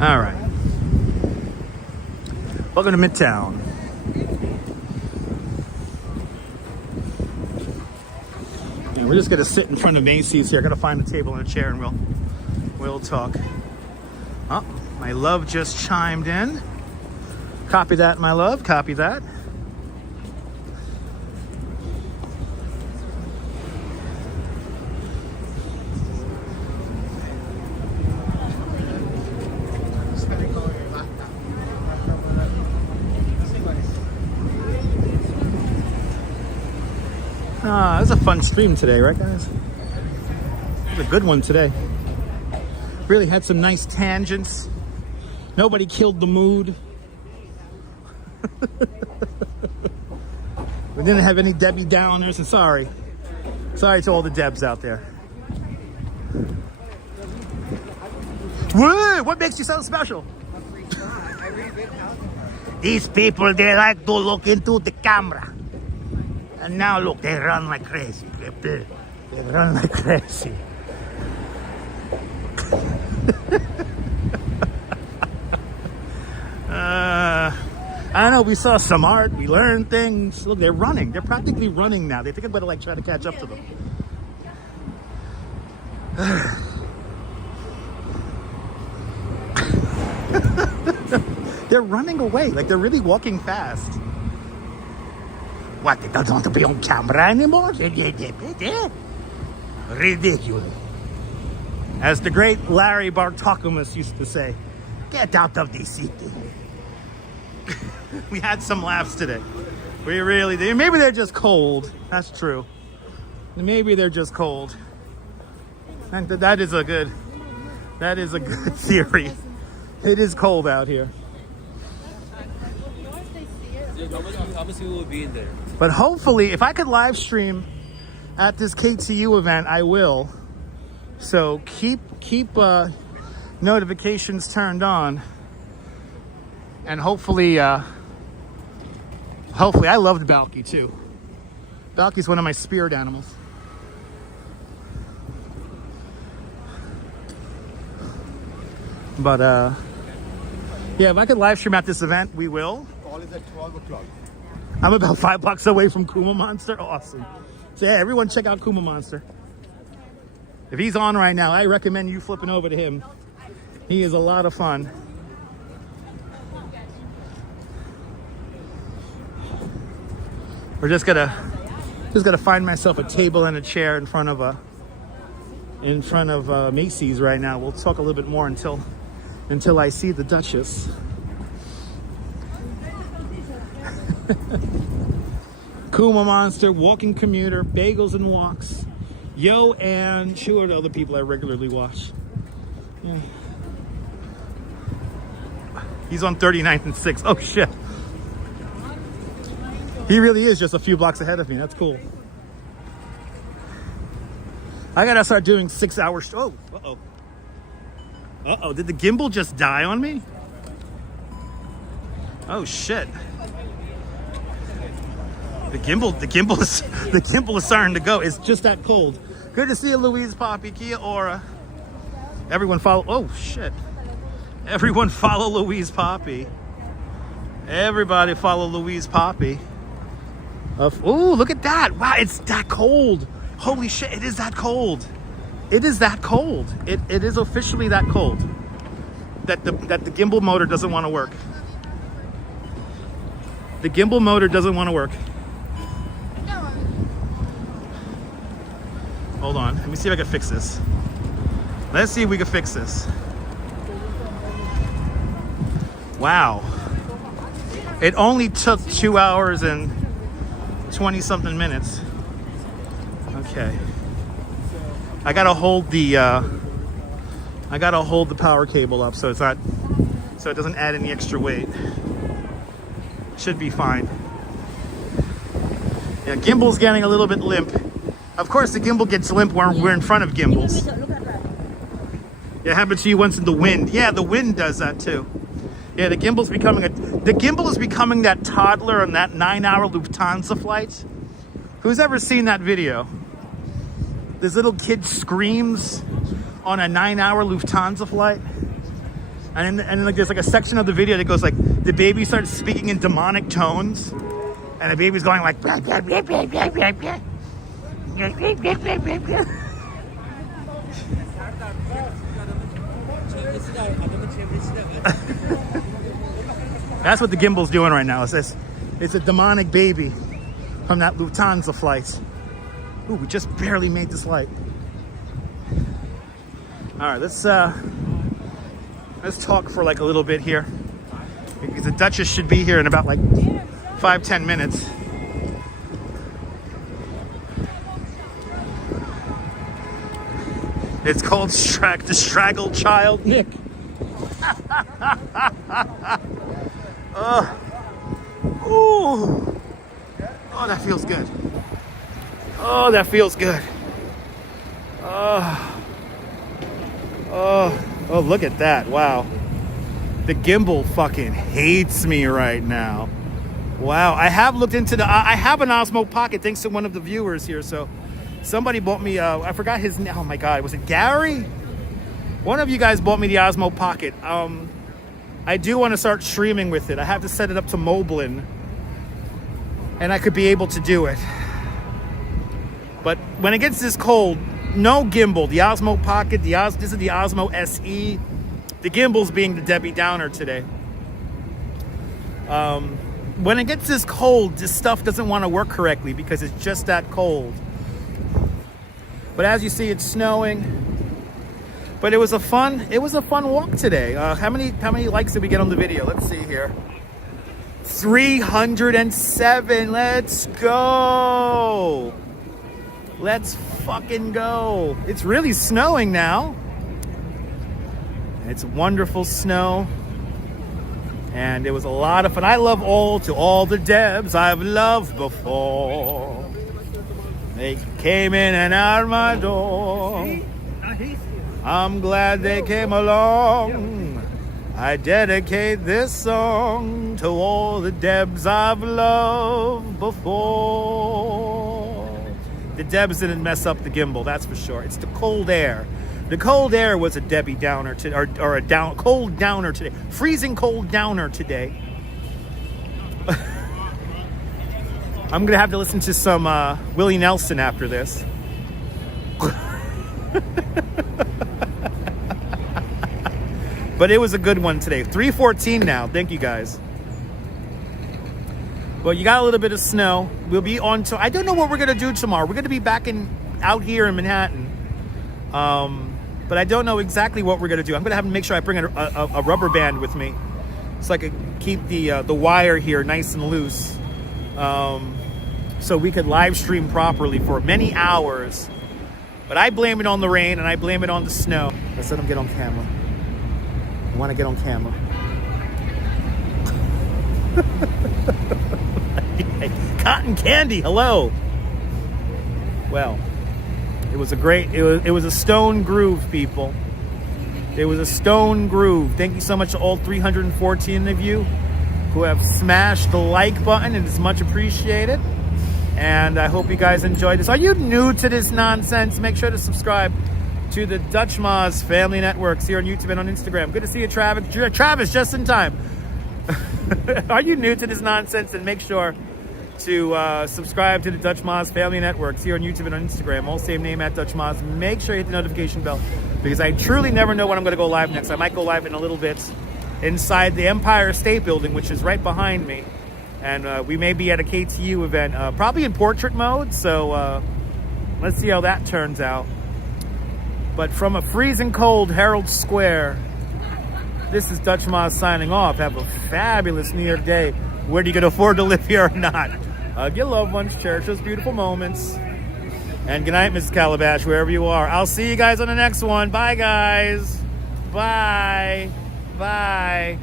All right. Welcome to Midtown. And we're just gonna sit in front of Macy's here. I gotta find a table and a chair, and we'll talk. Oh, my love just chimed in. Copy that, my love. Copy that. It was a fun stream today, right, guys? It was a good one today. Really had some nice tangents. Nobody killed the mood. We didn't have any Debbie Downers, and sorry to all the Debs out there. What makes you so special? These people, they like to look into the camera. And now look, they run like crazy. They run like crazy. I don't know, we saw some art, we learned things. Look, they're running. They're practically running now. They think I'm gonna like try to catch up to them. They're running away, like they're really walking fast. What, they don't want to be on camera anymore? Ridiculous. As the great Larry Bartokomous used to say, get out of the city. We had some laughs today. We really did. Maybe they're just cold. That's true. Maybe they're just cold. And that is a good theory. It is cold out here. How much people will be in there? But hopefully, if I could live stream at this KTU event, I will. So keep notifications turned on, and hopefully, I love the Balky too. Balky's one of my spirit animals. But yeah, if I could live stream at this event, we will. Call is at 12 o'clock. I'm about 5 blocks away from Kuma Monster. Awesome. So yeah, everyone check out Kuma Monster. If he's on right now, I recommend you flipping over to him. He is a lot of fun. We're just gonna find myself a table and a chair in front of Macy's right now. We'll talk a little bit more until I see the Duchess. Kuma Monster, Walking Commuter, Bagels and Walks, Yo, and two of the other people I regularly watch. Yeah. He's on 39th and 6th. Oh shit. He really is just a few blocks ahead of me. That's cool. I gotta start doing 6 hours. Oh, uh-oh. Uh-oh, did the gimbal just die on me? Oh shit. The gimbal is starting to go. It's just that cold. Good to see you, Louise Poppy, Kia Aura. Everyone follow. Oh shit. Everyone follow Louise Poppy. Everybody follow Louise Poppy. Oh, look at that. Wow, it's that cold. Holy shit, it is that cold. It is that cold. It is officially that cold. That the gimbal motor doesn't want to work. The gimbal motor doesn't want to work. Hold on, let me see if I can fix this. Let's see if we can fix this. Wow. It only took 2 hours and 20 something minutes. Okay. I gotta hold the power cable up so it doesn't add any extra weight. Should be fine. Yeah, gimbal's getting a little bit limp. Of course, the gimbal gets limp when we're in front of gimbals. Yeah, it happened to you once in the wind. Yeah, the wind does that too. Yeah, the gimbal is becoming that toddler on that 9-hour Lufthansa flight. Who's ever seen that video? This little kid screams on a 9-hour Lufthansa flight. And then like there's like a section of the video that goes like the baby starts speaking in demonic tones, and the baby's going like. That's what the Gimble's doing right now. It's a demonic baby from that Lufthansa flight. Ooh, we just barely made this flight. All right, let's talk for like a little bit here, because the Duchess should be here in about like 5-10 minutes. It's called the Straggled Child, Nick. Ooh. Oh, that feels good. Oh, that feels good. Oh, look at that. Wow. The Gimble fucking hates me right now. Wow. I have looked into I have an Osmo Pocket thanks to one of the viewers here. So somebody bought me, I forgot his name. Oh my God. Was it Gary? One of you guys bought me the Osmo Pocket. I do want to start streaming with it. I have to set it up to Moblin, and I could be able to do it. But when it gets this cold, no gimbal. The Osmo Pocket, this is the Osmo SE. The gimbal's being the Debbie Downer today. When it gets this cold, this stuff doesn't want to work correctly because it's just that cold. But as you see, it's snowing. But it was a fun walk today. How many likes did we get on the video? Let's see here. 307. Let's go. Let's fucking go. It's really snowing now. It's wonderful snow. And it was a lot of fun. I love all the Debs I've loved before. They came in and out my door. I'm glad they came along. I dedicate this song to all the Debs I've loved before. The Debs didn't mess up the gimbal, that's for sure. It's the cold air. The cold air was a Debbie Downer or a cold downer today. Freezing cold downer today. I'm gonna have to listen to some Willie Nelson after this. But it was a good one today. 3:14 now. Thank you guys. Well, you got a little bit of snow. We'll be on to. I don't know what we're gonna do tomorrow. We're gonna be back out here in Manhattan. But I don't know exactly what we're gonna do. I'm gonna have to make sure I bring a rubber band with me, so I could keep the wire here nice and loose, so we could live stream properly for many hours. But I blame it on the rain and I blame it on the snow. Let's let him get on camera. I want to get on camera. Cotton candy, hello. Well, it was a stone groove, people. It was a stone groove. Thank you so much to all 314 of you who have smashed the like button. It is much appreciated. And I hope you guys enjoyed this. Are you new to this nonsense? Make sure to subscribe to the Dutch Moz Family Networks here on YouTube and on Instagram. Good to see you, Travis. Travis, just in time. Are you new to this nonsense? Then make sure to subscribe to the Dutch Moz Family Networks here on YouTube and on Instagram. All same name at Dutch Moz. Make sure you hit the notification bell, because I truly never know when I'm going to go live next. I might go live in a little bit inside the Empire State Building, which is right behind me. And we may be at a KTU event, probably in portrait mode. So let's see how that turns out. But from a freezing cold Herald Square, this is Dutch Moz signing off. Have a fabulous New York day. Whether you can afford to live here or not. Hug your loved ones, cherish those beautiful moments. And good night, Mrs. Calabash, wherever you are. I'll see you guys on the next one. Bye, guys. Bye. Bye.